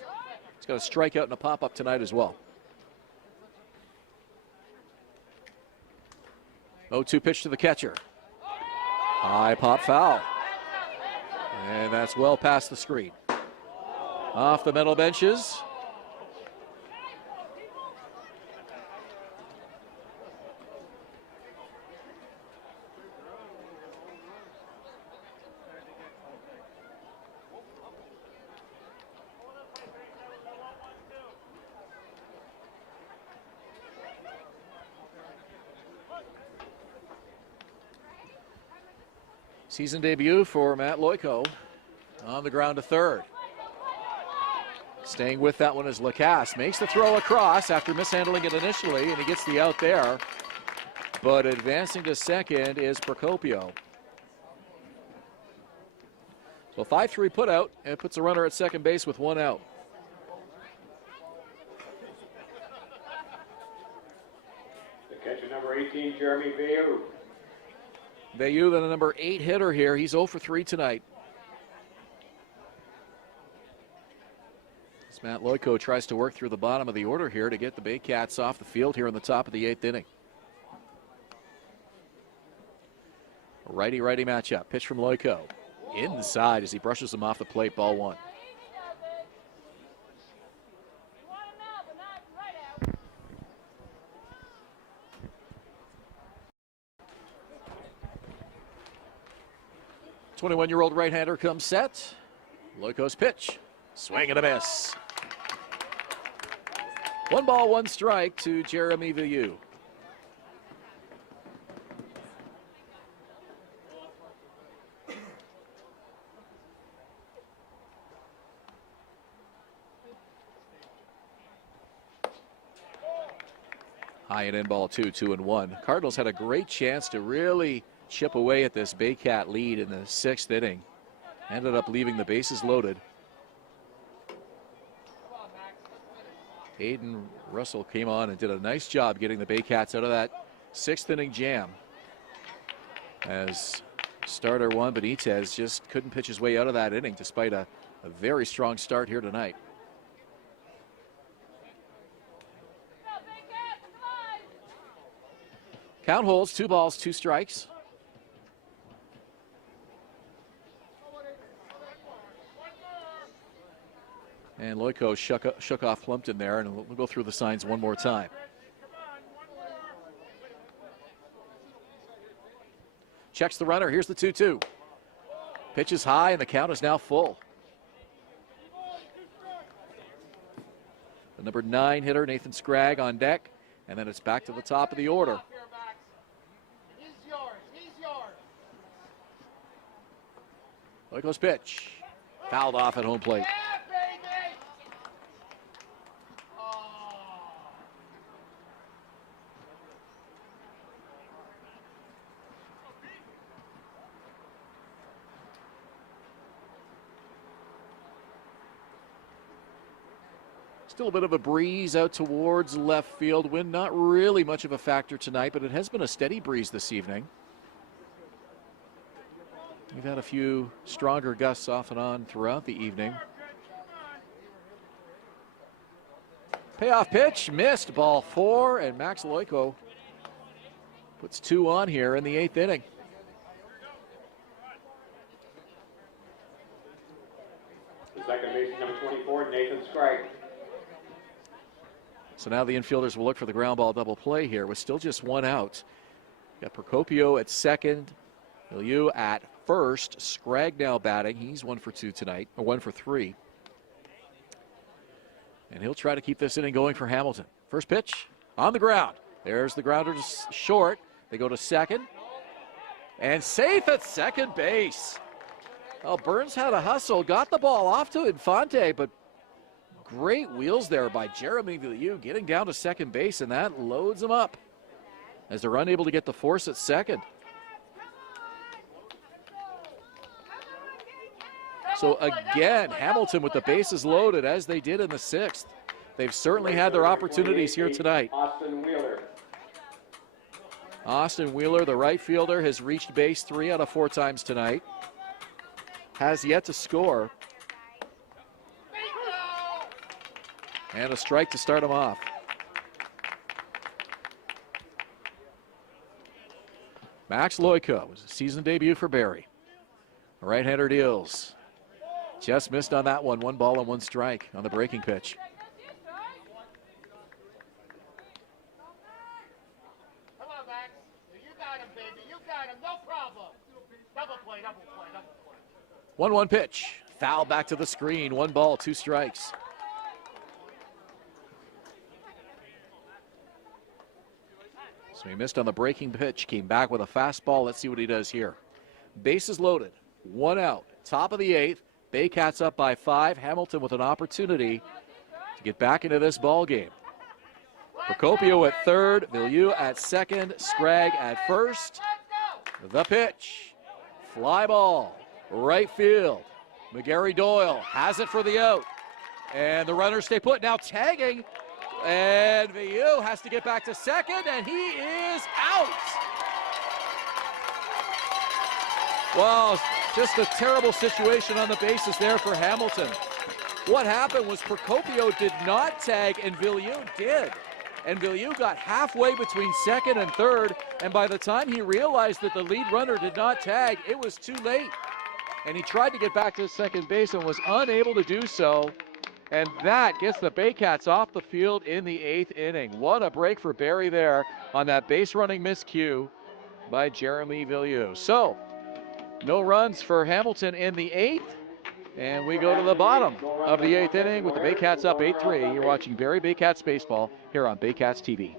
He's got a strikeout and a pop-up tonight as well. 0-2 pitch to the catcher. High pop foul. And that's well past the screen. Off the metal benches. Season debut for Matt Loiko on the ground to third. Staying with that one is Lacasse. Makes the throw across after mishandling it initially, and he gets the out there. But advancing to second is Procopio. So 5-3 put out, and puts a runner at second base with 1 out. The catcher number 18, Jeremy Bayou. Bayou, the number 8 hitter here. He's 0 for 3 tonight. As Matt Loyko tries to work through the bottom of the order here to get the Baycats off the field here in the top of the 8th inning. Righty-righty matchup. Pitch from Loyko. Inside as he brushes him off the plate. Ball 1. The 21-year-old right-hander comes set. Loyko's pitch. Swing and a miss. 1 ball, 1 strike to Jeremy Villieu. High and in ball 2, 2-1. Cardinals had a great chance to really chip away at this Baycat lead in the 6th inning. Ended up leaving the bases loaded. Hayden Russell came on and did a nice job getting the Baycats out of that 6th inning jam. As starter Juan Benitez just couldn't pitch his way out of that inning despite a very strong start here tonight. Count holds, 2 balls, 2 strikes. And Loyko shook off Plumpton there, and we'll go through the signs one more time. Checks the runner. Here's the 2-2. Pitch is high, and the count is now full. The number 9 hitter, Nathan Scragg, on deck, and then it's back to the top of the order. Loyko's pitch. Fouled off at home plate. Still a bit of a breeze out towards left field. Wind not really much of a factor tonight, but it has been a steady breeze this evening. We've had a few stronger gusts off and on throughout the evening. Payoff pitch, missed, ball 4, and Max Loyko puts 2 on here in the 8th inning. The second baseman, number 24, Nathan Scragg. So now the infielders will look for the ground ball double play here with still just 1 out. Got Procopio at second, Villieu at first. Scragg now batting. He's 1 for 2 tonight, or 1 for 3. And he'll try to keep this inning going for Hamilton. First pitch on the ground. There's the grounder to short. They go to second. And safe at second base. Well, Burns had a hustle, got the ball off to Infante, but great wheels there by Jeremy Villieu getting down to second base, and that loads them up as they're unable to get the force at second. So again, Hamilton with the bases loaded as they did in the 6th. They've certainly had their opportunities here tonight. Austin Wheeler, the right fielder, has reached base 3 out of 4 times tonight. Has yet to score. And a strike to start him off. Max Loyko was a season debut for Barrie. The right-hander deals. Just missed on that one. 1 ball and 1 strike on the breaking pitch. Come on, Max. You got him, baby. You got him. No problem. Double play, double play, double play. 1-1 pitch. Foul back to the screen. 1 ball, 2 strikes. So he missed on the breaking pitch. Came back with a fastball. Let's see what he does here. Bases loaded. 1 out. Top of the 8th. Baycats up by 5. Hamilton with an opportunity to get back into this ball game. Procopio at third, Villieu at second, Scragg at first. The pitch. Fly ball. Right field. McGarry Doyle has it for the out. And the runners stay put. Now tagging. And Villieu has to get back to second, and he is out. Well, just a terrible situation on the bases there for Hamilton. What happened was Procopio did not tag and Villieu did. And Villieu got halfway between second and third, and by the time he realized that the lead runner did not tag, it was too late. And he tried to get back to second base and was unable to do so. And that gets the Baycats off the field in the 8th inning. What a break for Barrie there on that base running miscue by Jeremy Villieu. So, no runs for Hamilton in the 8th. And we go to the bottom of the 8th inning with the Baycats up 8-3. You're watching Barrie Baycats baseball here on Baycats TV.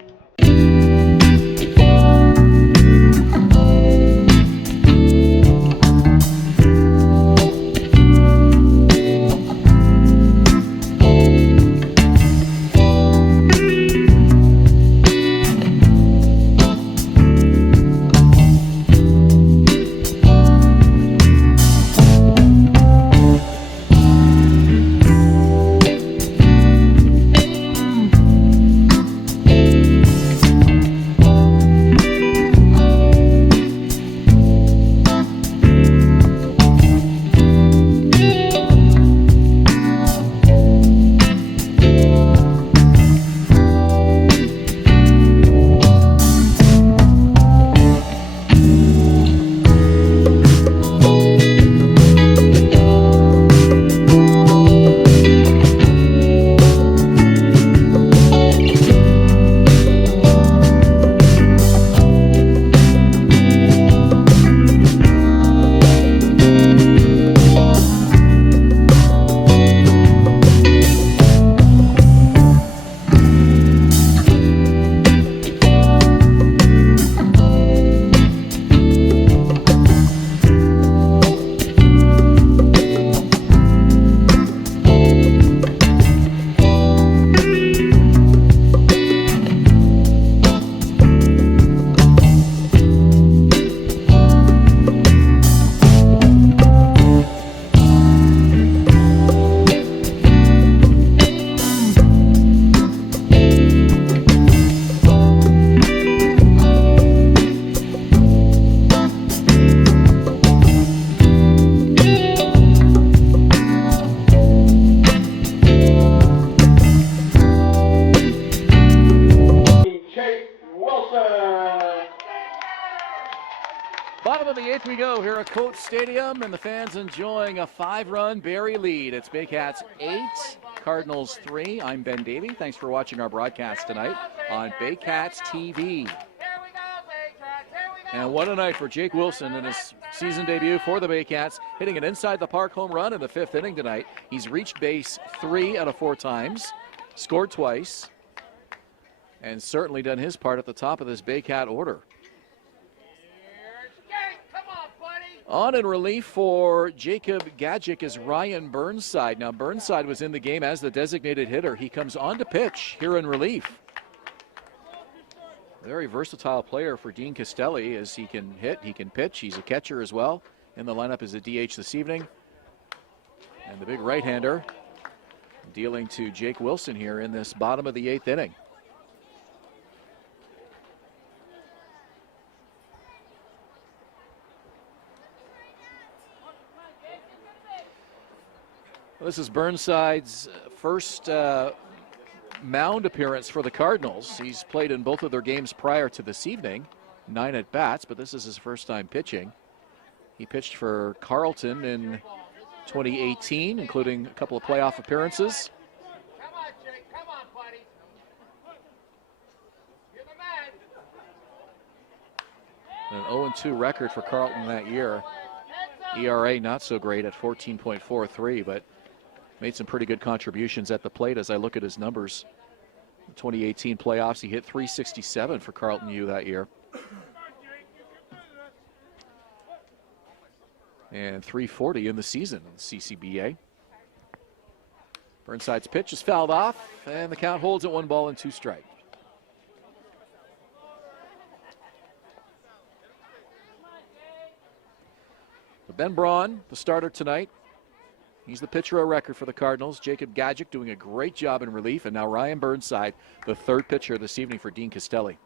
Bottom of the 8th we go here at Coates Stadium, and the fans enjoying a 5-run Barrie lead. It's Baycats 8, Cardinals 3. I'm Ben Davey. Thanks for watching our broadcast tonight on Baycats TV. And what a night for Jake Wilson in his season debut for the Baycats, hitting an inside the park home run in the 5th inning tonight. He's reached base 3 out of 4 times, scored twice, and certainly done his part at the top of this Baycat order. On in relief for Jacob Gadzik is Ryan Burnside. Now Burnside was in the game as the designated hitter. He comes on to pitch here in relief. Very versatile player for Dean Castelli, as he can hit, he can pitch. He's a catcher as well. In the lineup is a DH this evening. And the big right-hander dealing to Jake Wilson here in this bottom of the 8th inning. This is Burnside's first mound appearance for the Cardinals. He's played in both of their games prior to this evening, 9 at-bats, but this is his first time pitching. He pitched for Carleton in 2018, including a couple of playoff appearances. Come on, Jake. Come on, buddy. You're the man. An 0-2 record for Carleton that year. ERA not so great at 14.43, but made some pretty good contributions at the plate as I look at his numbers. The 2018 playoffs, he hit .367 for Carleton U that year. And .340 in the season in the CCBA. Burnside's pitch is fouled off, and the count holds at 1-2 strike. Ben Braun, the starter tonight. He's the pitcher of record for the Cardinals. Jacob Gadzik doing a great job in relief. And now Ryan Burnside, the third pitcher this evening for Dean Castelli.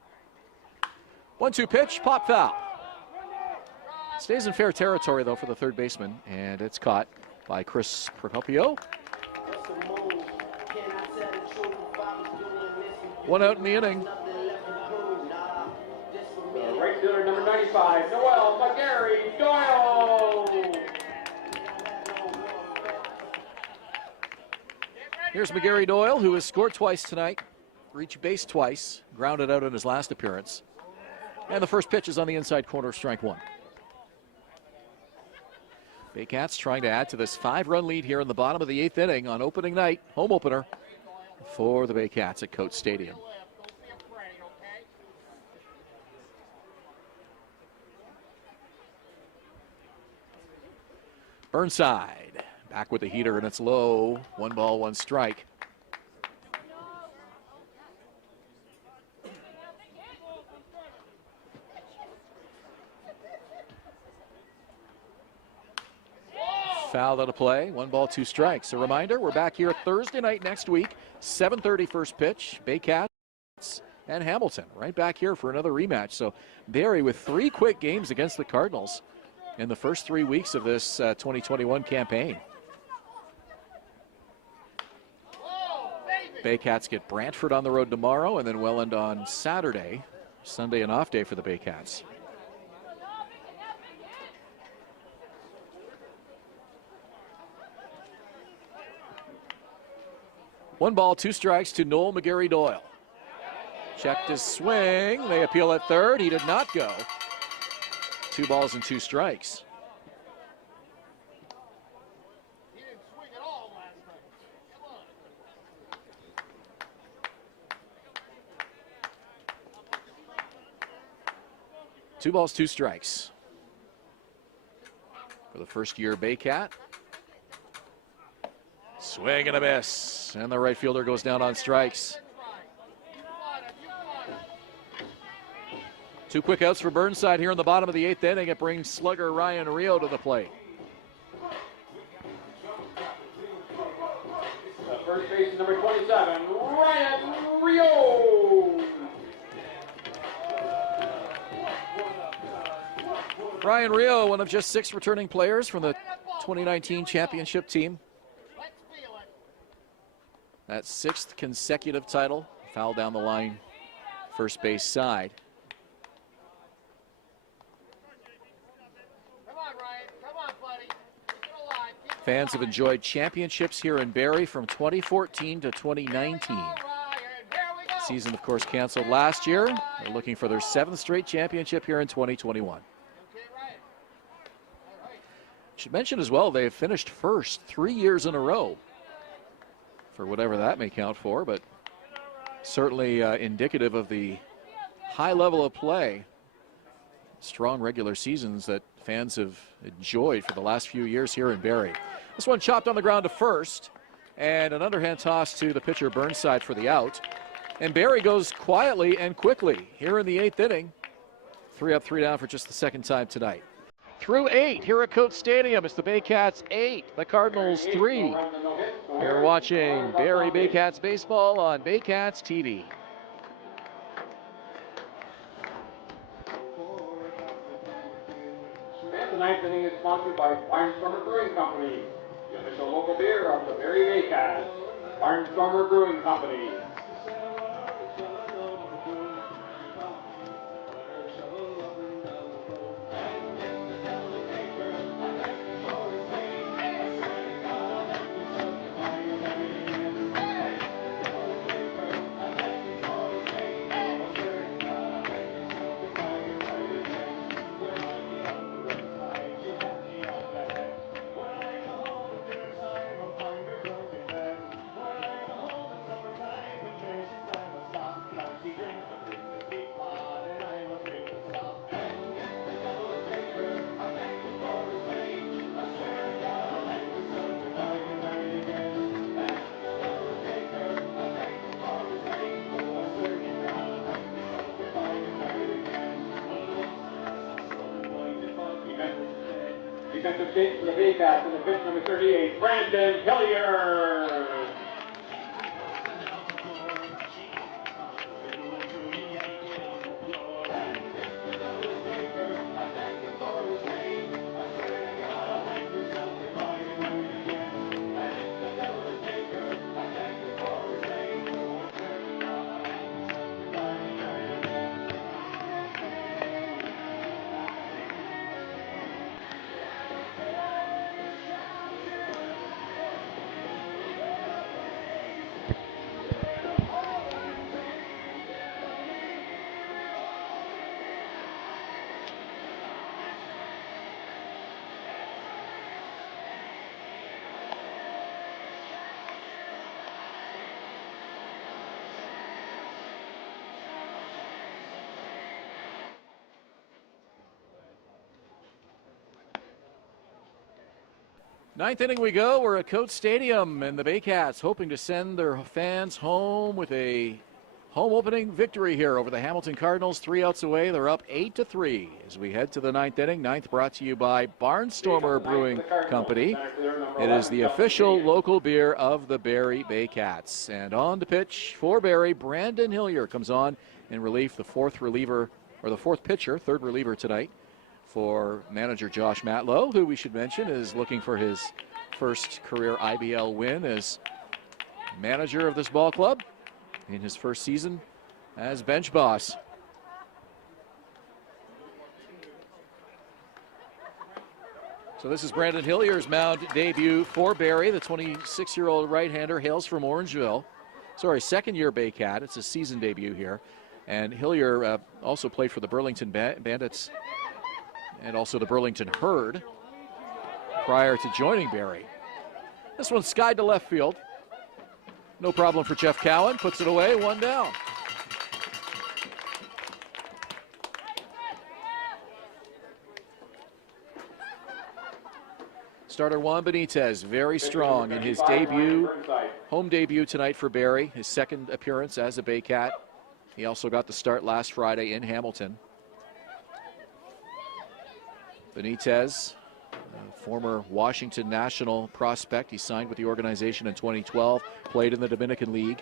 1-2 pitch, pop foul. Stays in fair territory, though, for the third baseman, and it's caught by Chris Procopio. One out in the inning. Right fielder number 95, Noel McGarry Doyle. Here's McGarry Doyle, who has scored twice tonight, reached base twice, grounded out in his last appearance. And the first pitch is on the inside corner, strike one. Baycats trying to add to this 5-run lead here in the bottom of the 8th inning on opening night, home opener for the Baycats at Coates Stadium. Burnside back with the heater, and it's low. 1 ball, 1 strike. Foul out of play. 1 ball, 2 strikes. A reminder, we're back here Thursday night next week, 7:30 first pitch. Baycats and Hamilton right back here for another rematch. So Barrie with 3 quick games against the Cardinals in the first 3 weeks of this 2021 campaign. Baycats get Brantford on the road tomorrow and then Welland on Saturday. Sunday an off day for the Baycats. One ball, 2 strikes to Noel McGarry Doyle. Checked his swing. They appeal at third. He did not go. 2 balls and 2 strikes. He didn't swing at all last night. Come on. 2 balls, 2 strikes. For the first year Baycat. Swing and a miss. And the right fielder goes down on strikes. 2 quick outs for Burnside here in the bottom of the 8th inning. It brings slugger Ryan Rio to the plate. First base number 27, Ryan Rio. Ryan Rio, one of just 6 returning players from the 2019 championship team. That 6th consecutive title. Foul down the line, first base side. Come on, Ryan. Come on, buddy. Keep it alive. Keep it Fans have alive. enjoyed championships here in Barrie from 2014 to 2019. Here we go, Ryan. Here we go. Season, of course, canceled last year. They're looking for their 7th straight championship here in 2021. Okay, Ryan. All right. Should mention as well, they've finished first 3 years in a row, for whatever that may count for, but certainly indicative of the high level of play, strong regular seasons that fans have enjoyed for the last few years here in Barrie. This one chopped on the ground to first, and an underhand toss to the pitcher Burnside for the out. And Barrie goes quietly and quickly here in the 8th inning. 3 up, 3 down for just the 2nd time tonight. Through 8 here at Coates Stadium. It's the Baycats 8, the Cardinals 3. You're watching Barrie Baycats baseball on Baycats TV. And tonight's inning is sponsored by Barnstormer Brewing Company, the official local beer of the Barrie Baycats. Barnstormer Brewing Company. Defensive change for the Baycats and the pitch number 38, Brandon Hillier. Ninth inning we go. We're at Coates Stadium, and the Baycats hoping to send their fans home with a home opening victory here over the Hamilton Cardinals. 3 outs away. They're up 8-3 as we head to the ninth inning. Ninth brought to you by Barnstormer Brewing Company. It is the official local beer of the Barrie Baycats. And on the pitch for Barrie, Brandon Hillier comes on in relief, the fourth pitcher, third reliever tonight for manager Josh Matlow, who we should mention is looking for his first career IBL win as manager of this ball club in his first season as bench boss. So this is Brandon Hillier's mound debut for Barrie. The 26-year-old right-hander hails from Orangeville. Sorry, second-year Baycat. It's a season debut here. And Hillier also played for the Burlington Bandits and also the Burlington Herd prior to joining Barrie. This one's skied to left field. No problem for Jeff Cowan. Puts it away, 1 down. Starter Juan Benitez, very strong in his home debut tonight for Barrie, his second appearance as a Baycat. He also got the start last Friday in Hamilton. Benitez, former Washington National prospect. He signed with the organization in 2012, played in the Dominican League.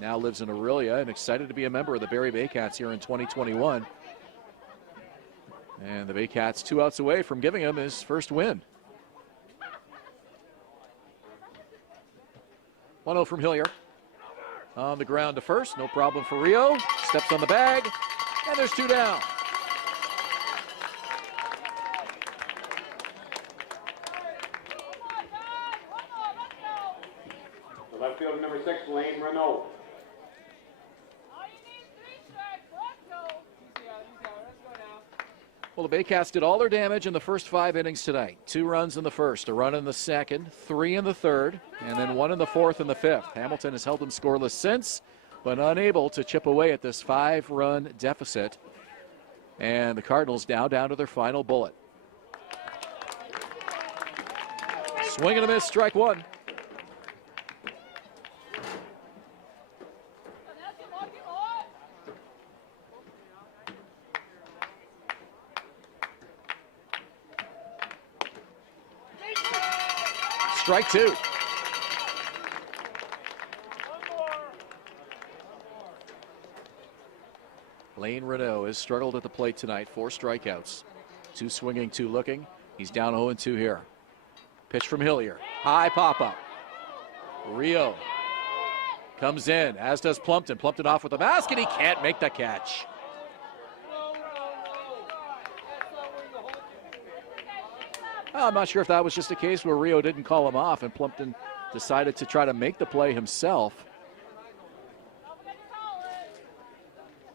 Now lives in Aurelia and excited to be a member of the Barrie Baycats here in 2021. And the Baycats 2 outs away from giving him his first win. 1-0 from Hillier. On the ground to first, no problem for Rio. Steps on the bag, and there's 2 down. Left fielder number 6, Lane Renault. Well, the Baycats did all their damage in the first 5 innings tonight. 2 runs in the first, a run in the second, 3 in the third, and then 1 in the fourth and the fifth. Hamilton has held them scoreless since, but unable to chip away at this 5-run deficit. And the Cardinals now down to their final bullet. Swing and a miss, strike 1. Strike 2. Lane Renault has struggled at the plate tonight. 4 strikeouts. 2 swinging, 2 looking. He's down 0-2 here. Pitch from Hillier. High pop-up. Rio comes in, as does Plumpton. Plumpton off with a mask, and he can't make the catch. I'm not sure if that was just a case where Rio didn't call him off and Plumpton decided to try to make the play himself.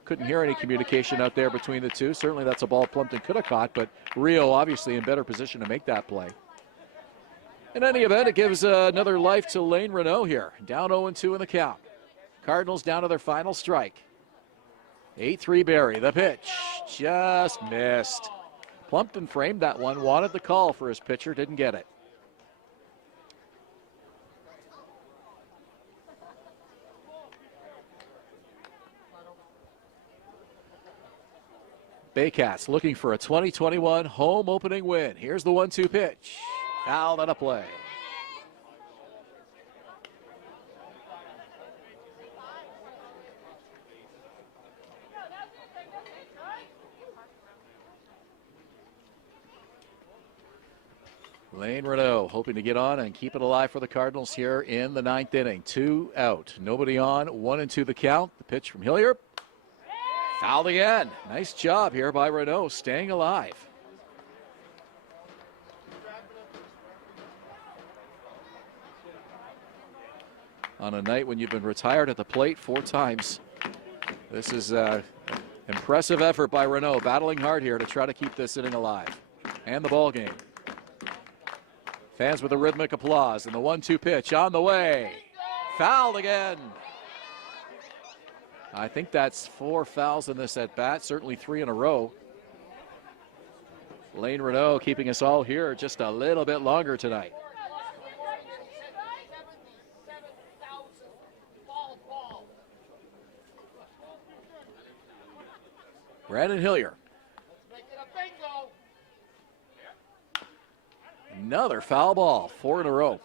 Couldn't hear any communication out there between the two. Certainly that's a ball Plumpton could have caught, but Rio obviously in better position to make that play. In any event, it gives another life to Lane Renault here. Down 0-2 in the count. Cardinals down to their final strike. 8-3 Barrie. The pitch just missed. Plumpton framed that one, wanted the call for his pitcher, didn't get it. Baycats looking for a 2021 home opening win. Here's the 1-2 pitch. Fouled on a play. Lane Renault hoping to get on and keep it alive for the Cardinals here in the 9th inning. 2 out, nobody on, 1-2 the count. The pitch from Hillier. Fouled again. Nice job here by Renault, staying alive. On a night when you've been retired at the plate 4 times. This is an impressive effort by Renault, battling hard here to try to keep this inning alive and the ball game. Fans with a rhythmic applause, and the 1-2 pitch on the way. Fouled again. I think that's 4 fouls in this at bat, certainly 3 in a row. Lane Renault keeping us all here just a little bit longer tonight. Brandon Hillier. Another foul ball, 4 in a row.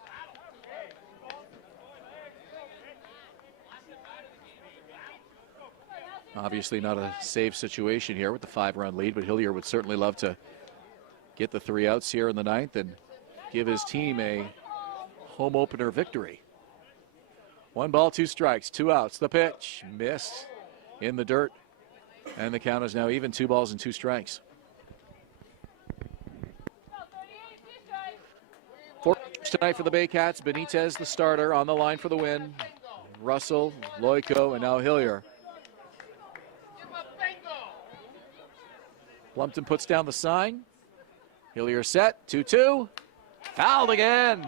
Obviously not a safe situation here with the 5-run lead, but Hillier would certainly love to get the 3 outs here in the 9th and give his team a home opener victory. 1 ball, 2 strikes, 2 outs. The pitch missed in the dirt, and the count is now even, 2 balls and 2 strikes. 4 tonight for the Baycats. Benitez, the starter, on the line for the win. Russell, Loico, and now Hillier. Plumpton puts down the sign. Hillier set, 2-2. Fouled again.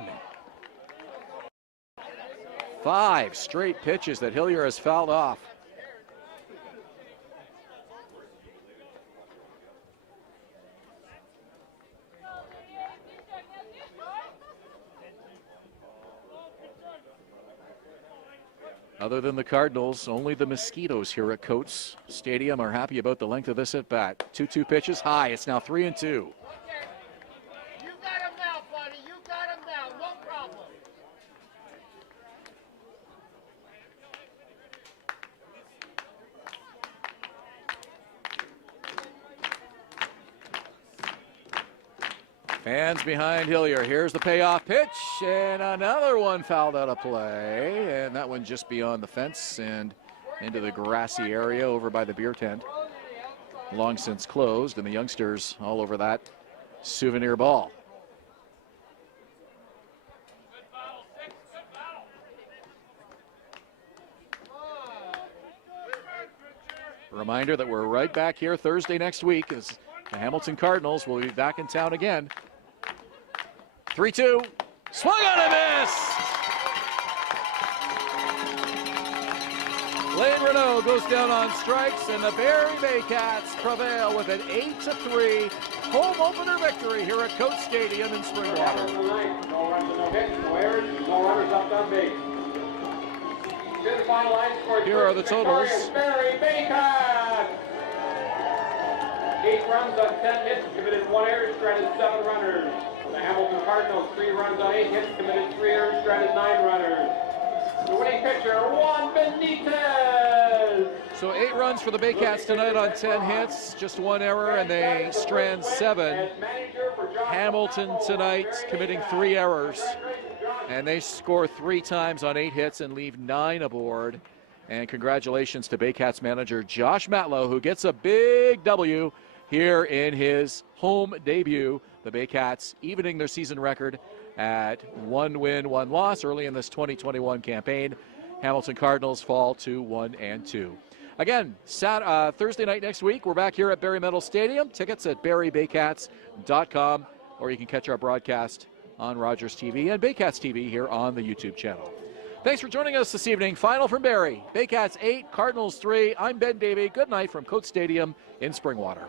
5 straight pitches that Hillier has fouled off. Other than the Cardinals, only the Mosquitoes here at Coates Stadium are happy about the length of this at bat. 2-2 pitches high. It's now 3-2. You got him now, buddy. You got him now. No problem. Fans behind Hillier. Here's the payoff pitch, and another one fouled out of play, and that one just beyond the fence and into the grassy area over by the beer tent. Long since closed, and the youngsters all over that souvenir ball. A reminder that we're right back here Thursday next week as the Hamilton Cardinals will be back in town again. 3-2, swung on a miss! Lane Renault goes down on strikes, and the Barrie Baycats prevail with an 8-3 home opener victory here at Coates Stadium in Springwater. No runs and no hits, no errors, no runners left on base. Here's the final line score. Here are the totals. Barrie Baycats. 8 runs on 10 hits, committed 1 error, stranded 7 runners. The Hamilton Cardinals, 3 runs on 8 hits, committed 3 errors, stranded 9 runners. The winning pitcher, Juan Benitez. So 8 runs for the Baycats tonight on 10 hits, just 1 error, and they strand 7. Hamilton tonight committing 3 errors, and they score 3 times on 8 hits and leave 9 aboard. And congratulations to Baycats manager Josh Matlow, who gets a big W here in his home debut. The Baycats evening their season record at 1 win, 1 loss early in this 2021 campaign. Hamilton Cardinals fall to 1-2. Again, Thursday night next week, we're back here at Barrie Metal Stadium. Tickets at barriebaycats.com, or you can catch our broadcast on Rogers TV and Baycats TV here on the YouTube channel. Thanks for joining us this evening. Final from Barrie. Baycats 8, Cardinals 3. I'm Ben Davey. Good night from Coates Stadium in Springwater.